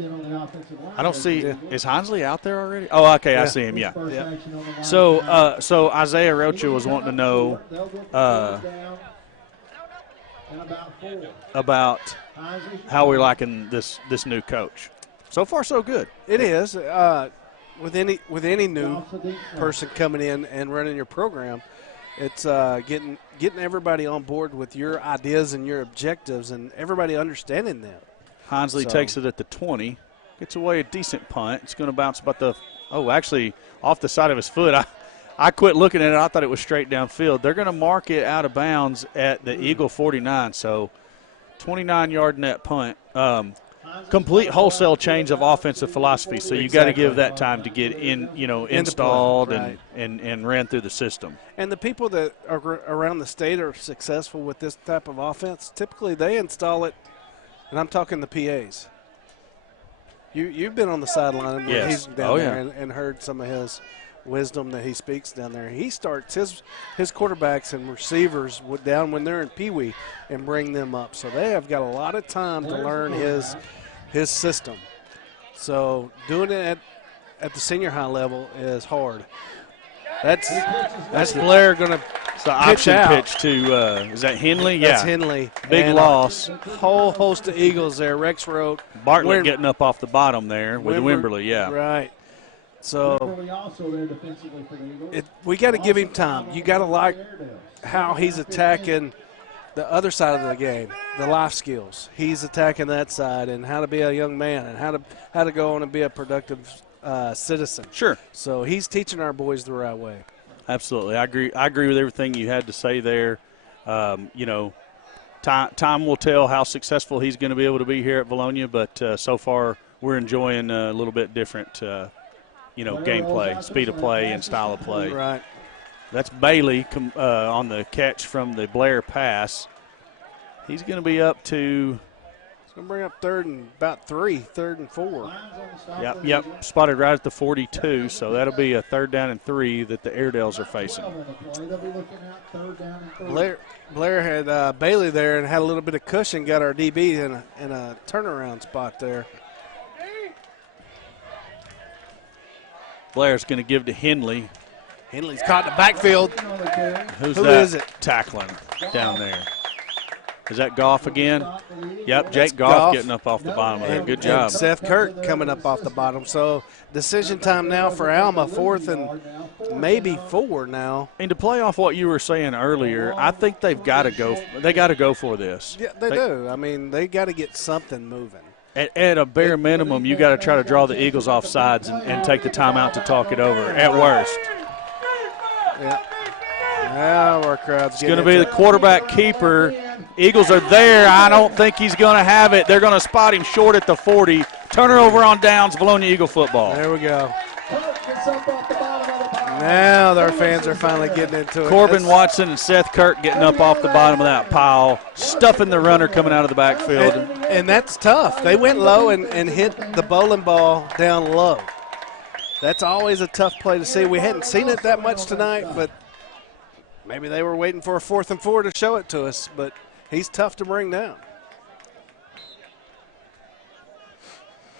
I don't see. Is Hinsley out there already? Oh, okay, I see him, yeah. So Isaiah Rocha was wanting to know about how we're liking this new coach. So far, so good. It is. With any new person coming in and running your program, it's getting everybody on board with your ideas and your objectives and everybody understanding them. Hinsley takes it at the 20, gets away a decent punt. It's going to bounce about actually off the side of his foot. I quit looking at it. I thought it was straight downfield. They're going to mark it out of bounds at the Eagle 49, so 29-yard net punt. Complete wholesale change of offensive philosophy, so you got to give that time to get installed and ran through the system. And the people that are around the state are successful with this type of offense. Typically, they install it, and I'm talking the PAs. You've been on the sideline when he's down there and heard some of his wisdom that he speaks down there. He starts his quarterbacks and receivers down when they're in Pee Wee and bring them up. So they have got a lot of time to learn his system. So doing it at the senior high level is hard. That's Blair going to the option pitch to is that Henley? Yeah, that's Henley. Big loss. Whole host of Eagles there. Rex wrote Bartlett getting up off the bottom there with Wimberly. Yeah, right. So we got to give him time. You got to like how he's attacking the other side of the game, the life skills. He's attacking that side and how to be a young man and how to go on and be a productive citizen. Sure. So he's teaching our boys the right way. Absolutely, I agree with everything you had to say there. Time will tell how successful he's going to be able to be here at Vilonia, but so far we're enjoying a little bit different, gameplay, speed of play, and style of play. Right. That's Bailey on the catch from the Blair pass. He's going to be up to. It's going to bring up third and 4. Yep. Spotted right at the 42, so that'll be a 3rd down and 3 that the Airedales are facing. Blair had Bailey there and had a little bit of cushion, got our DB in a turnaround spot there. Blair's going to give to Henley. Henley's caught in the backfield. Who is it? Tackling down there? Is that Goff again? Yep, Jake Goff getting up off the bottom of there. Good job. And Seth Kirk coming up off the bottom. So decision time now for Alma, 4th and maybe 4 now. And to play off what you were saying earlier, I think they've got to go. They got to go for this. Yeah, they do. I mean, they got to get something moving. At a bare minimum, you got to try to draw the Eagles off sides and take the timeout to talk it over. At worst. Yeah. Now our crowd's it's going to be the quarterback keeper. Eagles are there. I don't think he's going to have it. They're going to spot him short at the 40. Turner over on downs, Vilonia Eagle football. There we go. Now their fans are finally getting into it. Corbin Watson and Seth Kirk getting up off the bottom of that pile, stuffing the runner coming out of the backfield. And that's tough. They went low and hit the bowling ball down low. That's always a tough play to see. We hadn't seen it that much tonight, but maybe they were waiting for a 4th and 4 to show it to us. But he's tough to bring down.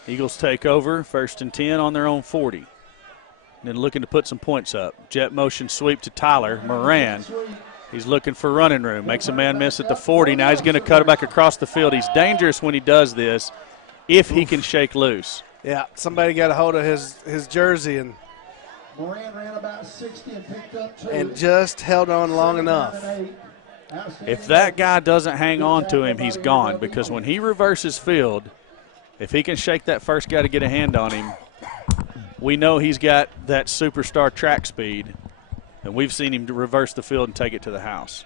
Eagles take over, 1st and 10 on their own 40. And then looking to put some points up. Jet motion sweep to Tyler Moran. He's looking for running room. Makes a man miss at the 40. Now he's going to cut it back across the field. He's dangerous when he does this if he can shake loose. Yeah, somebody got a hold of his jersey and Moran ran about 60 and picked up 2. And just held on long enough. If that guy doesn't hang on to him, he's gone. Because when he reverses field, if he can shake that first guy to get a hand on him, we know he's got that superstar track speed, and we've seen him reverse the field and take it to the house.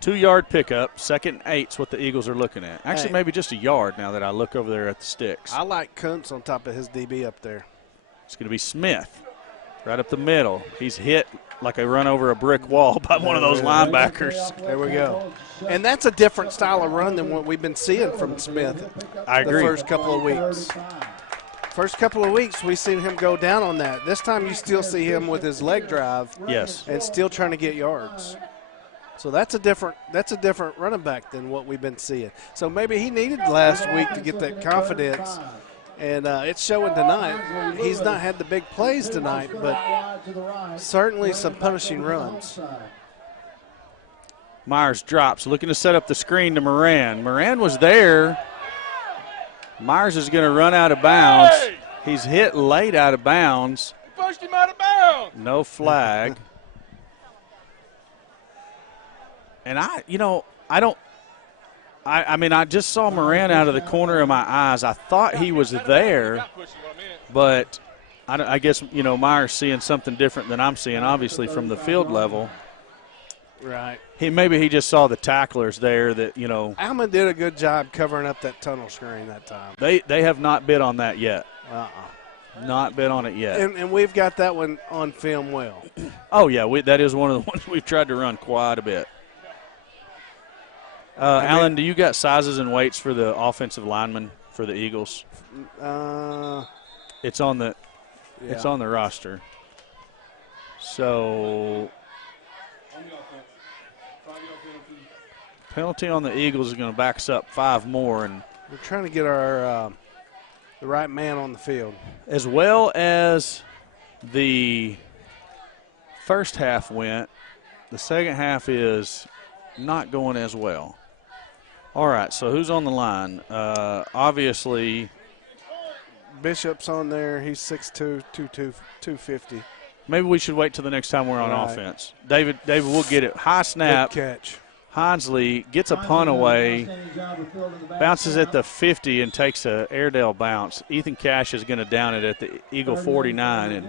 2-yard pickup, 2nd and 8 is what the Eagles are looking at. Actually, maybe just a yard now that I look over there at the sticks. I like Kuntz on top of his DB up there. It's going to be Smith. Right up the middle. He's hit like a run over a brick wall by one of those linebackers. There we go. And that's a different style of run than what we've been seeing from Smith. I agree. The first couple of weeks. First couple of weeks, we seen him go down on that. This time you still see him with his leg drive. Yes. And still trying to get yards. So that's a different running back than what we've been seeing. So maybe he needed last week to get that confidence. And it's showing tonight. He's not had the big plays tonight, but certainly some punishing runs. Myers drops, looking to set up the screen to Moran. Moran was there. Myers is going to run out of bounds. He's hit late out of bounds. Pushed him out of bounds. No flag. And I just saw Moran out of the corner of my eyes. I thought he was there, but I guess, Myers seeing something different than I'm seeing, obviously, from the field level. Right. Maybe he just saw the tacklers there that, Alma did a good job covering up that tunnel screen that time. They have not bid on that yet. Not bid on it yet. And we've got that one on film well. Oh, yeah, that is one of the ones we've tried to run quite a bit. Alan, do you got sizes and weights for the offensive linemen for the Eagles? It's on the roster. So penalty on the Eagles is going to back us up 5 more, and we're trying to get our the right man on the field. As well as the first half went, the second half is not going as well. All right, so who's on the line? Obviously, Bishop's on there. He's 6'2", 250. Maybe we should wait till the next time we're on offense. David, we'll get it. High snap. Good catch. Hinsley gets a punt away, bounces at the 50 and takes a Airedale bounce. Ethan Cash is going to down it at the Eagle 49 and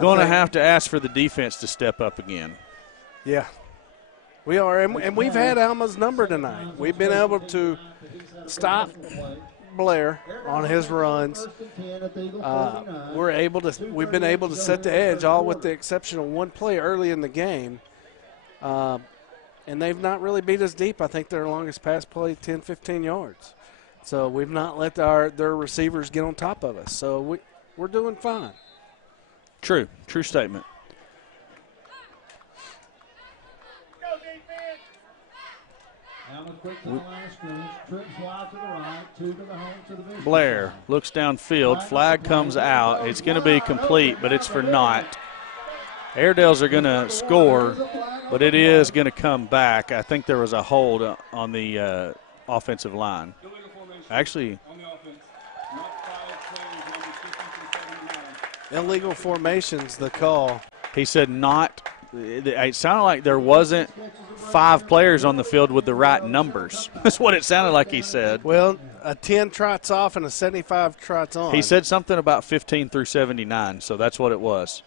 going to have to ask for the defense to step up again. Yeah. We are, and we've had Alma's number tonight. We've been able to stop Blair on his runs. We've been able to set the edge, all with the exception of one play early in the game. And they've not really beat us deep. I think their longest pass play 10, 15 yards. So we've not let their receivers get on top of us. So we're doing fine. True statement. Blair looks downfield. Flag comes out. It's going to be complete, but it's for naught. Airedales are going to score, but it is going to come back. I think there was a hold on the offensive line. Actually, illegal formations, the call. He said not. It sounded like there wasn't 5 players on the field with the right numbers. That's what it sounded like he said. Well, a 10 trots off and a 75 trots on. He said something about 15 through 79, so that's what it was.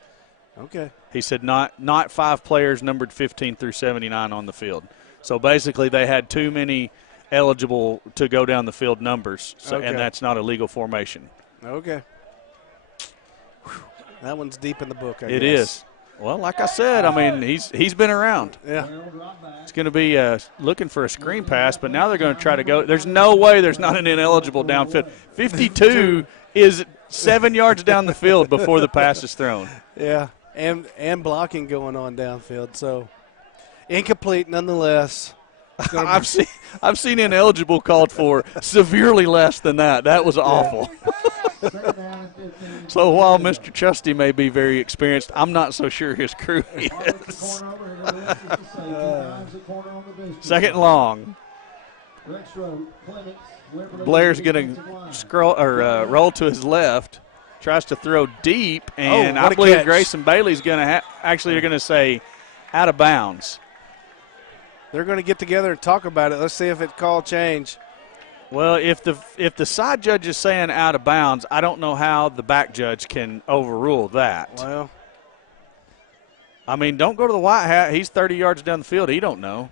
Okay. He said not 5 players numbered 15 through 79 on the field. So basically they had too many eligible to go down the field numbers, and that's not a legal formation. Okay. That one's deep in the book, I guess. It is. Well, like I said, he's been around. Yeah. It's going to be looking for a screen pass, but now they're going to try to go. There's no way there's not an ineligible downfield. 52 is 7 yards down the field before the pass is thrown. Yeah, and blocking going on downfield. So incomplete nonetheless. I've seen ineligible called for severely less than that. That was awful. So while Mr. Chusty may be very experienced, I'm not so sure his crew is. Second and long. Blair's going to roll to his left, tries to throw deep, and I believe catch. Grayson Bailey's going to actually they're going to say out of bounds. They're going to get together and talk about it. Let's see if it call change. Well, if the side judge is saying out of bounds, I don't know how the back judge can overrule that. Well, don't go to the white hat. He's 30 yards down the field. He don't know.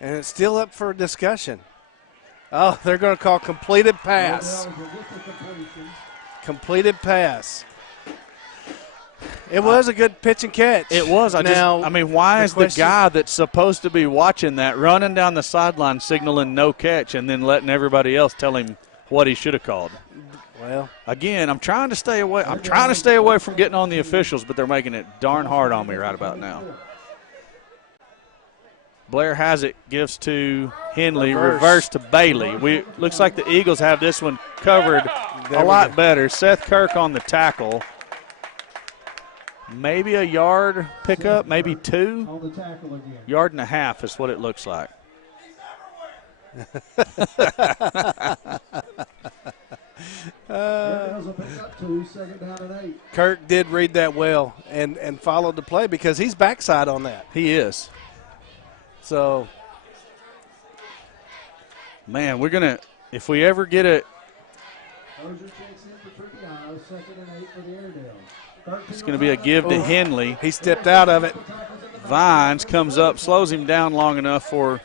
And it's still up for discussion. Oh, they're going to call completed pass. completed pass. It was a good pitch and catch. It was. Why is the guy that's supposed to be watching that running down the sideline signaling no catch and then letting everybody else tell him what he should have called? Well, again, I'm trying to stay away. I'm trying to stay away from getting on the officials, but they're making it darn hard on me right about now. Blair has it, gives to Henley, reverse to Bailey. Looks like the Eagles have this one covered a lot better. Seth Kirk on the tackle. Maybe a yard pickup, maybe 2. On the tackle again. Yard and a half is what it looks like. Airedales will pick up 2, 2nd down and 8. Kirk did read that well and followed the play because he's backside on that. He is. So, man, we're going to, if we ever get it, Hosier checks in for Trippiano, 2nd and 8 for the Airedales. it's going to be a give to Henley. He stepped out of it. Vines comes up, slows him down long enough for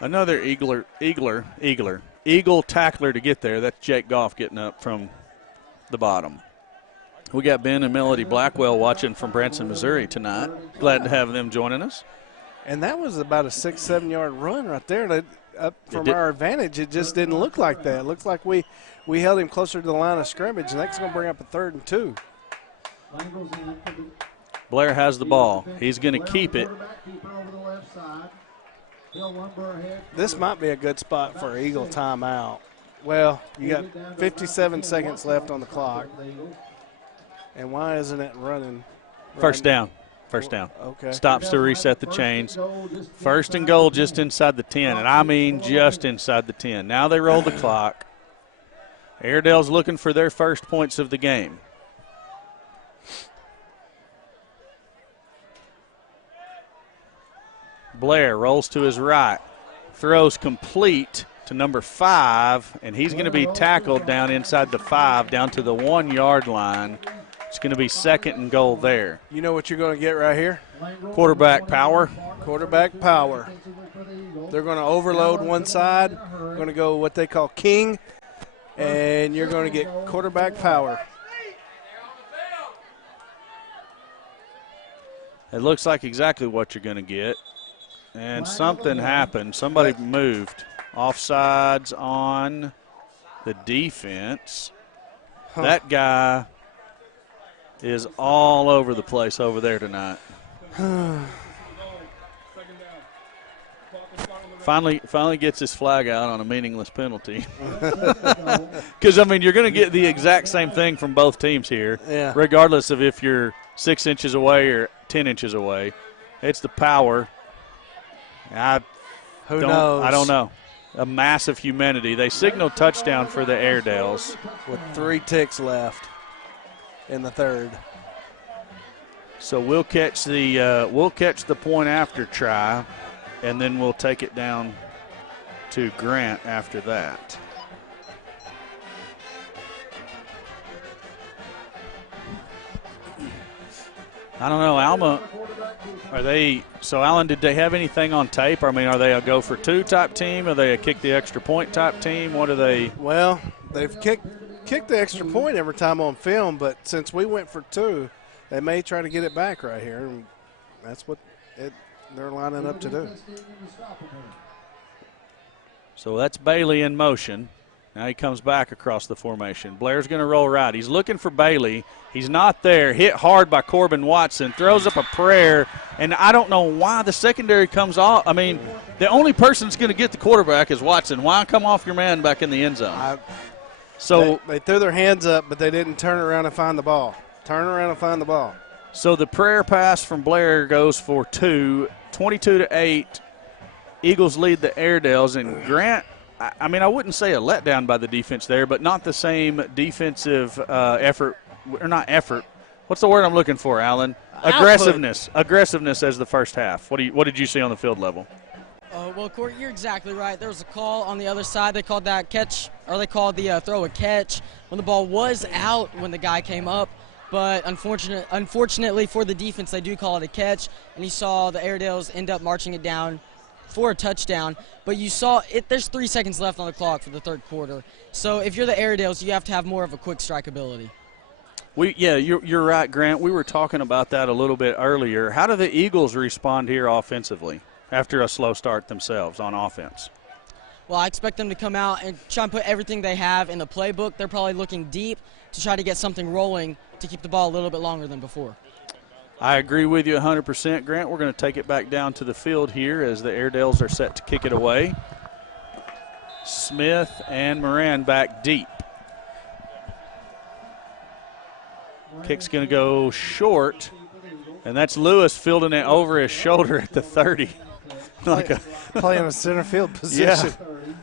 another Eagle tackler to get there. That's Jake Goff getting up from the bottom. We got Ben and Melody Blackwell watching from Branson, Missouri tonight. Glad to have them joining us. And that was about a 6-7 yard run right there. Up from our advantage, it just didn't look like that. It looks like we held him closer to the line of scrimmage, and that's going to bring up a 3rd and 2. Blair has the ball. He's going to keep it. This might be a good spot for an Eagle timeout. Well, you got 57 seconds left on the clock. And why isn't it running? First down. Okay. Stops to reset the chains. 1st and goal just inside the 10, and I mean just inside the 10. Now they roll the clock. Airedale's looking for their first points of the game. Blair rolls to his right, throws complete to number 5, and he's going to be tackled down inside the 5, down to the 1 yard line. It's going to be 2nd and goal there. You know what you're going to get right here? Quarterback power. Quarterback power. They're going to overload one side. Going to go what they call king, and you're going to get quarterback power. It looks like exactly what you're going to get. And something happened. Somebody moved. Offsides on the defense. That guy is all over the place over there tonight. Finally gets his flag out on a meaningless penalty. Because, you're going to get the exact same thing from both teams here, regardless of if you're 6 inches away or 10 inches away. It's the power. Who knows? I don't know. A massive humanity. They signal touchdown for the Airedales. With 3 ticks left in the 3rd. So we'll catch the point after try, and then we'll take it down to Grant after that. I don't know, Alma. Alan, did they have anything on tape? Are they a go for 2 type team? Are they a kick the extra point type team? What are they? Well, they've kicked the extra point every time on film, but since we went for 2, they may try to get it back right here. And that's what they're lining up to do. So that's Bailey in motion. Now he comes back across the formation. Blair's going to roll right. He's looking for Bailey. He's not there. Hit hard by Corbin Watson. Throws up a prayer, and I don't know why the secondary comes off. The only person that's going to get the quarterback is Watson. Why come off your man back in the end zone? They threw their hands up, but they didn't turn around and find the ball. Turn around and find the ball. So the prayer pass from Blair goes for 2, 22-8. Eagles lead the Airedales, and Grant, I wouldn't say a letdown by the defense there, but not the same defensive effort, or not effort. What's the word I'm looking for, Alan? Aggressiveness as the first half. What did you see on the field level? Well, Court, you're exactly right. There was a call on the other side. They called that catch, or they called the throw a catch when the ball was out when the guy came up. But unfortunately for the defense, they do call it a catch. And you saw the Airedales end up marching it down for a touchdown, but you saw it. There's 3 seconds left on the clock for the third quarter. So if you're the Airedales, you have to have more of a quick strike ability. You're right, Grant. We were talking about that a little bit earlier. How do the Eagles respond here offensively after a slow start themselves on offense? Well, I expect them to come out and try and put everything they have in the playbook. They're probably looking deep to try to get something rolling to keep the ball a little bit longer than before. I agree with you 100%, Grant. We're going to take it back down to the field here as the Airedales are set to kick it away. Smith and Moran back deep. Kick's going to go short, and that's Lewis fielding it over his shoulder at the 30. Playing a center field position. Yeah.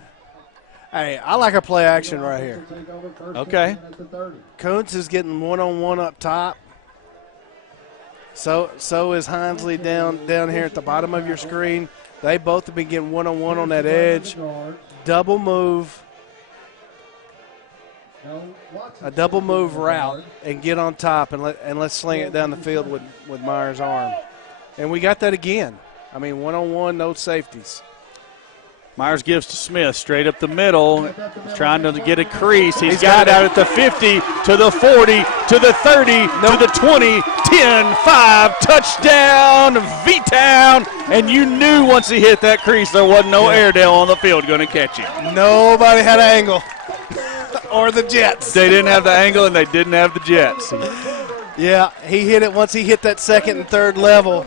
Hey, I like a play action right here. Okay. Kuntz is getting one-on-one up top. So is Hinesley down here at the bottom of your screen. They both have been getting one-on-one on that edge. Double move. A double move route and get on top and let's sling it down the field with Myers' arm. And we got that again. I mean, one-on-one, no safeties. Myers gives to Smith straight up the middle. He's trying to get a crease. He's got it out at the 50, to the 40, to the 30, to the 20, 10, 5, touchdown, V-Town. And you knew once he hit that crease there wasn't no Airedale on the field going to catch him. Nobody had an angle. Or the Jets. They didn't have the angle and they didn't have the Jets. Yeah, he hit it once he hit that second and third level.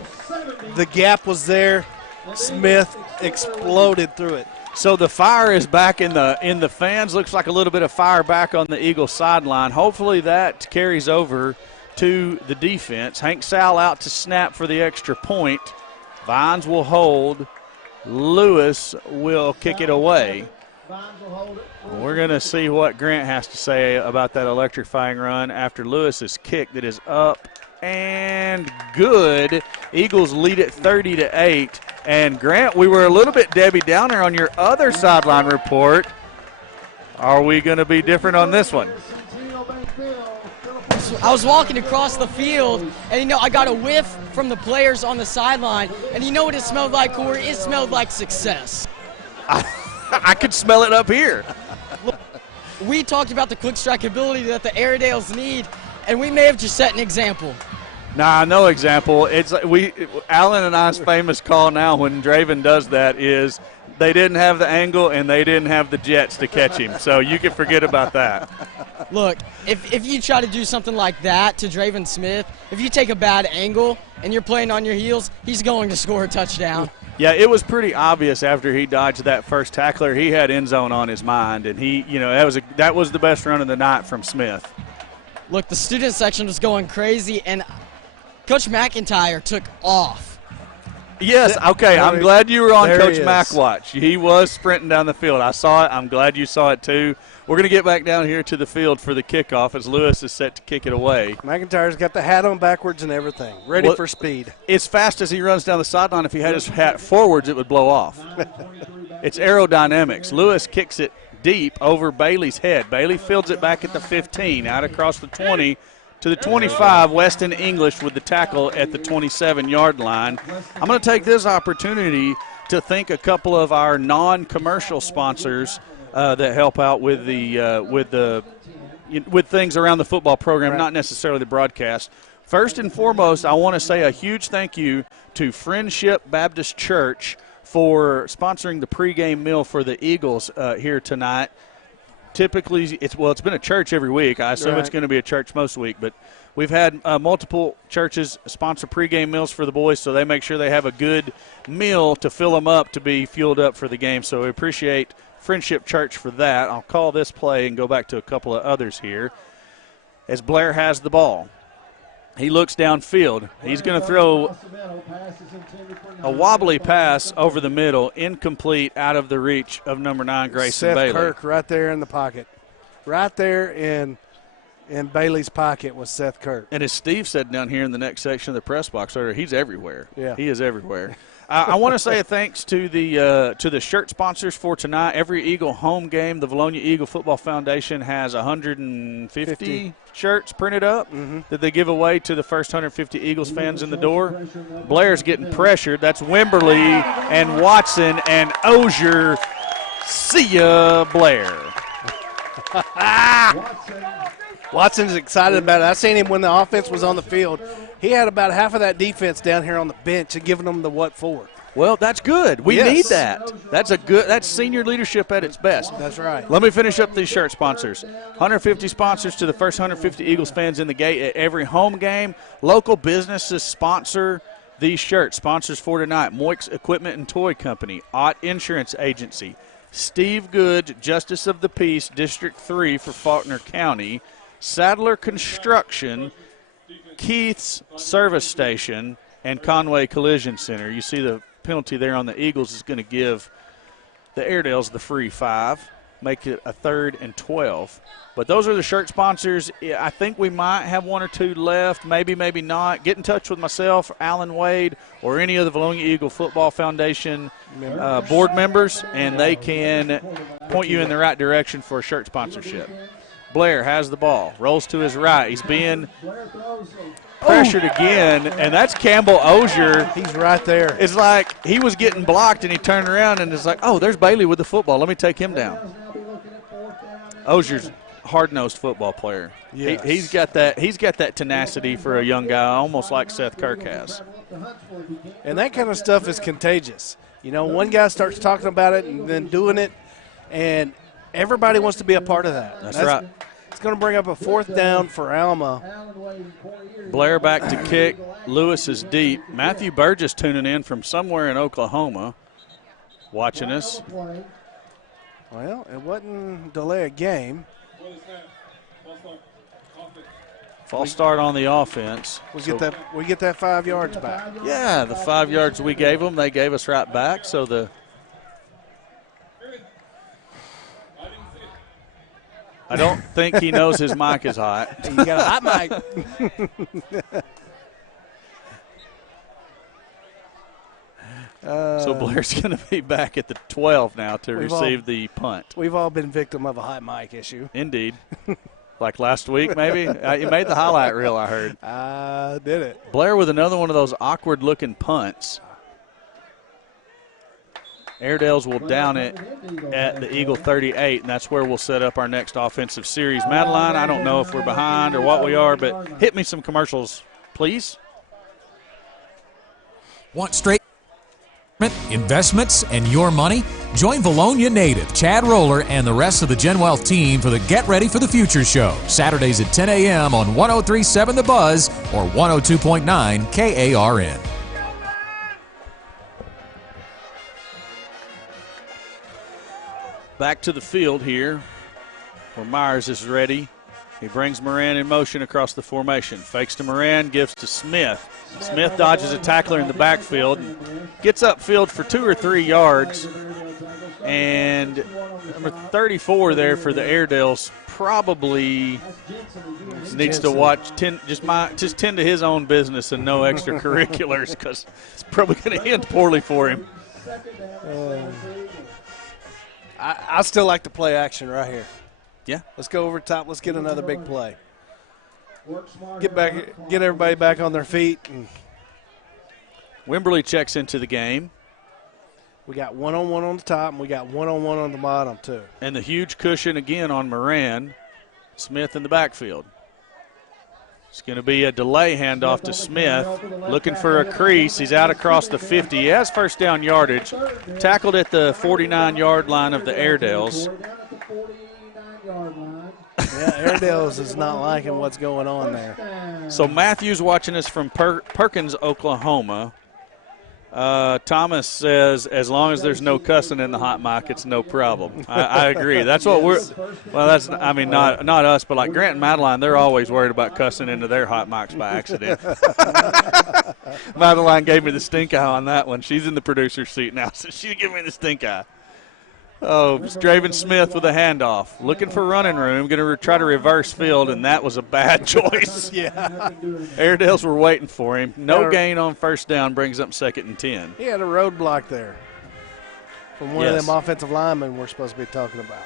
The gap was there. Smith exploded through it. So the fire is back in the fans. Looks like a little bit of fire back on the Eagles sideline. Hopefully that carries over to the defense. Hank Sal out to snap for the extra point. Vines will hold. Lewis will kick it away. We're going to see what Grant has to say about that electrifying run after Lewis's kick that is up and good. Eagles lead it 30-8. And Grant, we were a little bit Debbie Downer on your other sideline report. Are we going to be different on this one? I was walking across the field, and I got a whiff from the players on the sideline, and you know what it smelled like, Corey? It smelled like success. I could smell it up here. Look, we talked about the quick strike ability that the Airedales need, and we may have just set an example. Nah, no example. It's Alan and I's famous call now when Draven does that is they didn't have the angle and they didn't have the Jets to catch him. So you can forget about that. Look, if you try to do something like that to Draven Smith, if you take a bad angle and you're playing on your heels, he's going to score a touchdown. Yeah, it was pretty obvious after he dodged that first tackler. He had end zone on his mind, and that was the best run of the night from Smith. Look, the student section was going crazy, and Coach McIntyre took off. Yes, okay, I'm glad you were on Coach Mack watch. He was sprinting down the field. I saw it. I'm glad you saw it too. We're going to get back down here to the field for the kickoff as Lewis is set to kick it away. McIntyre's got the hat on backwards and everything, ready for speed. As fast as he runs down the sideline, if he had his hat forwards, it would blow off. It's aerodynamics. Lewis kicks it deep over Bailey's head. Bailey fields it back at the 15, out across the 20 to the 25. Weston English with the tackle at the 27-yard line. I'm going to take this opportunity to thank a couple of our non-commercial sponsors that help out with with things around the football program, not necessarily the broadcast. First and foremost, I want to say a huge thank you to Friendship Baptist Church for sponsoring the pregame meal for the Eagles here tonight. Typically, it's been a church every week. I assume it's going to be a church most week, but we've had multiple churches sponsor pregame meals for the boys, so they make sure they have a good meal to fill them up to be fueled up for the game. So we appreciate Friendship Church for that. I'll call this play and go back to a couple of others here. As Blair has the ball, he looks downfield. He's going to throw a wobbly pass over the middle, incomplete, out of the reach of number 9, Grayson Bailey. Seth Kirk right there in the pocket. Right there in Bailey's pocket was Seth Kirk. And as Steve said down here in the next section of the press box, he's everywhere. Yeah. He is everywhere. I want to say a thanks to the shirt sponsors for tonight. Every Eagle home game, the Vilonia Eagle Football Foundation has 150 shirts printed up that they give away to the first 150 Eagles fans in the door. Blair's getting pressured. That's Wimberly and Watson and Ozier. See ya, Blair. Watson's excited about it. I seen him when the offense was on the field. He had about half of that defense down here on the bench and giving them the what for. Well, that's good. We Yes. need that. That's senior leadership at its best. That's right. Let me finish up these shirt sponsors. 150 sponsors to the first 150 Eagles fans in the gate at every home game. Local businesses sponsor these shirts. Sponsors for tonight: Moix Equipment and Toy Company, Ott Insurance Agency, Steve Good, Justice of the Peace, District 3 for Faulkner County, Sadler Construction, Keith's Service Station, and Conway Collision Center. You see the penalty there on the Eagles is going to give the Airedales the free 5, make it a 3rd and 12. But those are the shirt sponsors. I think we might have one or two left, maybe not. Get in touch with myself, Alan Wade, or any of the Vilonia Eagle Football Foundation board members, and they can point you in the right direction for a shirt sponsorship. Blair has the ball, rolls to his right. He's being pressured again, and that's Campbell Ozier. He's right there. It's like he was getting blocked, and he turned around, and it's like, oh, there's Bailey with the football. Let me take him down. Ozier's hard-nosed football player. Yes. He's got that tenacity for a young guy, almost like Seth Kirk has. And that kind of stuff is contagious. You know, one guy starts talking about it and then doing it, and everybody wants to be a part of that. That's right. It's going to bring up a 4th down for Alma. Blair back to kick. Lewis is deep. Matthew Burgess tuning in from somewhere in Oklahoma, watching us. Well, it wasn't delay a game. False start on the offense. We get that 5 yards back. Yeah, the 5 yards we gave them, they gave us right back. So I don't think he knows his mic is hot. You got a hot mic. So Blair's going to be back at the 12 now to receive the punt. We've all been victim of a hot mic issue. Indeed. Like last week, maybe? You made the highlight reel, I heard. Did it. Blair with another one of those awkward-looking punts. Airedales will down it at the Eagle 38, and that's where we'll set up our next offensive series. Madeline, I don't know if we're behind or what we are, but hit me some commercials, please. Want straight investments and your money? Join Vilonia native Chad Roller and the rest of the Gen Wealth team for the Get Ready for the Future show, Saturdays at 10 a.m. on 103.7 The Buzz or 102.9 KARN. Back to the field here where Myers is ready. He brings Moran in motion across the formation. Fakes to Moran, gives to Smith. Smith dodges a tackler in the backfield, gets upfield for 2 or 3 yards, and number 34 there for the Airedales probably needs to watch, just tend to his own business and no extracurriculars because it's probably going to end poorly for him. I still like the play action right here. Yeah. Let's go over top. Let's get another big play. Get everybody back on their feet. And Wimberly checks into the game. We got one-on-one on the top, and we got one-on-one on the bottom, too. And the huge cushion again on Moran. Smith in the backfield. It's going to be a delay handoff to Smith. Looking for a crease. He's out across the 50. He has first down yardage. Tackled at the 49-yard line of the Airedales. Yeah, Airedales is not liking what's going on there. So Matthews watching us from Perkins, Oklahoma. Thomas says, as long as there's no cussing in the hot mic, it's no problem. I agree. That's what we're – well, that's – I mean, not us, but like Grant and Madeline, they're always worried about cussing into their hot mics by accident. Madeline gave me the stink eye on that one. She's in the producer's seat now, so she gave me the stink eye. Oh, it's Draven Smith with a handoff. Looking for running room. Going to try to reverse field, and that was a bad choice. Yeah. Airedales were waiting for him. No gain on first down, brings up 2nd and 10. He had a roadblock there from one of them offensive linemen we're supposed to be talking about.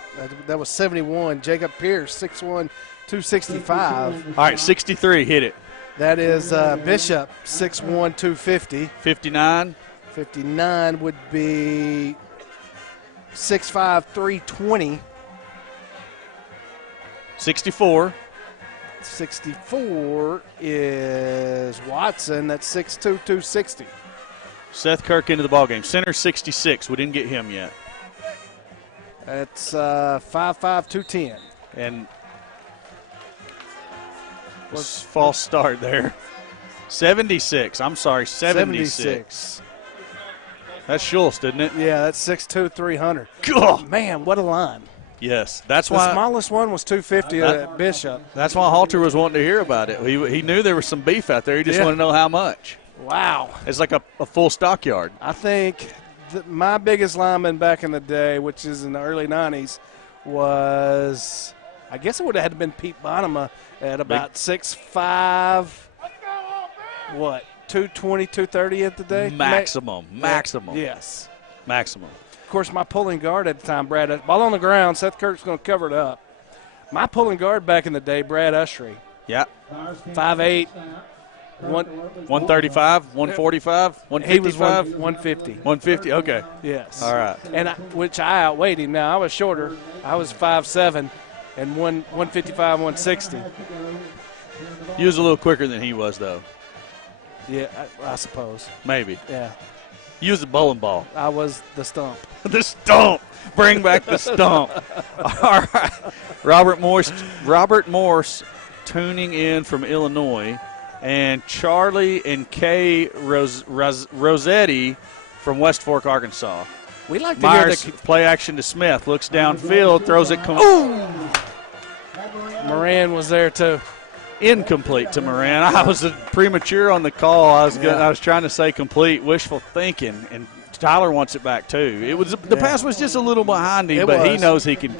That was 71. Jacob Pierce, 6'1", 265. All right, 63, hit it. That is Bishop, 6'1", 250. 59. 59 would be 6'5", 320. 64. 64 is Watson. That's 6'2", 260. Seth Kirk into the ballgame. Center 66. We didn't get him yet. That's 5'5", 210. And false start there. 76. I'm sorry, 76. That's Schultz, didn't it? Yeah, that's 6'2", 300. God. Man, what a line. Yes, that's The why. smallest one was 250 at Bishop. That's why Halter was wanting to hear about it. He knew there was some beef out there. He just wanted to know how much. Wow. It's like a full stockyard. I think my biggest lineman back in the day, which is in the early 90s, was, I guess it would have had to been Pete Bonema at about 6'5", 220, 230 at the day? Maximum. Yes. Maximum. Of course, my pulling guard at the time, Brad, ball on the ground, Seth Kirk's going to cover it up. My pulling guard back in the day, Brad Ushery. Yeah. 5'8", 135, 145, 155? He was 150. 150, okay. Yes. All right. And which I outweighed him. Now, I was shorter. I was 5'7", and 155, 160. He was a little quicker than he was, though. Yeah, I suppose. Maybe. Yeah. You was the bowling ball. I was the stump. The stump. Bring back the stump. All right. Robert Morse tuning in from Illinois. And Charlie and Kay Rossetti from West Fork, Arkansas. We like to Myers, hear the play action to Smith. Looks downfield, throws it. Moran was there, too. Incomplete to Moran. I was premature on the call. I was trying to say complete, wishful thinking, and Tyler wants it back too. It was the pass was just a little behind him, but he knows he can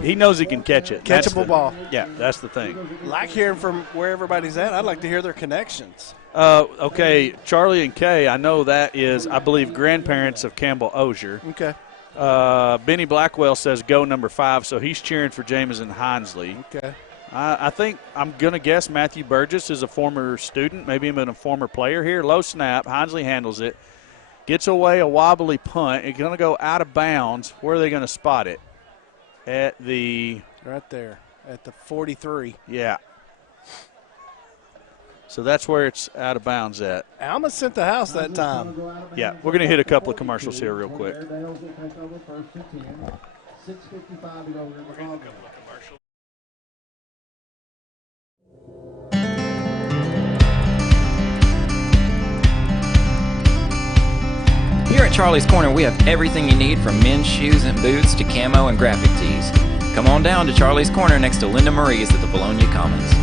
catch it. Catchable ball. Yeah, that's the thing. Like hearing from where everybody's at. I'd like to hear their connections. Okay, Charlie and Kay. I know that is, I believe, grandparents of Campbell Osier. Okay. Benny Blackwell says go number 5, so he's cheering for Jamison Hinesley. Okay. I think I'm going to guess Matthew Burgess is a former student, maybe even a former player here. Low snap. Hinesley handles it. Gets away a wobbly punt. It's going to go out of bounds. Where are they going to spot it? At the – right there at the 43. Yeah. So that's where it's out of bounds at. Alma sent the house that time. Yeah, we're going to hit a couple of commercials here real quick. Here at Charlie's Corner, we have everything you need from men's shoes and boots to camo and graphic tees. Come on down to Charlie's Corner next to Linda Marie's at the Vilonia Commons.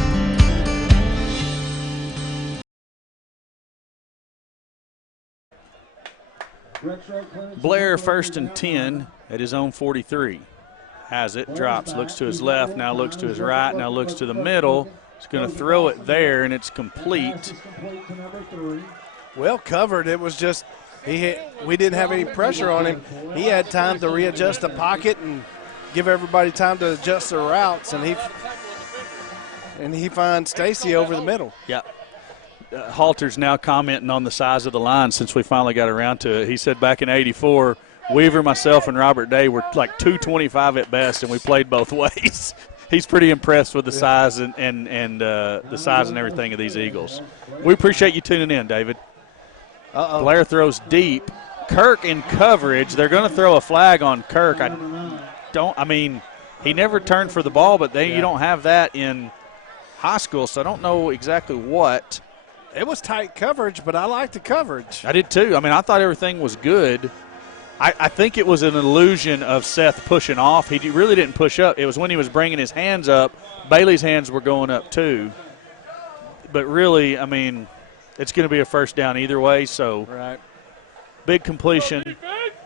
Blair 1st and 10 at his own 43. Has it, drops, looks to his left, now looks to his right, now looks to the middle. He's going to throw it there, and it's complete. Well covered. It was just we didn't have any pressure on him. He had time to readjust the pocket and give everybody time to adjust their routes, and he finds Stacy over the middle. Yeah. Halter's now commenting on the size of the line since we finally got around to it. He said back in '84, Weaver, myself, and Robert Day were like 225 at best, and we played both ways. He's pretty impressed with the size and the size and everything of these Eagles. We appreciate you tuning in, David. Blair throws deep. Kirk in coverage. They're going to throw a flag on Kirk. He never turned for the ball, but you don't have that in high school, so I don't know exactly what. It was tight coverage, but I liked the coverage. I did too. I thought everything was good. I think it was an illusion of Seth pushing off. He really didn't push up. It was when he was bringing his hands up. Bailey's hands were going up too. But really, it's going to be a first down either way. So right. Big completion.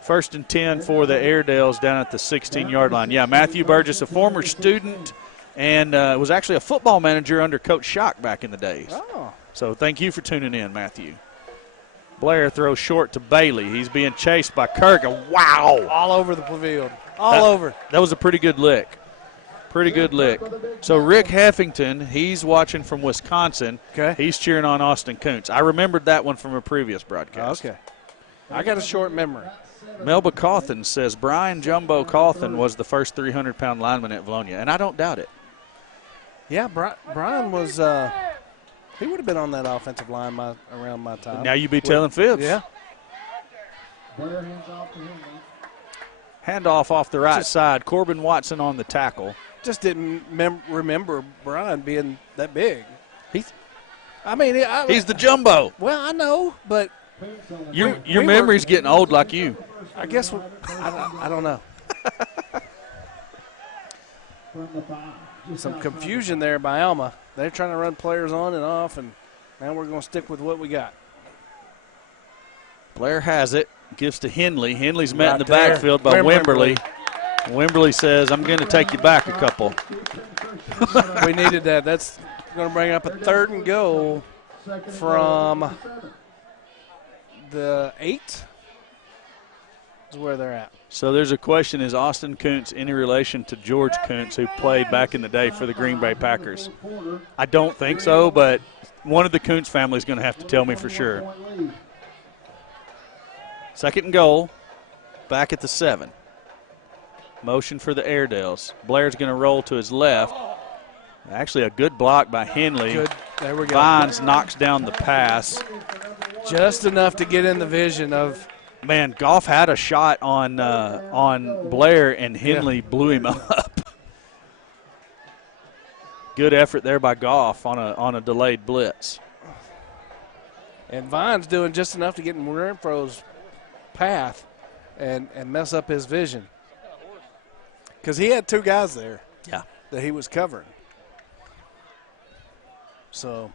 First and 10 for the Airedales down at the 16-yard line. Yeah, Matthew Burgess, a former student and was actually a football manager under Coach Schock back in the days. Oh. So thank you for tuning in, Matthew. Blair throws short to Bailey. He's being chased by Kirk. And wow! All over the field. All over. That was a pretty good lick. Pretty good lick. So Rick Heffington, he's watching from Wisconsin. Okay. He's cheering on Austin Kuntz. I remembered that one from a previous broadcast. Okay. I got a short memory. Melba Cawthon says Brian Jumbo Cawthon was the first 300-pound lineman at Vilonia, and I don't doubt it. Yeah, Brian was he would have been on that offensive line around my time. Now you be telling fibs. Yeah. Handoff off the right side. Corbin Watson on the tackle. Just didn't remember Brian being that big. He's the jumbo. Well, I know, but your memory's getting old like you. I guess I don't know. Some confusion there by Alma. They're trying to run players on and off, and now we're going to stick with what we got. Blair has it. Gives to Henley. Henley's met in the there. backfield by Wimberly. Wimberly says, I'm going to take you back a couple. We needed that. That's going to bring up a 3rd and goal from the 8 is where they're at. So there's a question, is Austin Kuntz any relation to George Kuntz, who played back in the day for the Green Bay Packers? I don't think so, but one of the Kuntz family is going to have to tell me for sure. 2nd and goal, back at the 7. Motion for the Airedales. Blair's going to roll to his left. Actually, a good block by Henley. Good. There we go. Vines knocks down the pass. Just enough to get in the vision of. Man, Goff had a shot on Blair, and Henley blew him up. Good effort there by Goff on a delayed blitz. And Vines doing just enough to get in Renfro's path and mess up his vision. Because he had 2 guys there that he was covering. So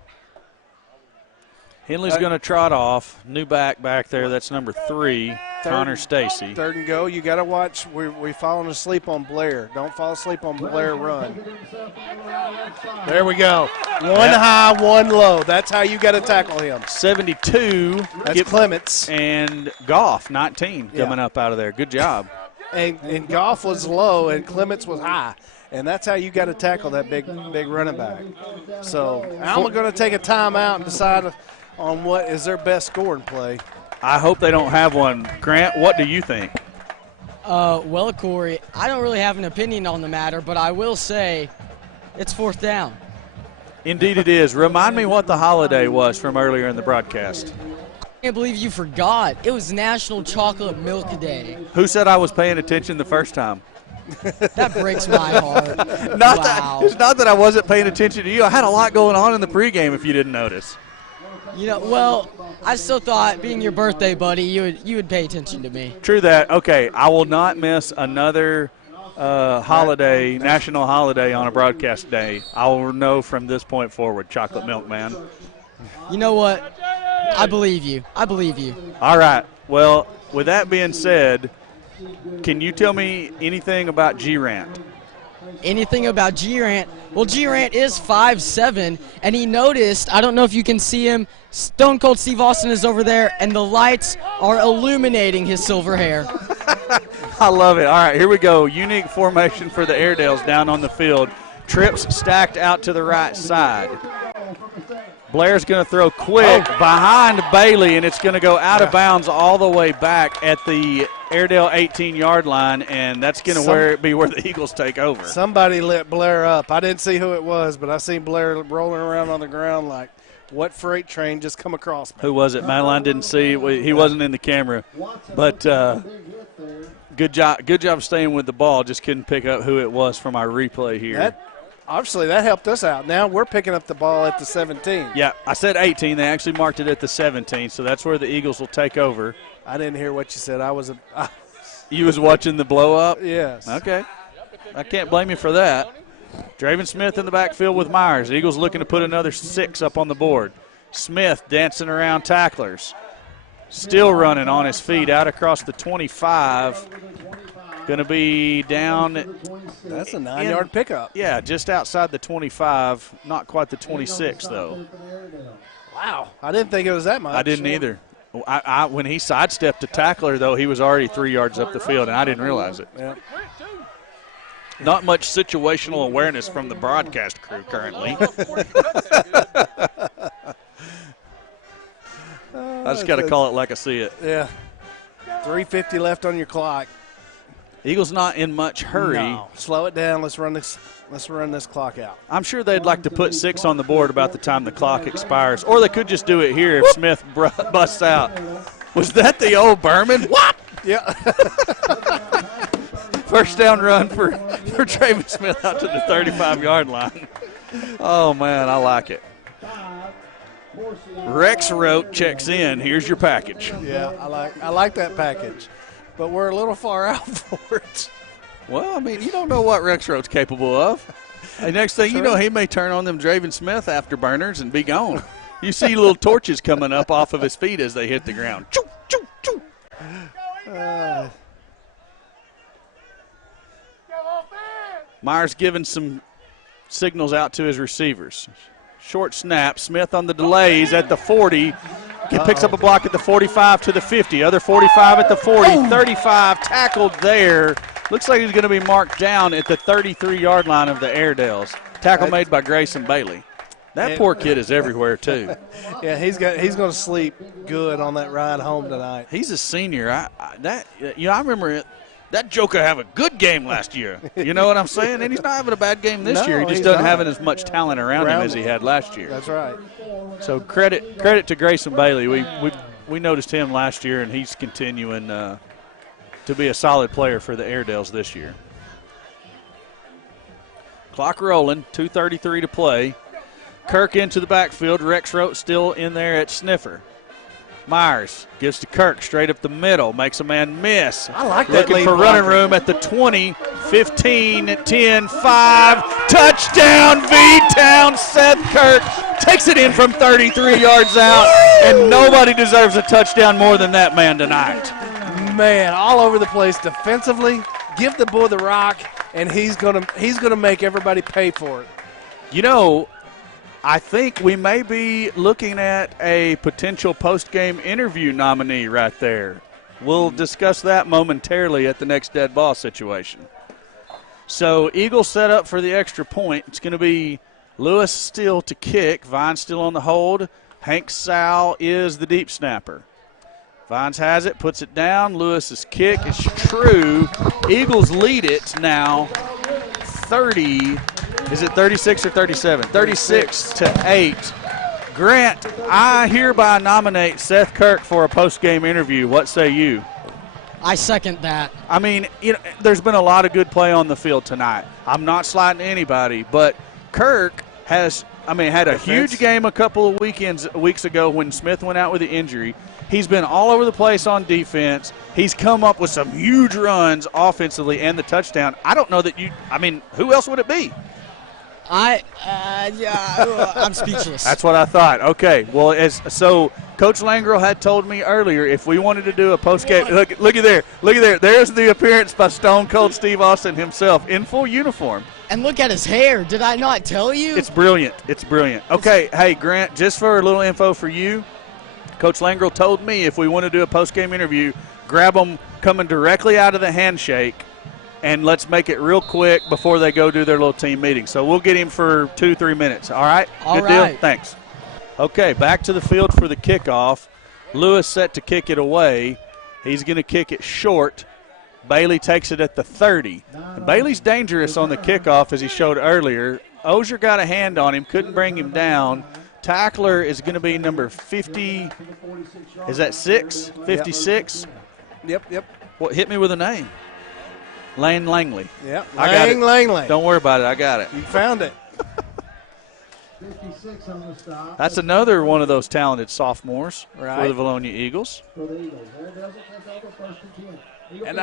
Henley's going to trot off. New back there. That's number 3, Connor Stacy. 3rd and go. You got to watch. We're falling asleep on Blair. Don't fall asleep on Blair run. There we go. One high, one low. That's how you got to tackle him. 72. That's Clements. And Goff, 19, coming up out of there. Good job. And Goff was low and Clements was high. And that's how you got to tackle that big running back. So Alma going to take a timeout and decide on what is their best scoring play. I hope they don't have one. Grant, what do you think? Well, Corey, I don't really have an opinion on the matter, but I will say it's 4th down. Indeed it is. Remind me what the holiday was from earlier in the broadcast. I can't believe you forgot. It was National Chocolate Milk Day. Who said I was paying attention the first time? That breaks my heart. It's not that I wasn't paying attention to you. I had a lot going on in the pregame if you didn't notice. You know, well, I still thought, being your birthday, buddy, you would pay attention to me. True that. Okay, I will not miss another holiday, national holiday on a broadcast day. I will know from this point forward, Chocolate Milk Man. You know what? I believe you. I believe you. All right. Well, with that being said, can you tell me anything about G-Rant? Anything about G-Rant? Well, G-Rant is 5'7", and he noticed, I don't know if you can see him, Stone Cold Steve Austin is over there, and the lights are illuminating his silver hair. I love it. All right, here we go. Unique formation for the Airedales down on the field. Trips stacked out to the right side. Blair's going to throw quick behind Bailey, and it's going to go out of bounds all the way back at the Airedale 18-yard line, and that's going to be where the Eagles take over. Somebody lit Blair up. I didn't see who it was, but I seen Blair rolling around on the ground like, what freight train just come across me? Who was it? Madeline didn't see. He wasn't in the camera. But good job staying with the ball. Just couldn't pick up who it was from our replay here. Obviously, that helped us out. Now we're picking up the ball at the 17. Yeah, I said 18. They actually marked it at the 17, so that's where the Eagles will take over. I didn't hear what you said. You was watching the blow-up? Yes. Okay. I can't blame you for that. Draven Smith in the backfield with Myers. Eagles looking to put another 6 up on the board. Smith dancing around tacklers. Still running on his feet out across the 25. Going to be down. That's a 9-yard pickup. Yeah, just outside the 25. Not quite the 26, though. Wow. I didn't think it was that much. I didn't either. When he sidestepped the tackler, though, he was already 3 yards up the field, and I didn't realize it. Yeah. Not much situational awareness from the broadcast crew currently. I just got to call it like I see it. Yeah. 3:50 left on your clock. Eagles not in much hurry. No. Slow it down. Let's run this clock out. I'm sure they'd like to put 6 on the board about the time the clock expires, or they could just do it here if Smith busts out. Was that the old Berman? What? Yeah. First down run for Traven Smith out to the 35-yard line. Oh, man, I like it. Rex Rote checks in. Here's your package. Yeah, I like that package, but we're a little far out for it. Well, I mean, you don't know what Rex Rote's capable of. And next thing you know, he may turn on them Draven Smith afterburners and be gone. You see little torches coming up off of his feet as they hit the ground. Choo, choo, choo. Myers giving some signals out to his receivers. Short snap. Smith on the delays at the 40. Picks up a block at the 45 to the 50. Other 45 at the 40. 35 tackled there. Looks like he's going to be marked down at the 33-yard line of the Airedales. Tackle made by Grayson Bailey. That poor kid is everywhere, too. Yeah, he's going to sleep good on that ride home tonight. He's a senior. I remember it. That joker have a good game last year. You know what I'm saying? And he's not having a bad game this year. He just doesn't have as much talent around him as he had last year. That's right. So credit to Grayson Bailey. We noticed him last year, and he's continuing to be a solid player for the Airedales this year. Clock rolling, 2:33 to play. Kirk into the backfield. Rex Rote still in there at sniffer. Myers gives to Kirk straight up the middle, makes a man miss. I like that. Looking for running room at the 20, 15, 10, 5. Touchdown, V-Town. Seth Kirk takes it in from 33 yards out, and nobody deserves a touchdown more than that man tonight. Man, all over the place defensively. Give the boy the rock, and he's gonna make everybody pay for it. You know, I think we may be looking at a potential post-game interview nominee right there. We'll discuss that momentarily at the next dead ball situation. So Eagles set up for the extra point. It's going to be Lewis still to kick. Vines still on the hold. Hank Sal is the deep snapper. Vines has it, puts it down. Lewis's kick is true. Eagles lead it now 30. Is it 36 or 37? 36 to 8. Grant, I hereby nominate Seth Kirk for a post-game interview. What say you? I second that. I mean, there's been a lot of good play on the field tonight. I'm not slighting anybody, but Kirk had a huge game a couple of weeks ago when Smith went out with the injury. He's been all over the place on defense. He's come up with some huge runs offensively and the touchdown. I don't know that who else would it be? I'm speechless. That's what I thought. Okay, well, so Coach Langro had told me earlier if we wanted to do a post-game, look at there. There's the appearance by Stone Cold Steve Austin himself in full uniform. And look at his hair. Did I not tell you? It's brilliant. Okay, hey, Grant, just for a little info for you, Coach Langro told me if we want to do a post-game interview, grab them coming directly out of the handshake, and let's make it real quick before they go do their little team meeting. So we'll get him for 2-3 minutes. All right? Good deal? Thanks. Okay, back to the field for the kickoff. Lewis set to kick it away. He's going to kick it short. Bailey takes it at the 30. And Bailey's dangerous on the kickoff, as he showed earlier. Ozier got a hand on him, couldn't bring him down. Tackler is going to be number 50. Is that 6? 56? Yep. What, hit me with a name. Lane Langley. Yep. I got it. Langley. Don't worry about it. I got it. You found it. That's another one of those talented sophomores for the Vilonia Eagles. And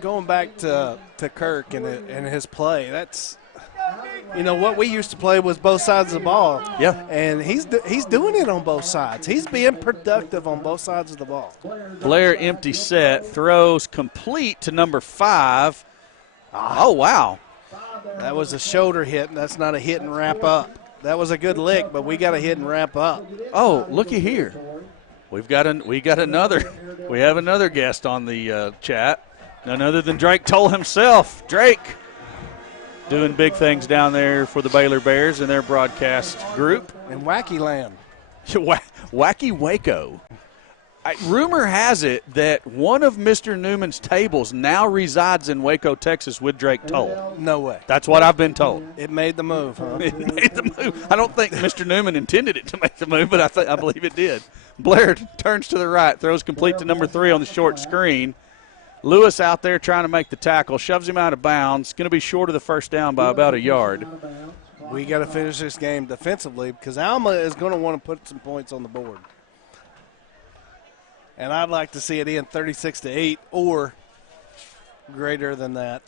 going back to Kirk and his play, You know, what we used to play was both sides of the ball. Yeah. And he's doing it on both sides. He's being productive on both sides of the ball. Blair empty set, throws complete to number 5. Oh, wow. That was a shoulder hit, and that's not a hit and wrap up. That was a good lick, but we got a hit and wrap up. Oh, looky here. We have another guest on the chat. None other than Drake Toll himself. Drake doing big things down there for the Baylor Bears in their broadcast group. In Wacky Land. Wacky Waco. Rumor has it that one of Mr. Newman's tables now resides in Waco, Texas with Drake Toll. No way. That's what I've been told. It made the move, huh? It made the move. I don't think Mr. Newman intended it to make the move, but I believe it did. Blair turns to the right, throws complete to number 3 on the short screen. Lewis out there trying to make the tackle, shoves him out of bounds. Going to be short of the first down by about a yard. We got to finish this game defensively because Alma is going to want to put some points on the board. And I'd like to see it end 36-8 or greater than that.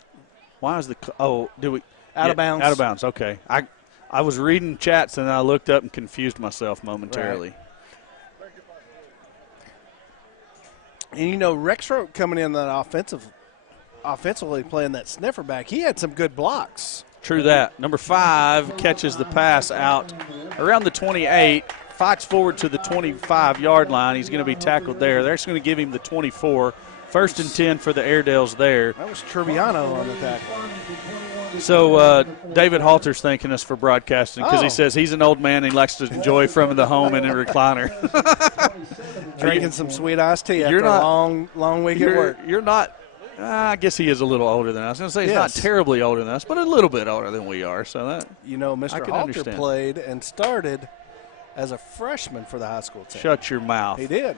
Why is out of bounds? Out of bounds. Okay. I was reading chats and I looked up and confused myself momentarily. Right. And you know, Rexroth coming in that offensively playing that sniffer back, he had some good blocks. True that. Number 5 catches the pass out around the 28. Fights forward to the 25-yard line. He's going to be tackled there. They're just going to give him the 24. 1st and 10 for the Airedales there. That was Tribbiano on the tackle. So David Halter's thanking us for broadcasting because he says he's an old man and he likes to enjoy from the home in a recliner. Drinking some sweet iced tea after a long week at work. You're not – I guess he is a little older than us. I was going to say he's not terribly older than us, but a little bit older than we are. So that you know, Mr. Halter played and started – as a freshman for the high school team. Shut your mouth. He did.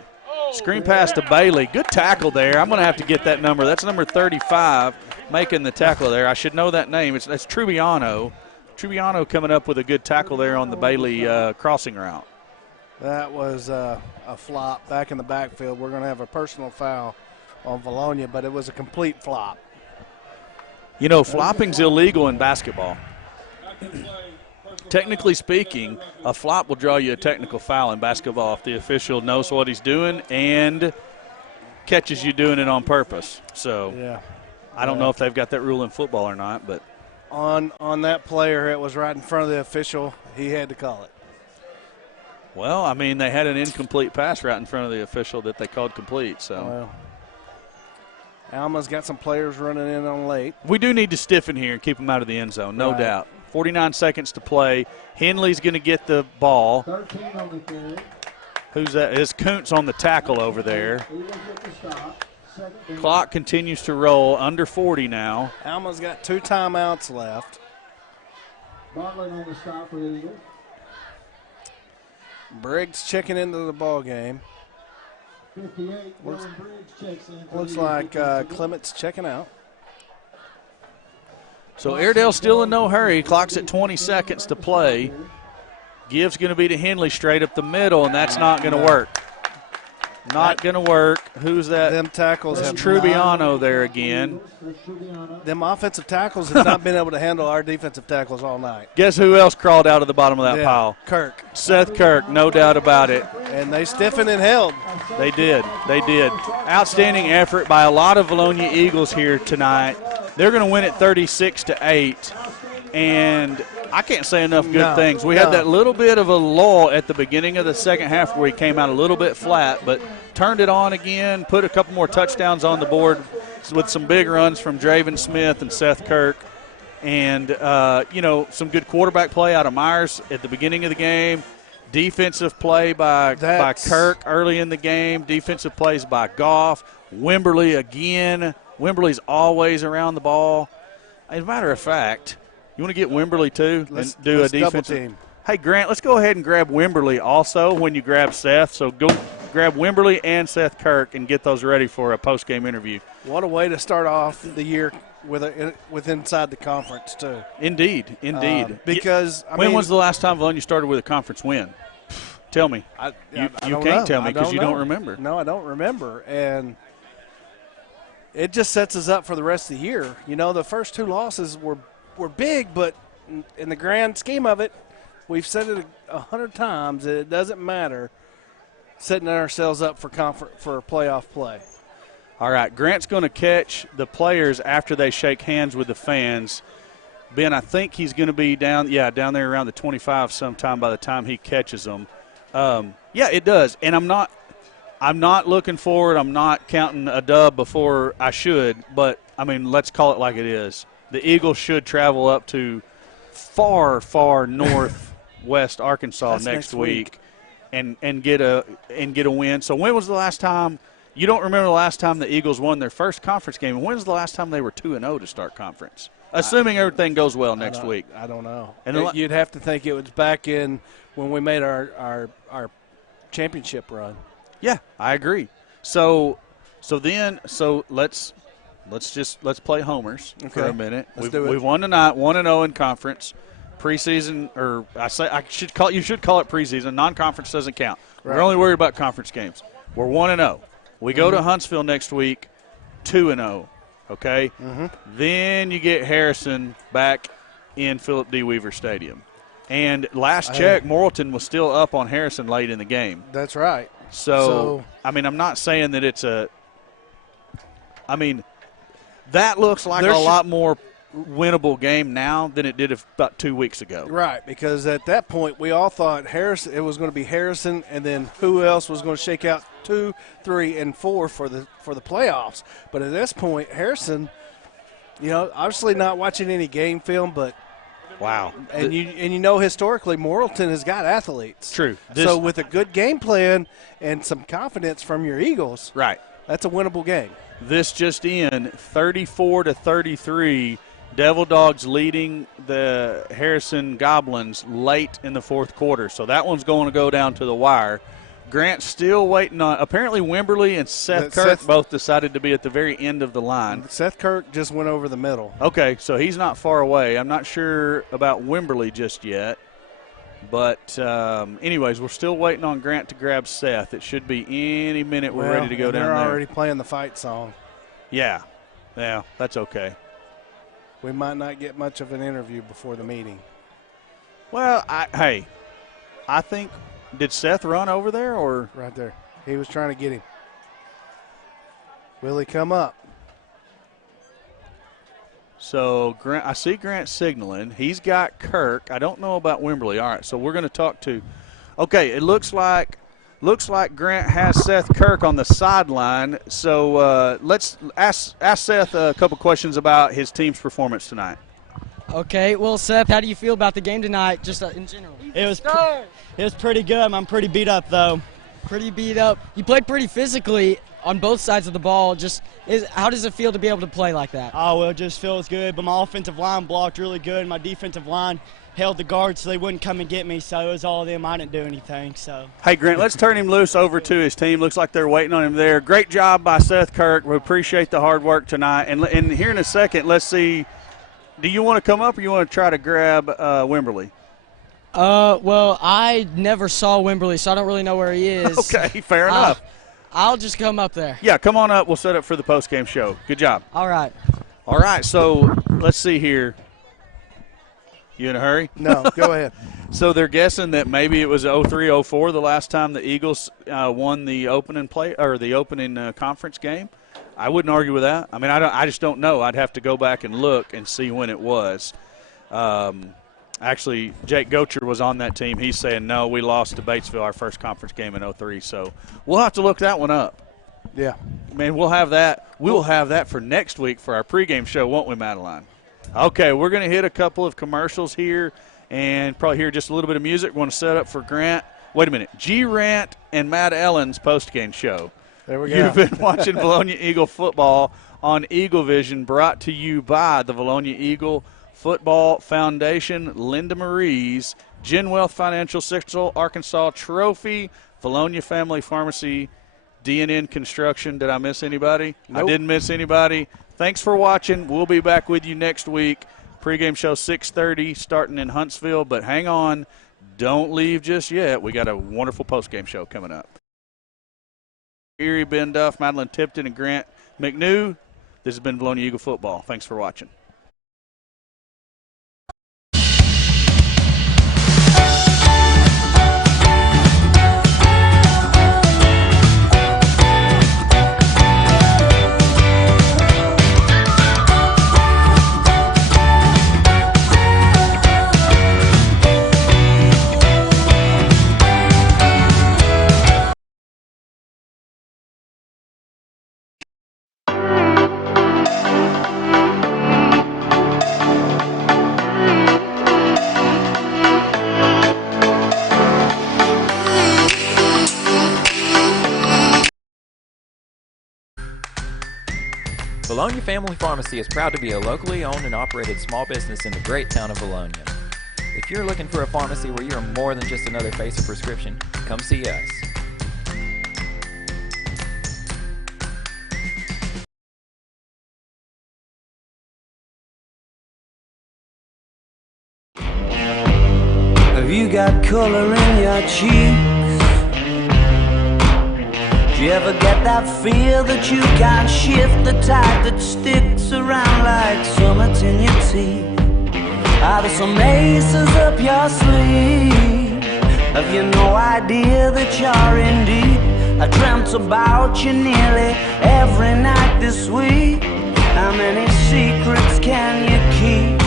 Screen pass to Bailey. Good tackle there. I'm going to have to get that number. That's number 35 making the tackle there. I should know that name. That's Trubbiano. Trubbiano coming up with a good tackle there on the Bailey crossing route. That was a flop back in the backfield. We're going to have a personal foul on Vilonia, but it was a complete flop. You know, flopping's illegal in basketball. Technically speaking, a flop will draw you a technical foul in basketball if the official knows what he's doing and catches you doing it on purpose. So yeah. I don't know if they've got that rule in football or not, but on that player, it was right in front of the official. He had to call it. Well, I mean, they had an incomplete pass right in front of the official that they called complete. So well, Alma's got some players running in on late. We do need to stiffen here and keep them out of the end zone, no doubt. 49 seconds to play. Henley's going to get the ball. 13 on the carry. Who's that? It's Kuntz on the tackle over there. Clock continues to roll. Under 40 now. Alma's got 2 timeouts left. Bartlett on the stop for the Eagles. Briggs checking into the ball game. 58. Briggs checks in. Looks like Clement's checking out. So Airedale's still in no hurry. Clock's at 20 seconds to play. Give's going to be to Henley straight up the middle, and that's not going to work. Not going to work. Who's that? Them tackles That's have Trubbiano there again. Them offensive tackles have not been able to handle our defensive tackles all night. Guess who else crawled out of the bottom of that pile? Kirk. Seth Kirk, no doubt about it. And they stiffened and held. They did. They did. Outstanding effort by a lot of Vilonia Eagles here tonight. They're going to win it 36-8. And I can't say enough good things. We had that little bit of a lull at the beginning of the second half where he came out a little bit flat, but turned it on again, put a couple more touchdowns on the board with some big runs from Draven Smith and Seth Kirk. And, some good quarterback play out of Myers at the beginning of the game. Defensive play by Kirk early in the game. Defensive plays by Goff. Wimberly again. Wimberly's always around the ball. As a matter of fact, you want to get Wimberly too and do a defensive team. Hey, Grant, let's go ahead and grab Wimberly also when you grab Seth. So go grab Wimberly and Seth Kirk and get those ready for a post-game interview. What a way to start off the year with inside the conference too. Indeed. Because when was the last time Vilonia started with a conference win? Tell me. You can't tell me because you don't remember. No, I don't remember. And it just sets us up for the rest of the year. You know, the first 2 losses were big, but in the grand scheme of it, we've said it 100 times that it doesn't matter setting ourselves up for playoff play. All right, Grant's going to catch the players after they shake hands with the fans. Ben, I think he's going to be down there around the 25 sometime by the time he catches them. Yeah, it does. And I'm not looking forward. I'm not counting a dub before I should, but, I mean, let's call it like it is. The Eagles should travel up to far, far northwest Arkansas next week and get a win. So when was the last time – you don't remember the last time the Eagles won their first conference game? And when was the last time they were 2-0 to start conference? Assuming everything goes well next week. I don't know. And you'd have to think it was back in when we made our championship run. Yeah, I agree. So let's play homers for a minute. We've won tonight, 1-0 in conference. Preseason, or you should call it preseason. Non-conference doesn't count. Right. We're only worried about conference games. We're 1-0. We go to Huntsville next week, 2-0. Okay? Mm-hmm. Then you get Harrison back in Philip D. Weaver Stadium. And last check, Morrilton was still up on Harrison late in the game. That's right. So I mean, I'm not saying that it's that looks like a lot more winnable game now than it did about 2 weeks ago. Right, because at that point we all thought it was going to be Harrison, and then who else was going to shake out 2, 3, and 4 for the playoffs. But at this point, Harrison, obviously not watching any game film, but wow. And historically Morrilton has got athletes. True. So with a good game plan and some confidence from your Eagles, right, that's a winnable game. This just in, 34-33. Devil Dogs leading the Harrison Goblins late in the fourth quarter. So that one's going to go down to the wire. Grant's still waiting on – apparently Wimberly and Seth Kirk both decided to be at the very end of the line. Seth Kirk just went over the middle. Okay, so he's not far away. I'm not sure about Wimberly just yet. But anyways, we're still waiting on Grant to grab Seth. It should be any minute we're ready to go down there. They're already playing the fight song. Yeah, that's okay. We might not get much of an interview before the meeting. Well, I think – did Seth run over there or? Right there. He was trying to get him. Will he come up? So I see Grant signaling. He's got Kirk. I don't know about Wimberly. All right, so we're going to talk to – okay, it looks like Grant has Seth Kirk on the sideline. So let's ask Seth a couple questions about his team's performance tonight. Okay, well, Seth, how do you feel about the game tonight, just in general? It was pretty good. I'm pretty beat up, though. Pretty beat up. You played pretty physically on both sides of the ball. How does it feel to be able to play like that? Oh, well, it just feels good. But my offensive line blocked really good. My defensive line held the guards so they wouldn't come and get me. So it was all of them. I didn't do anything. So. Hey, Grant, let's turn him loose over to his team. Looks like they're waiting on him there. Great job by Seth Kirk. We appreciate the hard work tonight. And here in a second, let's see. Do you want to come up or you want to try to grab Wimberly? Well, I never saw Wimberly, so I don't really know where he is. Okay, fair enough. I'll just come up there. Yeah, come on up. We'll set up for the post-game show. Good job. All right. All right, so let's see here. You in a hurry? No, go ahead. So they're guessing that maybe it was 03-04 the last time the Eagles won the opening conference game. I wouldn't argue with that. I mean, I just don't know. I'd have to go back and look and see when it was. Actually, Jake Gocher was on that team. He's saying, no, we lost to Batesville our first conference game in 03. So we'll have to look that one up. Yeah. Man, we'll have that. We'll have that for next week for our pregame show, won't we, Madeline? Okay, we're going to hit a couple of commercials here and probably hear just a little bit of music. We're going to set up for Grant. Wait a minute. G-Rant and Matt Ellen's postgame show. There we go. You've been watching Vilonia Eagle football on Eagle Vision, brought to you by the Vilonia Eagle Football Foundation, Linda Marie's, Genwealth Financial, Central Arkansas Trophy, Vilonia Family Pharmacy, DNN Construction. Did I miss anybody? Nope. I didn't miss anybody. Thanks for watching. We'll be back with you next week. Pre-game show 6:30 starting in Huntsville, but hang on. Don't leave just yet. We got a wonderful post-game show coming up. Erie, Ben Duff, Madeline Tipton, and Grant McNew. This has been Vilonia Eagle Football. Thanks for watching. Vilonia Family Pharmacy is proud to be a locally owned and operated small business in the great town of Vilonia. If you're looking for a pharmacy where you're more than just another face of prescription, come see us. Have you got color in your cheeks? Do you ever get that feel that you can't shift, the type that sticks around like summits in your teeth? Are there some aces up your sleeve? Have you no idea that you're in deep? I dreamt about you nearly every night this week. How many secrets can you keep?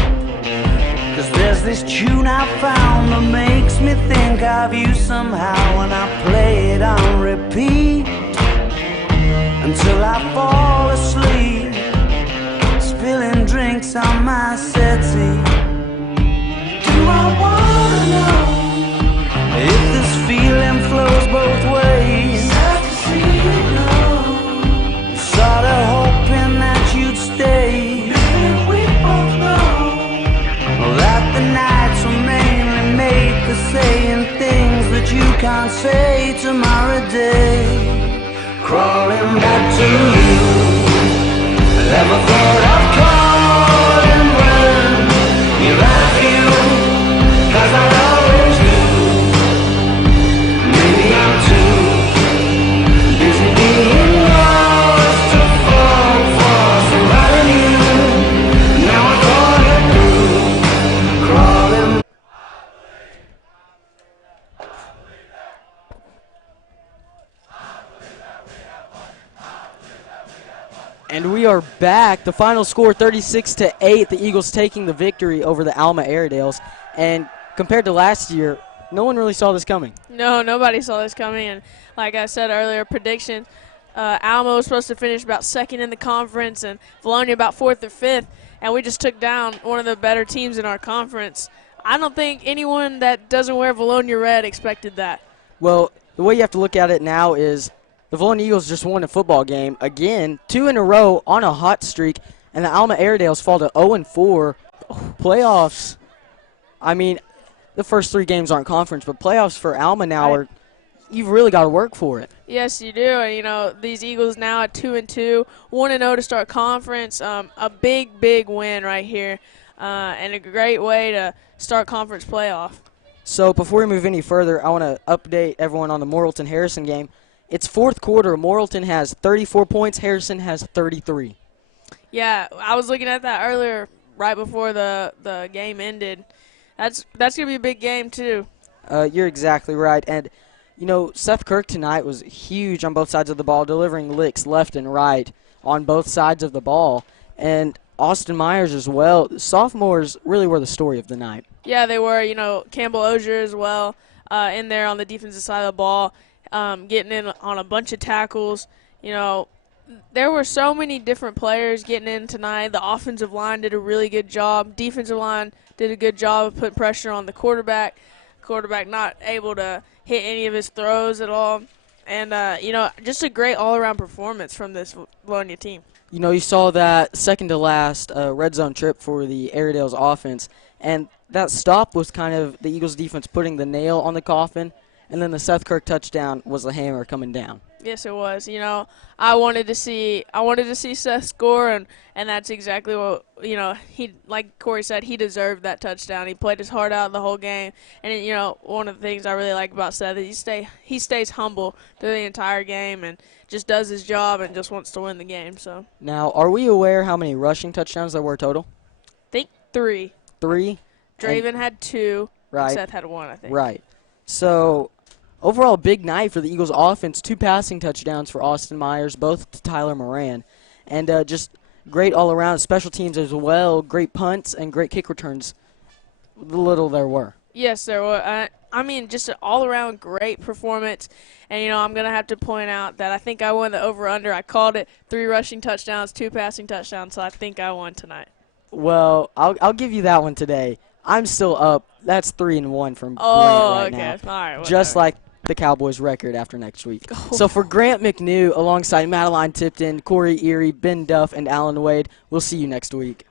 'Cause there's this tune I found that makes me think of you somehow, and I play it on repeat until I fall asleep, spilling drinks on my settee. Do I wanna know if this feeling flows both ways? Sad to see you go. Sorta hoping that you'd stay. Maybe we both know that the nights were mainly made for saying things that you can't say tomorrow day. Crawling back to you, never thought I'd calling when you like you, 'cause I always do. Maybe I'm too busy being lost to fall for somebody new. Now I thought it through, crawling. And we are back. The final score 36-8. The Eagles taking the victory over the Alma Airedales. And compared to last year, no one really saw this coming. No, nobody saw this coming. And like I said earlier, prediction, Alma was supposed to finish about second in the conference and Vilonia about fourth or fifth. And we just took down one of the better teams in our conference. I don't think anyone that doesn't wear Vilonia red expected that. Well, the way you have to look at it now is the Vilonia Eagles just won a football game. Again, 2 in a row on a hot streak. And the Alma Airedales fall to 0-4. Playoffs, I mean, the first 3 games aren't conference, but playoffs for Alma now are, you've really got to work for it. Yes, you do. And, you know, these Eagles now at 2-2, 1-0 to start conference. A big, big win right here, and a great way to start conference playoff. So before we move any further, I want to update everyone on the Morrilton-Harrison game. It's fourth quarter. Morrilton has 34 points. Harrison has 33. Yeah, I was looking at that earlier, right before the game ended. That's going to be a big game, too. You're exactly right. And, you know, Seth Kirk tonight was huge on both sides of the ball, delivering licks left and right on both sides of the ball. And Austin Myers as well. Sophomores really were the story of the night. Yeah, they were. You know, Campbell Ozier as well in there on the defensive side of the ball, getting in on a bunch of tackles. You know, there were so many different players getting in tonight. The offensive line did a really good job. Defensive line did a good job of putting pressure on the quarterback. Quarterback not able to hit any of his throws at all. And, you know, just a great all-around performance from this Vilonia team. You know, you saw that second-to-last red zone trip for the Airedales offense, and that stop was kind of the Eagles' defense putting the nail on the coffin, and then the Seth Kirk touchdown was the hammer coming down. Yes, it was. You know, I wanted to see Seth score, and that's exactly what, you know, he, like Corey said, he deserved that touchdown. He played his heart out the whole game, and you know, one of the things I really like about Seth is he stays humble through the entire game and just does his job and just wants to win the game. So now, are we aware how many rushing touchdowns there were total? I think 3. 3. Draven had 2. Right. Seth had 1, I think. Right. So, overall, big night for the Eagles offense. 2 passing touchdowns for Austin Myers, both to Tyler Moran. And just great all-around special teams as well. Great punts and great kick returns. The little there were. Yes, there were. I mean, just an all-around great performance. And, you know, I'm going to have to point out that I think I won the over-under. I called it 3 rushing touchdowns, 2 passing touchdowns, so I think I won tonight. Well, I'll give you that one today. I'm still up. That's 3-1 from Grant right now. All right. Just like the Cowboys' record after next week. So for Grant McNew, alongside Madeline Tipton, Corey Erie, Ben Duff, and Alan Wade, we'll see you next week.